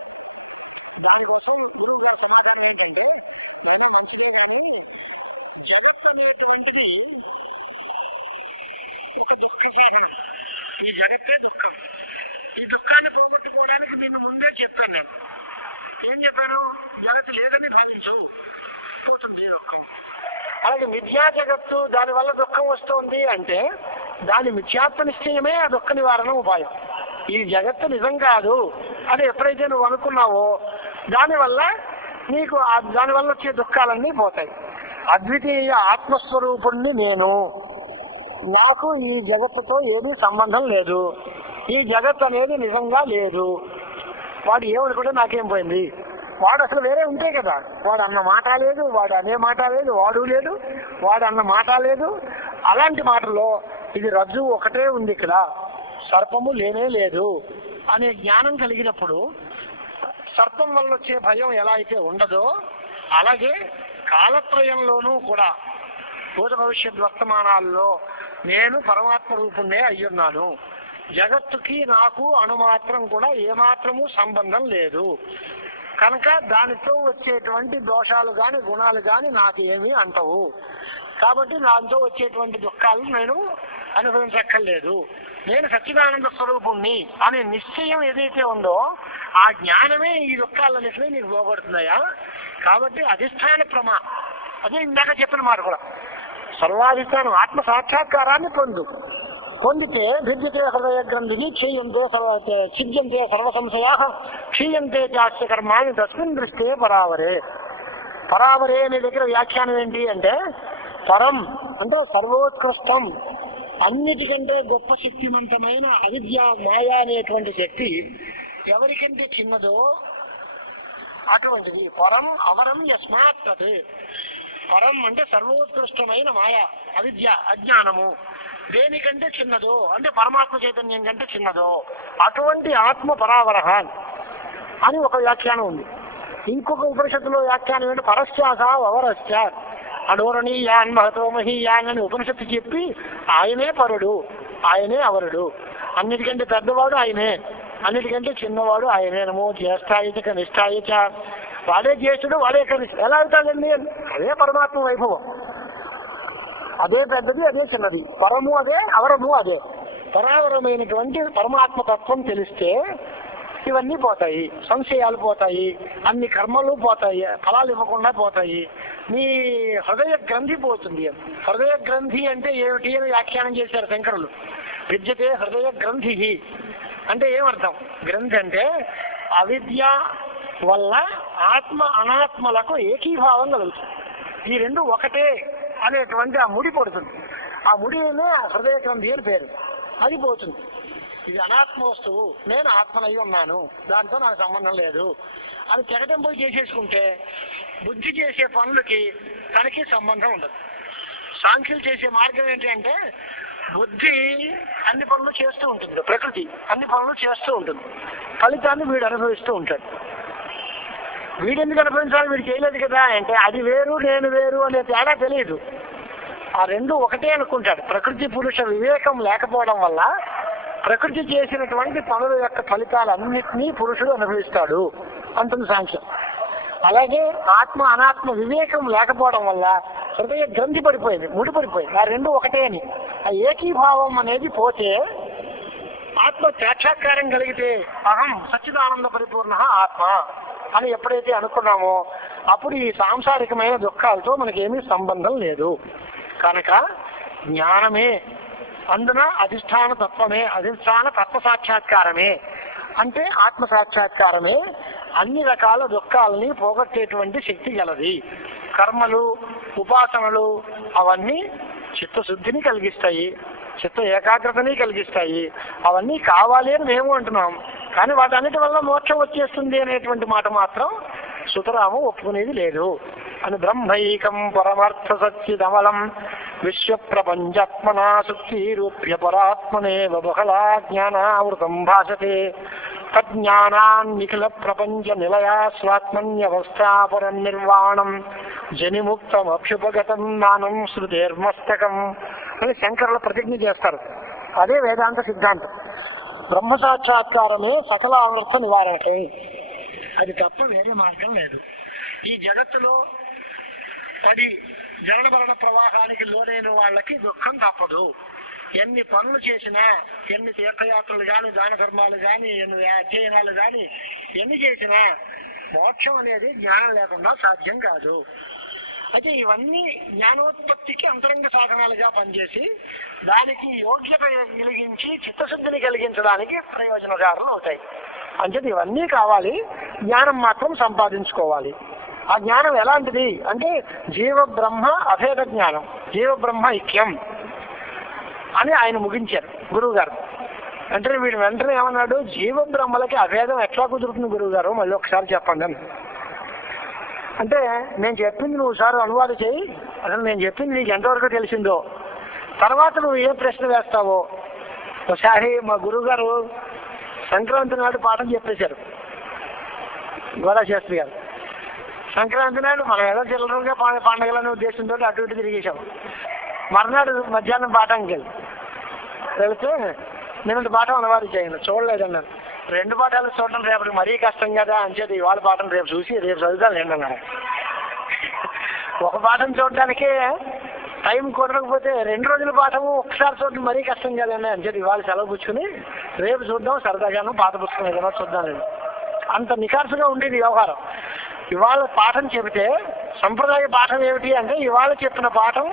దానికోసం గురువు గారి సమాధానం ఏంటంటే, ఏమో మంచిదే కానీ జగత్ అనేటువంటిది ఒక దుఃఖ సాధనం, ఈ జగత్తే దుఃఖం. ఈ దుఃఖాన్ని పోగొట్టుకోవడానికి నిన్ను ముందే చెప్పాను. నేను ఏం చెప్పాను? జగత్తు లేదని భావించు, పోతుంది దుఃఖం. అలాగే మిథ్యా జగత్తు దానివల్ల దుఃఖం వస్తుంది అంటే దాని మిథ్యాత్మ నిశ్చయమే ఆ దుఃఖ నివారణ ఉపాయం. ఈ జగత్తు నిజం కాదు అని ఎప్పుడైతే నువ్వు అనుకున్నావో దానివల్ల నీకు దానివల్ల వచ్చే దుఃఖాలన్నీ పోతాయి. అద్వితీయ ఆత్మస్వరూపుణ్ణి నేను, నాకు ఈ జగత్తుతో ఏమీ సంబంధం లేదు, ఈ జగత్ అనేది నిజంగా లేదు. వాడు ఏమనుకుంటే నాకేం పోయింది, వాడు అసలు వేరే ఉంటే కదా, వాడు అన్న మాట లేదు, వాడు అనే మాట లేదు, వాడు లేదు, వాడు అన్న మాట లేదు. అలాంటి మాటలో ఇది రజ్జు ఒకటే ఉంది, ఇక్కడ సర్పము లేనే లేదు అనే జ్ఞానం కలిగినప్పుడు సర్పం వల్ల వచ్చే భయం ఎలా అయితే ఉండదో అలాగే కాలత్రయంలోనూ కూడా భూత భవిష్యత్ వర్తమానాల్లో నేను పరమాత్మ రూపుణ్ణే అయ్యున్నాను. జగత్తుకి నాకు అణుమాత్రం కూడా ఏమాత్రము సంబంధం లేదు కనుక దానితో వచ్చేటువంటి దోషాలు కానీ గుణాలు కానీ నాకు ఏమీ అంటవు. కాబట్టి దాంతో వచ్చేటువంటి దుఃఖాలు నేను అనుభవించక్కర్లేదు. నేను సచ్చిదానంద స్వరూపుణ్ణి అనే నిశ్చయం ఏదైతే ఉందో ఆ జ్ఞానమే ఈ దుఃఖాలన్నింటినీ నీకు పోగొడుతున్నాయా. కాబట్టి అధిష్టాన ప్రమా, అదే ఇందాక చెప్పిన మాట కూడా, సర్వాధిష్టానం ఆత్మ సాక్షాత్కారాన్ని పొందితే భిద్యతే హృదయ గ్రంథికి ఛిద్యంతే సర్వ సంశయా క్షీయంతే చాస్య కర్మాణి తస్మిన్ దృష్టే పరావరే. పరావరే అనే దగ్గర వ్యాఖ్యానం ఏంటి అంటే, పరం అంటే సర్వోత్కృష్టం, అన్నిటికంటే గొప్ప శక్తివంతమైన అవిద్య మాయా అనేటువంటి శక్తి ఎవరికంటే చిన్నదో అటువంటిది. పరం అవరం యస్మాత్ తత్. పరం అంటే సర్వోత్కృష్టమైన మాయ, అవిద్య అజ్ఞానము దేనికంటే చిన్నదో అంటే పరమాత్మ చైతన్యం కంటే చిన్నదో అటువంటి ఆత్మ పరావరహ అని ఒక వ్యాఖ్యానం ఉంది. ఇంకొక ఉపనిషత్తులో వ్యాఖ్యానం ఏంటి, పరశ్చాస అవరశ్చ అడోరణీయాన్ మహతో మహీయాన్ అని ఉపనిషత్తు చెప్పి ఆయనే పరుడు, ఆయనే అవరుడు, అన్నిటికంటే పెద్దవాడు ఆయనే, అన్నిటికంటే చిన్నవాడు ఆయనే. నమో జ్యేష్ఠాయచ కనిష్టాయచ, వాడే జ్యేష్ఠుడు వాడే కనిష్ఠ. ఎలా అవుతాడండి? అదే పరమాత్మ వైభవం, అదే పెద్దది అదే చిన్నది, పరము అదే అవరము అదే. పరావరమైనటువంటి పరమాత్మ తత్వం తెలిస్తే ఇవన్నీ పోతాయి, సంశయాలు పోతాయి, అన్ని కర్మలు పోతాయి, ఫలాలు ఇవ్వకుండా పోతాయి, నీ హృదయ గ్రంథి పోతుంది. హృదయ గ్రంథి అంటే ఏమిటి అని వ్యాఖ్యానం చేశారు శంకరులు. విద్యతే హృదయ గ్రంథి అంటే ఏమర్థం? గ్రంథి అంటే అవిద్య వల్ల ఆత్మ అనాత్మలకు ఏకీభావం కలుగుతుంది. ఈ రెండు ఒకటే అనేటువంటి ఆ ముడి పడుతుంది. ఆ ముడినే హృదయ గ్రంథి అని పేరు. అది పోతుంది. ఇది అనాత్మ వస్తువు, నేను ఆత్మనై ఉన్నాను, దాంతో నాకు సంబంధం లేదు అని తెగటెంపులు చేసేసుకుంటే బుద్ధి చేసే పనులకి తనకి సంబంధం ఉండదు. సాంఖ్యులు చేసే మార్గం ఏంటి అంటే బుద్ధి అన్ని పనులు చేస్తూ ఉంటుంది, ప్రకృతి అన్ని పనులు చేస్తూ ఉంటుంది, ఫలితాన్ని వీడు అనుభవిస్తూ ఉంటాడు. వీడెందుకు అనుభవించాలి, వీడు చేయలేదు కదా అంటే అది వేరు నేను వేరు అనే తేడా తెలియదు. ఆ రెండు ఒకటే అనుకుంటాడు. ప్రకృతి పురుష వివేకం లేకపోవడం వల్ల ప్రకృతి చేసినటువంటి పనుల యొక్క ఫలితాలన్నింటినీ పురుషుడు అనుభవిస్తాడు అంటుంది సాంఖ్యం. అలాగే ఆత్మ అనాత్మ వివేకం లేకపోవడం వల్ల హృదయ గ్రంథి పడిపోయింది, ముడిపడిపోయింది. ఆ రెండు ఒకటే అని ఆ ఏకీభావం అనేది పోతే ఆత్మ సాక్షాత్కారం కలిగితే అహం సచ్చిదానంద పరిపూర్ణ ఆత్మ అని ఎప్పుడైతే అనుకున్నామో అప్పుడు ఈ సాంసారికమైన దుఃఖాలతో మనకేమీ సంబంధం లేదు. కనుక జ్ఞానమే, అందున అధిష్టాన తత్వమే, అధిష్టాన తత్వ సాక్షాత్కారమే అంటే ఆత్మ సాక్షాత్కారమే అన్ని రకాల దుఃఖాలని పోగొట్టేటువంటి శక్తి గలది. కర్మలు ఉపాసనలు అవన్నీ చిత్తశుద్ధిని కలిగిస్తాయి, చిత్త ఏకాగ్రతని కలిగిస్తాయి. అవన్నీ కావాలి అని మేము అంటున్నాం, కానీ వాటన్నిటి వల్ల మోక్షం వచ్చేస్తుంది అనేటువంటి మాట మాత్రం సుతరాము ఒప్పుకునేది లేదు అని. బ్రహ్మైకం పరమార్థ సచ్చిదమలం విశ్వ ప్రపంచాత్మనా సుక్తిరూప్య పరాత్మనే బహళా జ్ఞానావృతం భాసతే తజ్ఞానాన్నిఖిల ప్రపంచ నిలయా స్వాత్మన్యవస్థాపరం నిర్వాణం జనిముక్తమభ్యుపగతం మానం శృతేర్మస్తకం అని శంకరుల ప్రతిజ్ఞ చేస్తారు. అదే వేదాంత సిద్ధాంతం. బ్రహ్మ సాక్షాత్కారమే సకల అనర్థ నివారణకై, అది తప్ప వేరే మార్గం లేదు. ఈ జగత్తులో పడి జనన మరణ ప్రవాహానికి లోనైన వాళ్ళకి దుఃఖం తప్పదు. ఎన్ని పనులు చేసినా, ఎన్ని తీర్థయాత్రలు కానీ, దాన ధర్మాలు కానీ, ఎన్ని అధ్యయనాలు కానీ ఎన్ని చేసినా మోక్షం అనేది జ్ఞానం లేకుండా సాధ్యం కాదు. అయితే ఇవన్నీ జ్ఞానోత్పత్తికి అంతరంగ సాధనాలుగా పనిచేసి దానికి యోగ్యత కలిగించి చిత్తశుద్ధిని కలిగించడానికి ప్రయోజనకారులు అవుతాయి. అంటే ఇవన్నీ కావాలి, జ్ఞానం మాత్రం సంపాదించుకోవాలి. ఆ జ్ఞానం ఎలాంటిది అంటే జీవ బ్రహ్మ అభేద జ్ఞానం, జీవ బ్రహ్మ ఐక్యం అని ఆయన ముగించారు గురువు గారు. అంటే వీడు వెంటనే ఏమన్నాడు, జీవ బ్రహ్మలకి అభేదం ఎట్లా కుదురుతుంది గురువు గారు, మళ్ళీ ఒకసారి చెప్పండి అని. అంటే నేను చెప్పింది నువ్వు సార్ అనువాదం చేయి, అసలు నేను చెప్పింది నీకు ఎంతవరకు తెలిసిందో, తర్వాత నువ్వు ఏ ప్రశ్న వేస్తావో. ఒకసారి మా గురువు గారు సంక్రాంతి నాడు పాఠం చెప్పేశారు, గోదా శాస్త్రి గారు. సంక్రాంతి నాడు మనం ఏదో చిల్లరగా పండగలనే ఉద్దేశంతో అటు ఇటు తిరిగేశాం. మర్నాడు మధ్యాహ్నం పాఠానికి వెళితే నిన్నటి పాఠం అనువాదం చేయండి, చూడలేదన్నారు. రెండు పాఠాలు చూడటం రేపటికి మరీ కష్టం కదా అంచేది ఇవాళ పాఠం రేపు చూసి రేపు చదువుతాను నేను అన్నారు. ఒక పాఠం చూడటానికే టైం కుదరకపోతే 2 రోజుల పాఠము ఒకసారి చూడటం మరీ కష్టం కదండి అంచేది ఇవాళ సెలవు పుచ్చుకుని రేపు చూద్దాం, సరదాగాను పాత పుస్తకం ఏదైనా చూద్దానండి. అంత నిఖార్సుగా ఉండేది వ్యవహారం. ఇవాళ పాఠం చెబితే సంప్రదాయ పాఠం ఏమిటి అంటే ఇవాళ చెప్పిన పాఠం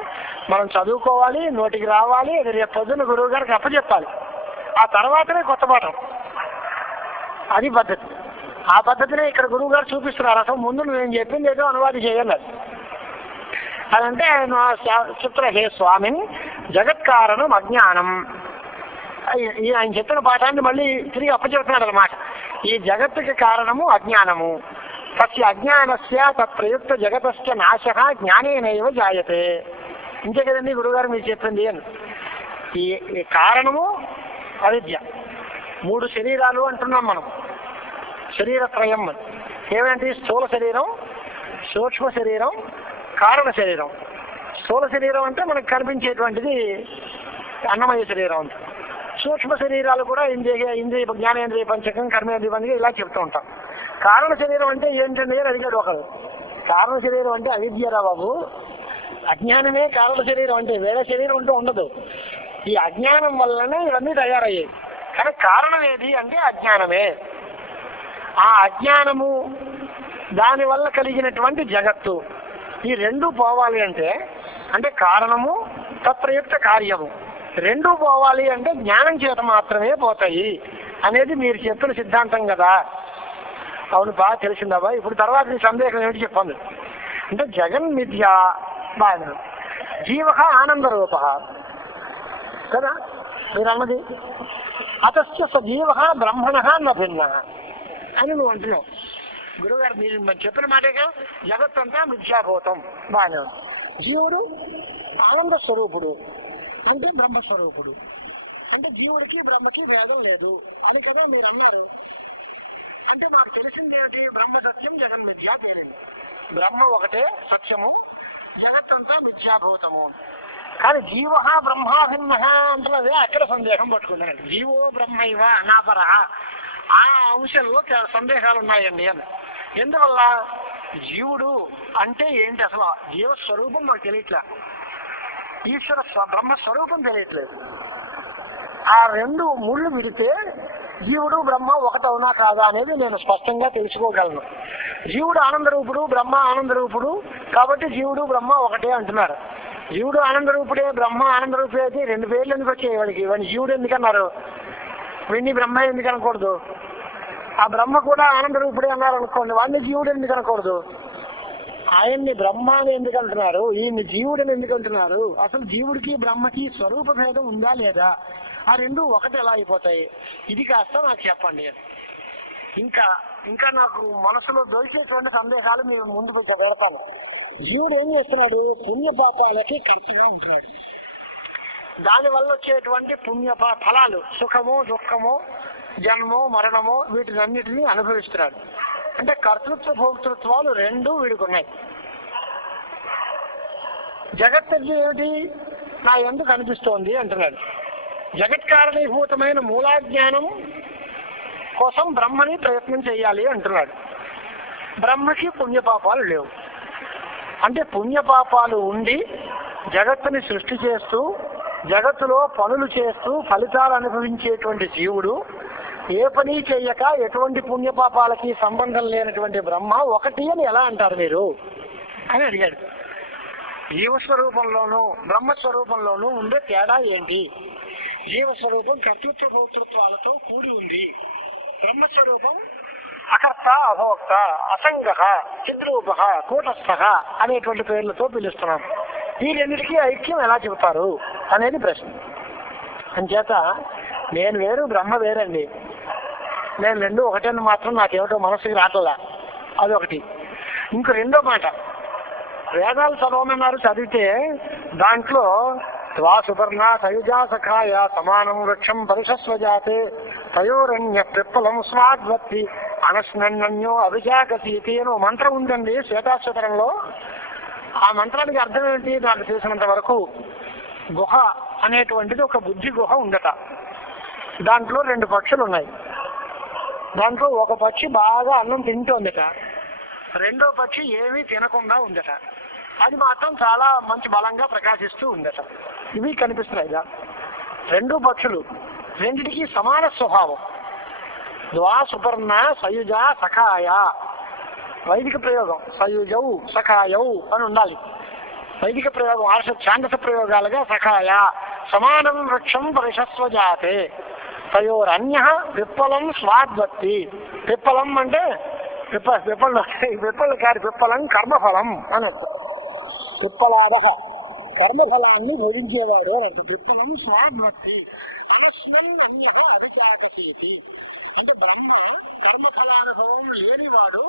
మనం చదువుకోవాలి, నోటికి రావాలి, అది రేపు పొద్దున్న గురువు గారికి అప్పచెప్పాలి. ఆ తర్వాతనే కొత్త పాఠం. అది పద్ధతి. ఆ పద్ధతినే ఇక్కడ గురువు గారు చూపిస్తున్నారు. అసలు ముందు నేను చెప్పింది ఏదో అనువాది చేయాలి. అదంటే చిత్ర హే స్వామిని జగత్కారణం అజ్ఞానం, ఆయన చెప్పిన పాఠాన్ని మళ్ళీ తిరిగి అప్పచెప్తున్నాడు అనమాట. ఈ జగత్తుకి కారణము అజ్ఞానము. తస్య అజ్ఞానస్య తత్ప్రయుక్త జగతస్య నాశ జ్ఞానేనైవ జాయతే. ఇంకే కదండి గురువుగారు మీరు చెప్పింది అని. ఈ కారణము అవిద్య. 3 శరీరాలు అంటున్నాం మనం, శరీరత్రయం. ఏమేంటి? స్థూల శరీరం, సూక్ష్మ శరీరం, కారణ శరీరం. స్థూల శరీరం అంటే మనకు కనిపించేటువంటిది అన్నమయ శరీరం అంట. సూక్ష్మ శరీరాలు కూడా ఇంద్రియ జ్ఞానేంద్రియ పంచకం, కర్మేంద్రియ పంచకం ఇలా చెప్తూ ఉంటాం. కారణ శరీరం అంటే ఏంటంటే అడిగాడు ఒకరు. కారణ శరీరం అంటే అవిద్యరా బాబు, అజ్ఞానమే కారణ శరీరం అంటే, వేరే శరీరం అంటూ ఉండదు. ఈ అజ్ఞానం వల్లనే ఇవన్నీ తయారయ్యాయి. కానీ కారణం ఏది అంటే అజ్ఞానమే. ఆ అజ్ఞానము దానివల్ల కలిగినటువంటి జగత్తు, ఈ రెండు పోవాలి అంటే కారణము తత్ప్రయుక్త కార్యము రెండు పోవాలి అంటే జ్ఞానం చేత మాత్రమే పోతాయి అనేది మీరు చెప్పిన సిద్ధాంతం కదా. అవును, బాగా తెలిసిందా. ఇప్పుడు తర్వాత నీ సందేహం ఏమిటి చెప్పండి అంటే జగన్ మిథ్యా బాగా జీవ ఆనంద రూప కదా. మీరు అన్నది. అతస్య సజీవ బ్రహ్మణ న భిన్న అని నువ్వు అంటున్నావు. గురువుగారు మీరు చెప్పిన మాటగా జగత్తంతా మిథ్యాభూతం బాగానే ఉంది. జీవుడు ఆనంద స్వరూపుడు అంటే బ్రహ్మస్వరూపుడు అంటే జీవుడికి బ్రహ్మకి భేదం లేదు అని కదా మీరు అన్నారు. అంటే నాకు తెలిసింది ఏమిటి? బ్రహ్మ సత్యం జగన్మిథ్యా తేలింది. బ్రహ్మ ఒకటే సత్యము, జగత్తంతా మిథ్యాభూతము. కానీ జీవ బ్రహ్మాభిన్న అంటున్నదే అక్కడ సందేహం పట్టుకున్నాను. జీవో బ్రహ్మైవ అనాపర ఆ అంశంలో సందేహాలు ఉన్నాయండి అని. ఎందువల్ల? జీవుడు అంటే ఏంటి అసలు? జీవస్వరూపం మాకు తెలియట్లే, ఈశ్వర బ్రహ్మస్వరూపం తెలియట్లేదు. ఆ రెండు ముళ్ళు విడితే జీవుడు బ్రహ్మ ఒకటవునా కాదా అనేది నేను స్పష్టంగా తెలుసుకోగలను. జీవుడు ఆనందరూపుడు, బ్రహ్మ ఆనందరూపుడు కాబట్టి జీవుడు బ్రహ్మ ఒకటే అంటున్నారు. జీవుడు ఆనందరూపుడే, బ్రహ్మ ఆనందరూపుడే అయితే రెండు పేర్లు ఎందుకు వచ్చాయి వాడికి? వాడిని జీవుడు ఎందుకన్నారు? వీడిని బ్రహ్మ ఎందుకు అనకూడదు? ఆ బ్రహ్మ కూడా ఆనందరూపుడే అన్నారు అనుకోండి, వాడిని జీవుడు ఎందుకు అనకూడదు? ఆయన్ని బ్రహ్మ అని ఎందుకు అంటున్నారు? ఈయన్ని జీవుడని ఎందుకు అంటున్నారు? అసలు జీవుడికి బ్రహ్మకి స్వరూప భేదం ఉందా లేదా? ఆ రెండు ఒకటి ఎలా అయిపోతాయి? ఇది కాస్త నాకు చెప్పండి. ఇంకా నాకు మనసులో దొరికేటువంటి సందేశాలు మీరు ముందుకు పెడతాను. జీవుడు ఏం చేస్తున్నాడు? పుణ్యపాపాలకి కర్తగా ఉంటున్నాడు. దానివల్ల వచ్చేటువంటి పుణ్య ఫలాలు సుఖము దుఃఖము జన్మో మరణమో వీటినన్నిటినీ అనుభవిస్తున్నాడు. అంటే కర్తృత్వ భోక్తృత్వాలు రెండు వీడికి ఉన్నాయి. జగత్తు ఏమిటి? నా ఎందుకు అనిపిస్తోంది అంటున్నాడు. జగత్కారణీభూతమైన మూలాజ్ఞానం కోసం బ్రహ్మని ప్రయత్నం చేయాలి అంటున్నాడు. బ్రహ్మకి పుణ్యపాపాలు లేవు. అంటే పుణ్యపాపాలు ఉండి జగత్తుని సృష్టి చేస్తూ జగత్తులో పనులు చేస్తూ ఫలితాలు అనుభవించేటువంటి జీవుడు ఏ పని చెయ్యక ఎటువంటి పుణ్యపాపాలకి సంబంధం లేనటువంటి బ్రహ్మ ఒకటి అని ఎలా అంటారు మీరు అని అడిగాడు. జీవస్వరూపంలోనూ బ్రహ్మస్వరూపంలోనూ ఉండే తేడా ఏంటి? జీవస్వరూపం కర్తృత్వ భోక్తృత్వాలతో కూడి ఉంది. బ్రహ్మస్వరూపం అకర్త అభోక్త అసంగ చిద్రూప కూటస్థ అనేటువంటి పేర్లతో పిలుస్తున్నాం. ఈ రెండింటికి ఐక్యం ఎలా చెబుతారు అనేది ప్రశ్న. అంచేత నేను వేరు బ్రహ్మ వేరండి, నేను రెండు ఒకటని మాత్రం నాకేమిటో మనసుకి రాటలా, అదొకటి. ఇంకో రెండో మాట, వేదాలు చదవమన్నారు, చదివితే దాంట్లో త్వా సుపర్ణ సయుజా సఖాయ సమానం వృక్షం పరిషస్వజాతే తయోరణ్య పిప్పలం స్వాద్వత్తి అనస్నన్యో అభిజాగతీతి అని మంత్రం ఉందండి శ్వేతాశ్వతరంలో. ఆ మంత్రానికి అర్థం ఏంటి? నాకు తెలిసినంత వరకు గుహ అనేటువంటిది ఒక బుద్ధి గుహ ఉందట. దాంట్లో రెండు పక్షులు ఉన్నాయి. దాంట్లో ఒక పక్షి బాగా అన్నం తింటోందట, రెండో పక్షి ఏమీ తినకుండా ఉందట. అది మాత్రం చాలా మంచి బలంగా ప్రకాశిస్తూ ఉందట. ఇవి కనిపిస్తున్నాయి. రెండు పక్షులు, రెండిటికి సమాన స్వభావం. ద్వా సుపర్ణ సయుజ సఖాయ, వైదిక ప్రయోగం సయుజౌ సఖాయౌ అని ఉండాలి. వైదిక ప్రయోగం ఛాందస ప్రయోగాలుగా సఖాయ సమానం వృక్షం పరిషస్వజాతే తయోరన్య పిప్పలం స్వాద్వత్తి. పిప్పలం అంటే పిప్పలు కాదు, పిప్పలం కర్మఫలం అని. పిప్పలాద కర్మఫలాన్ని భోజించేవాడు అని అర్థం. పిప్పలం స్వాద్వత్తి అనస్నం అన్య అభిజాగతీతి. అంటే బ్రహ్మ కర్మఫలానుభవం లేనివాడు,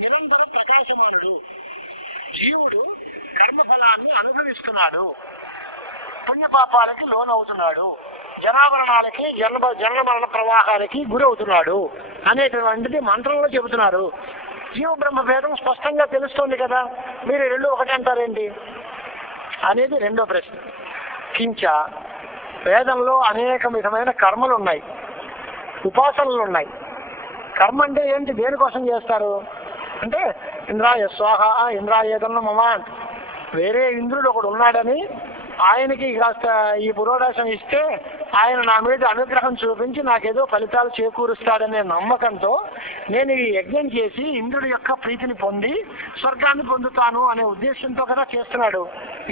నిరంతర ప్రకాశమానుడు. జీవుడు కర్మఫలాన్ని అనుభవిస్తున్నాడు, పుణ్యపాపాలకి లోనవుతున్నాడు, జనాభరణాలకి జన్మ మరణ ప్రవాహాలకి గురవుతున్నాడు అనేటువంటిది మంత్రంలో చెబుతున్నారు. జీవ బ్రహ్మ భేదం స్పష్టంగా తెలుస్తోంది కదా, మీరు రెండు ఒకటి అంటారేంటి అనేది రెండో ప్రశ్న. కించ వేదంలో అనేక విధమైన కర్మలు ఉన్నాయి, ఉపాసనలు ఉన్నాయి. కర్మ అంటే ఏంటి? దేనికోసం చేస్తారు అంటే ఇంద్రాయ స్వాహ ఇంద్రాయేదన్న మమ, వేరే ఇంద్రుడు ఒకడు ఉన్నాడని ఆయనకి కాస్త ఈ పురోడాశం ఇస్తే ఆయన నా మీద అనుగ్రహం చూపించి నాకేదో ఫలితాలు చేకూరుస్తాడనే నమ్మకంతో నేను ఈ యజ్ఞం చేసి ఇంద్రుడి యొక్క ప్రీతిని పొంది స్వర్గాన్ని పొందుతాను అనే ఉద్దేశంతో కదా చేస్తున్నాడు.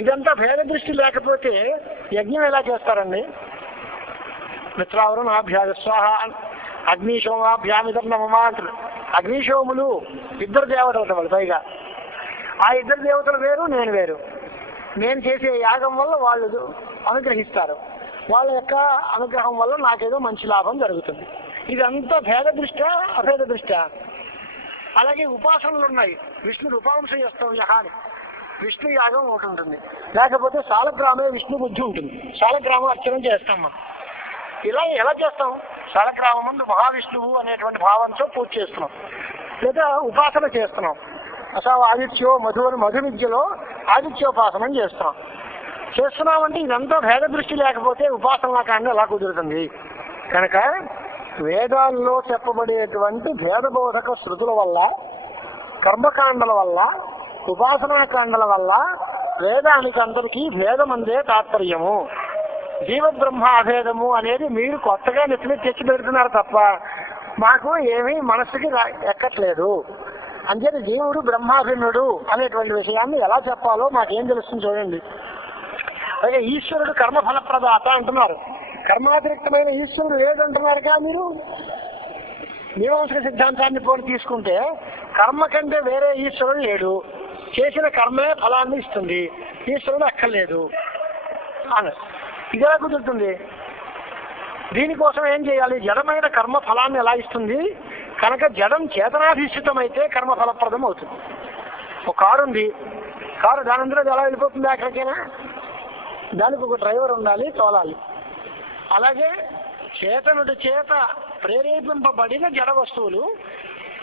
ఇదంతా భేద దృష్టి లేకపోతే యజ్ఞం ఎలా చేస్తారండి? మిత్రావరుణాభ్యాయ స్వాహ అగ్నిశోమాభ్యామిదం మమ అంటారు. అగ్నిశోములు ఇద్దరు దేవతలు వాళ్ళు. పైగా ఆ ఇద్దరు దేవతలు వేరు, నేను వేరు. నేను చేసే యాగం వల్ల వాళ్ళు అనుగ్రహిస్తారు. వాళ్ళ యొక్క అనుగ్రహం వల్ల నాకేదో మంచి లాభం జరుగుతుంది. ఇదంతా భేద దృష్ట్యా అభేద దృష్ట్యా. అలాగే ఉపాసనలు ఉన్నాయి. విష్ణు ఉపాంశ చేస్తాం యహాని విష్ణు యాగం ఒకటి ఉంటుంది, లేకపోతే శాలగ్రామే విష్ణు బుద్ధి ఉంటుంది. శాలగ్రామం అర్చన చేస్తాం మనం. ఇలా ఎలా చేస్తాం? శాలగ్రామం ముందు మహావిష్ణువు అనేటువంటి భావంతో పూజ చేస్తున్నాం, లేదా ఉపాసన చేస్తున్నాం. అసలు ఆదిత్యో మధు విద్యలో ఆదిత్యోపాసనం చేస్తున్నామంటే ఇదంతా భేద దృష్టి లేకపోతే ఉపాసన కాండ ఎలా కుదురుతుంది? కనుక వేదాల్లో చెప్పబడేటువంటి భేదబోధక శృతుల వల్ల, కర్మకాండల వల్ల, ఉపాసనాకాండల వల్ల వేదానికి అందరికీ భేదమందే తాత్పర్యము. జీవ బ్రహ్మ అభేదము అనేది మీరు కొత్తగా నెత్తిని తెచ్చి పెడుతున్నారు తప్ప మాకు ఏమీ మనస్సుకి ఎక్కట్లేదు. అంచేత జీవుడు బ్రహ్మాభిన్నుడు అనేటువంటి విషయాన్ని ఎలా చెప్పాలో మాకేం తెలుస్తుంది చూడండి. అలాగే ఈశ్వరుడు కర్మఫలప్రదాత అంటున్నారు. కర్మాతిరిక్తమైన ఈశ్వరుడు లేదంటున్నారుగా మీరు. మీమాంసక సిద్ధాంతాన్ని పోటీ తీసుకుంటే కర్మ కంటే వేరే ఈశ్వరుడు లేడు, చేసిన కర్మే ఫలాన్ని ఇస్తుంది, ఈశ్వరుడు అక్కర్లేదు అని. ఇదే కుదురుతుంది. దీనికోసం ఏం చేయాలి? జడమైన కర్మ ఫలాన్ని ఎలా ఇస్తుంది? కనుక జడం చేతనాధిష్ఠితమైతే కర్మ ఫలప్రదం అవుతుంది. ఒక కారు ఉంది, కారు దాని అందరూ ఎలా వెళ్ళిపోతుంది అక్కడికైనా? దానికి ఒక డ్రైవర్ ఉండాలి, తోలాలి. అలాగే చేతనుడి చేత ప్రేరేపింపబడిన జడ వస్తువులు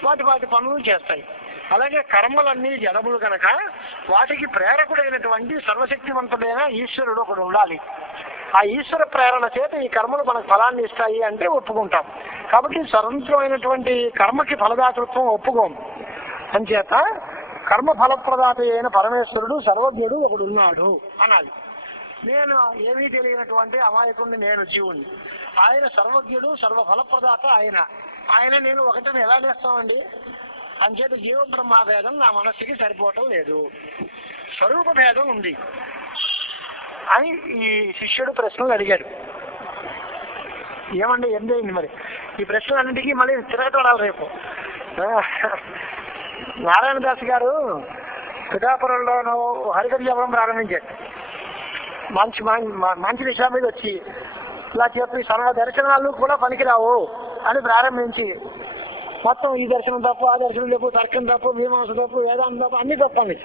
వాటి పనులు చేస్తాయి. అలాగే కర్మలన్నీ జడములు కనుక వాటికి ప్రేరకుడైనటువంటి సర్వశక్తివంతుడైన ఈశ్వరుడు ఒకడు ఉండాలి. ఆ ఈశ్వర ప్రేరణ చేత ఈ కర్మలు మనకు ఫలాన్ని ఇస్తాయి అంటే ఒప్పుకుంటాం. కాబట్టి స్వతంత్రమైనటువంటి కర్మకి ఫలదాతృత్వం ఒప్పుకోం. అంచేత కర్మ ఫలప్రదాత అయిన పరమేశ్వరుడు సర్వజ్ఞుడు ఒకడు ఉన్నాడు అనాలి. నేను ఏమీ తెలియనటువంటి అమాయకుడిని, నేను జీవుణ్ణి. ఆయన సర్వజ్ఞుడు, సర్వఫలప్రదాత ఆయన నేను ఒకటిని ఎలా చేస్తామండి? అంచేత జీవ బ్రహ్మభేదం నా మనస్సుకి సరిపోవటం లేదు, స్వరూప భేదం ఉంది అని ఈ శిష్యుడు ప్రశ్నలు అడిగాడు. ఏమండి ఏంటండి మరి ఈ ప్రశ్నలన్నింటికీ మళ్ళీ తిరగతోడాలి రేపు. నారాయణదాస్ గారు పిఠాపురంలోనూ హరికథ చెప్పడం ప్రారంభించారు. మంచి విషయం మీద వచ్చి ఇలా చెప్పి సర్వ దర్శనాలు కూడా పనికిరావు అని ప్రారంభించి మొత్తం ఈ దర్శనం తప్పు, ఆ దర్శనం తప్పు, తర్కం తప్పు, మీమాంస తప్పు, వేదాంతం తప్పు, అన్ని తప్పండి.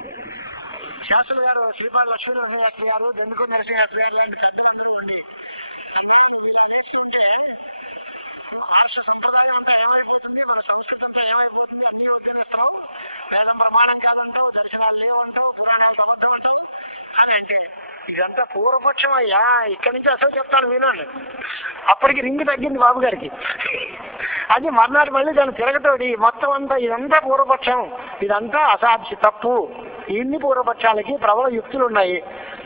శాస్త్రులు గారు, శ్రీపాద లక్ష్మీనరసింహశాస్త్రి గారు, దెందుకూరు నరసింహశాస్త్రి గారు లాంటి పెద్దలందరూ ఉండి అన్నా నువ్వు ఇలా వేస్తుంటే ఆర్ష సంప్రదాయం అంతా ఏమైపోతుంది, మన సంస్కృతి అంతా ఏమైపోతుంది, అన్ని వద్దనేస్తావు, వేదం ప్రమాణం కాదంటావు, దర్శనాలు లేవంటావు, పురాణాలు అబద్ధం అంటావు అని అంటే ఇదంతా పూర్వపక్షం అయ్యా. ఇక్కడి నుంచి అసలు చెప్తాను వినండి. అప్పటికి రింగ్ తగ్గింది బాబు గారికి. అది మర్నాడు మళ్ళీ దాన్ని తిరగతోడి మొత్తం అంతా ఇదంతా పూర్వపక్షం, ఇదంతా అసాధ్య తప్పు. ఇన్ని పూర్వపక్షాలకి ప్రబల యుక్తులు ఉన్నాయి.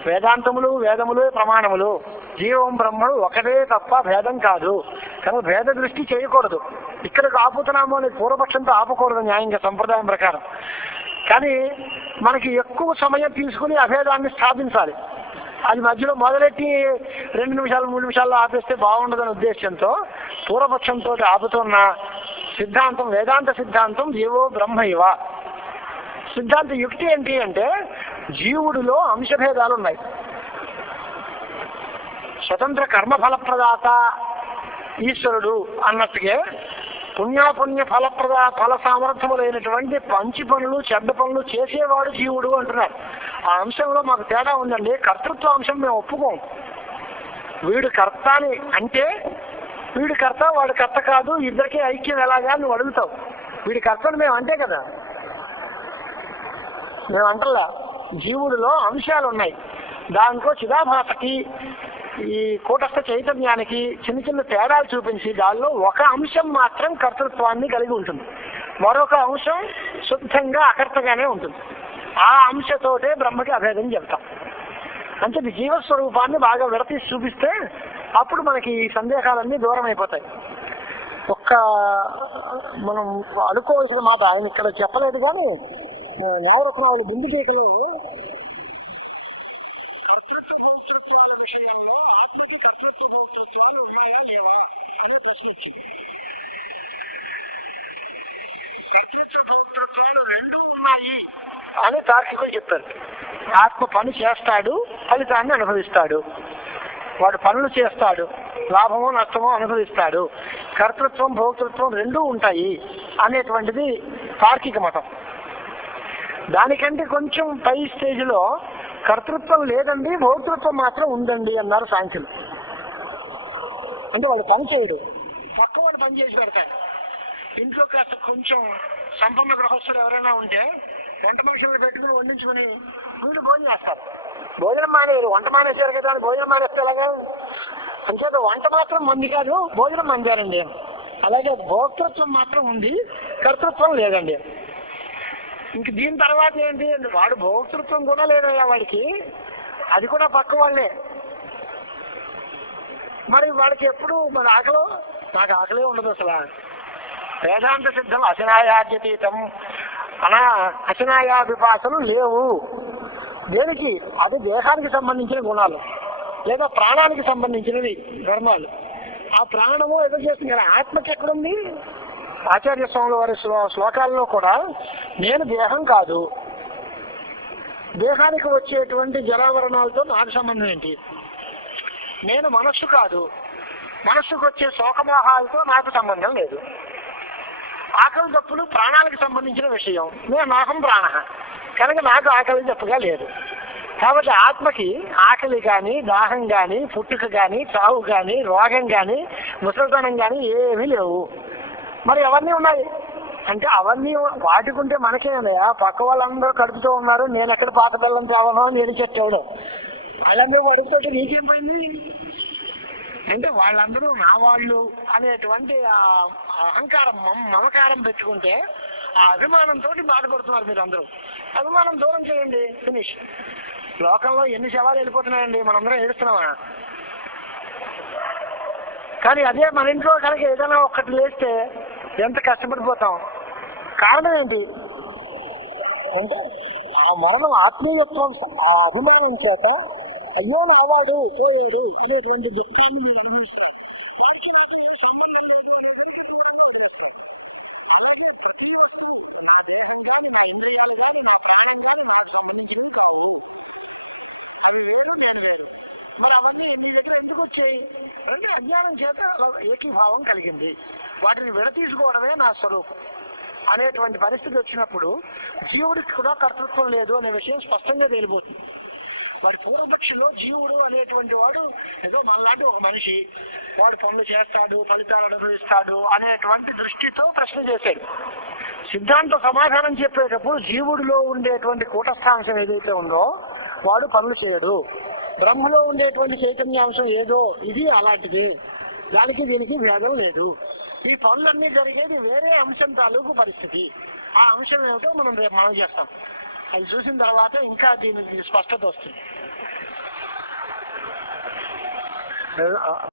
వేదాంతములు, వేదములు, ప్రమాణములు, జీవం బ్రహ్మడు ఒకటే తప్ప భేదం కాదు. కనుక భేద దృష్టి చేయకూడదు. ఇక్కడికి ఆపుతున్నాము అని పూర్వపక్షంతో ఆపకూడదు న్యాయంగా సంప్రదాయం ప్రకారం. కానీ మనకి ఎక్కువ సమయం తీసుకుని అభేదాన్ని స్థాపించాలి. అది మధ్యలో మొదలెట్టి 2 నిమిషాలు 3 నిమిషాల్లో ఆపేస్తే బాగుండదనే ఉద్దేశంతో పూర్వపక్షంతో ఆపుతున్న సిద్ధాంతం వేదాంత సిద్ధాంతం జీవో బ్రహ్మైవ. సిద్ధాంత యుక్తి ఏంటి అంటే జీవుడిలో అంశభేదాలు ఉన్నాయి. స్వతంత్ర కర్మఫలప్రదాత ఈశ్వరుడు అన్నట్టుగా పుణ్యాపుణ్య ఫల సామర్థ్యములైనటువంటి మంచి పనులు చెడ్డ పనులు చేసేవాడు జీవుడు అంటున్నారు. ఆ అంశంలో మాకు తేడా ఉందండి. కర్తృత్వ అంశం మేము ఒప్పుకోం. వీడు కర్త అని అంటే వీడి కర్త వాడి కర్త కాదు, ఇద్దరికీ ఐక్యం ఎలాగా నువ్వు అడుగుతావు. వీడి కర్తను మేము అంటే కదా, మేము అంటలా. జీవుడిలో అంశాలు ఉన్నాయి. దాంట్లో చిదాభాసకి ఈ కూటస్థ చైతన్యానికి చిన్న చిన్న తేడాలు చూపించి దానిలో ఒక అంశం మాత్రం కర్తృత్వాన్ని కలిగి ఉంటుంది, మరొక అంశం శుద్ధంగా అకర్తగానే ఉంటుంది. ఆ అంశతోటే బ్రహ్మకి అభేదం చెప్తాం. అంటే జీవస్వరూపాన్ని బాగా విడతీసి చూపిస్తే అప్పుడు మనకి ఈ సందేహాలన్నీ దూరం అయిపోతాయి. మనం అనుకోవాల్సిన మాట ఆయన ఇక్కడ చెప్పలేదు, కానీ నవరత్నాలు బిందుకేకలు కర్తృత్వ భోక్తృత్వాల విషయంలో ఆత్మకి కర్తృత్వ భోక్తృత్వాలు ఉన్నాయా లేవా అనే ప్రశ్న వచ్చింది. కర్తృత్వ భోక్తృత్వాలు 2 ఉన్నాయి అని తార్కికులు చెప్పారు. ఆత్మ పని చేస్తాడు, ఫలితాన్ని అనుభవిస్తాడు. వాడు పనులు చేస్తాడు, లాభమో నష్టమో అనుభవిస్తాడు. కర్తృత్వం భోక్తృత్వం రెండూ ఉంటాయి అనేటువంటిది తార్కిక మతం. దానికంటే కొంచెం పై స్టేజ్లో కర్తృత్వం లేదండి, భోక్తృత్వం మాత్రం ఉందండి అన్నారు సాంఖ్యులు. అంటే వాడు పని చేయడు, పక్క వాడు పని చేసి పెడతాడు. ఇంట్లో కాస్త కొంచెం సంపన్న గృహస్థులు ఎవరైనా ఉంటే వంట మనుషులను పెట్టుకుని వండించుకుని వీళ్ళు భోజనం చేస్తారు. భోజనం మానేరు, వంట మానేశారు కదా అని భోజనం మానేస్తే ఎలాగా? అంచేత వంట మాత్రం మంది కాదు, భోజనం మందారండి. అలాగే భోక్తృత్వం మాత్రం ఉంది, కర్తృత్వం లేదండి. ఇంక దీని తర్వాత ఏంటి? వాడు భోక్తృత్వం కూడా లేదయ్యా వాడికి, అది కూడా పక్క వాళ్ళే. మరి వాడికి ఎప్పుడు మరి ఆకలి, నాకు ఆకలే ఉండదు అసలు. వేదాంత సిద్ధం అశనాయాద్యతీతం, అశనాయాభిపాసలు లేవు. దేనికి? అది దేహానికి సంబంధించిన గుణాలు లేదా ప్రాణానికి సంబంధించినవి ధర్మాలు. ఆ ప్రాణము ఏదో చేస్తుంది కదా, ఆత్మకి ఎక్కడుంది? ఆచార్య స్వాముల వారి శ్లోకాల్లో కూడా నేను దేహం కాదు, దేహానికి వచ్చేటువంటి జలావరణాలతో నాకు సంబంధం ఏంటి? నేను మనస్సు కాదు, మనస్సుకు వచ్చే శోకమోహాలతో నాకు సంబంధం లేదు. ఆకలి దప్పులు ప్రాణాలకు సంబంధించిన విషయం, నేను నాహం ప్రాణ కనుక నాకు ఆకలి దప్పుగా లేదు. కాబట్టి ఆత్మకి ఆకలి కానీ, దాహం కానీ, పుట్టుక కానీ, చావు కానీ, రోగం కానీ, ముసలితనం కానీ ఏమీ లేవు. మరి అవన్నీ ఉన్నాయి అంటే అవన్నీ వాటికుంటే మనకేనయా? పక్క వాళ్ళందరూ కడుపుతూ ఉన్నారు, నేను ఎక్కడ పాత బెల్లం తేవనో నేను చెప్పాడు. వాళ్ళందరూ అడుగుతుంటే నీకేం పోయింది అంటే వాళ్ళందరూ నా వాళ్ళు అనేటువంటి అహంకారం మమకారం పెట్టుకుంటే ఆ అభిమానంతో బాధపడుతున్నారు మీరు అందరూ. అభిమానం దూరం చేయండి, ఫినిష్. లోకంలో ఎన్ని శవాలు వెళ్ళిపోతున్నాయండి, మనందరం ఏడుస్తున్నామా? కానీ అదే మన ఇంట్లో కనుక ఏదైనా ఒక్కటి లేస్తే ఎంత కష్టపడిపోతాం. కారణం ఏంటి అంటే ఆ మరణం ఆత్మీయత్వం, ఆ అభిమానం చేత అయ్యో నావాడు పోయాడు అనేటువంటి దుఃఖాన్ని మీరు అనుభవిస్తారు. అలాగే ప్రతి ఒక్కరు ఆ దేశం కానీ, నా ఇంద్రియాలు కానీ, నా ప్రాణం కానీ నాకు సంబంధించినవి కావు. అవి లేదు, నేను లేదు. మరి అవన్నీ మీ దగ్గర ఎందుకు వచ్చాయి అంటే అజ్ఞానం చేత ఏకీభావం కలిగింది. వాటిని విడతీసుకోవడమే నా స్వరూపం అనేటువంటి పరిస్థితి వచ్చినప్పుడు జీవుడికి కూడా కర్తృత్వం లేదు అనే విషయం స్పష్టంగా తేలిపోతుంది. వాడి పూర్వపక్షిలో జీవుడు అనేటువంటి వాడు ఏదో మనలాంటి ఒక మనిషి, వాడు పనులు చేస్తాడు, ఫలితాలు అనుభవిస్తాడు అనేటువంటి దృష్టితో ప్రశ్న చేశాడు. సిద్ధాంత సమాధానం చెప్పేటప్పుడు జీవుడిలో ఉండేటువంటి కూటస్థాంశం ఏదైతే ఉందో వాడు పనులు చేయడు, బ్రహ్మలో ఉండేటువంటి చైతన్యాంశం ఏదో ఇది అలాంటిది, దానికి దీనికి భేదం లేదు. ఈ పనులన్నీ జరిగేది వేరే అంశం తాలూకు పరిస్థితి. ఆ అంశం ఏమిటో మనం చేస్తాం. అది చూసిన తర్వాత ఇంకా దీనికి స్పష్టత వస్తుంది.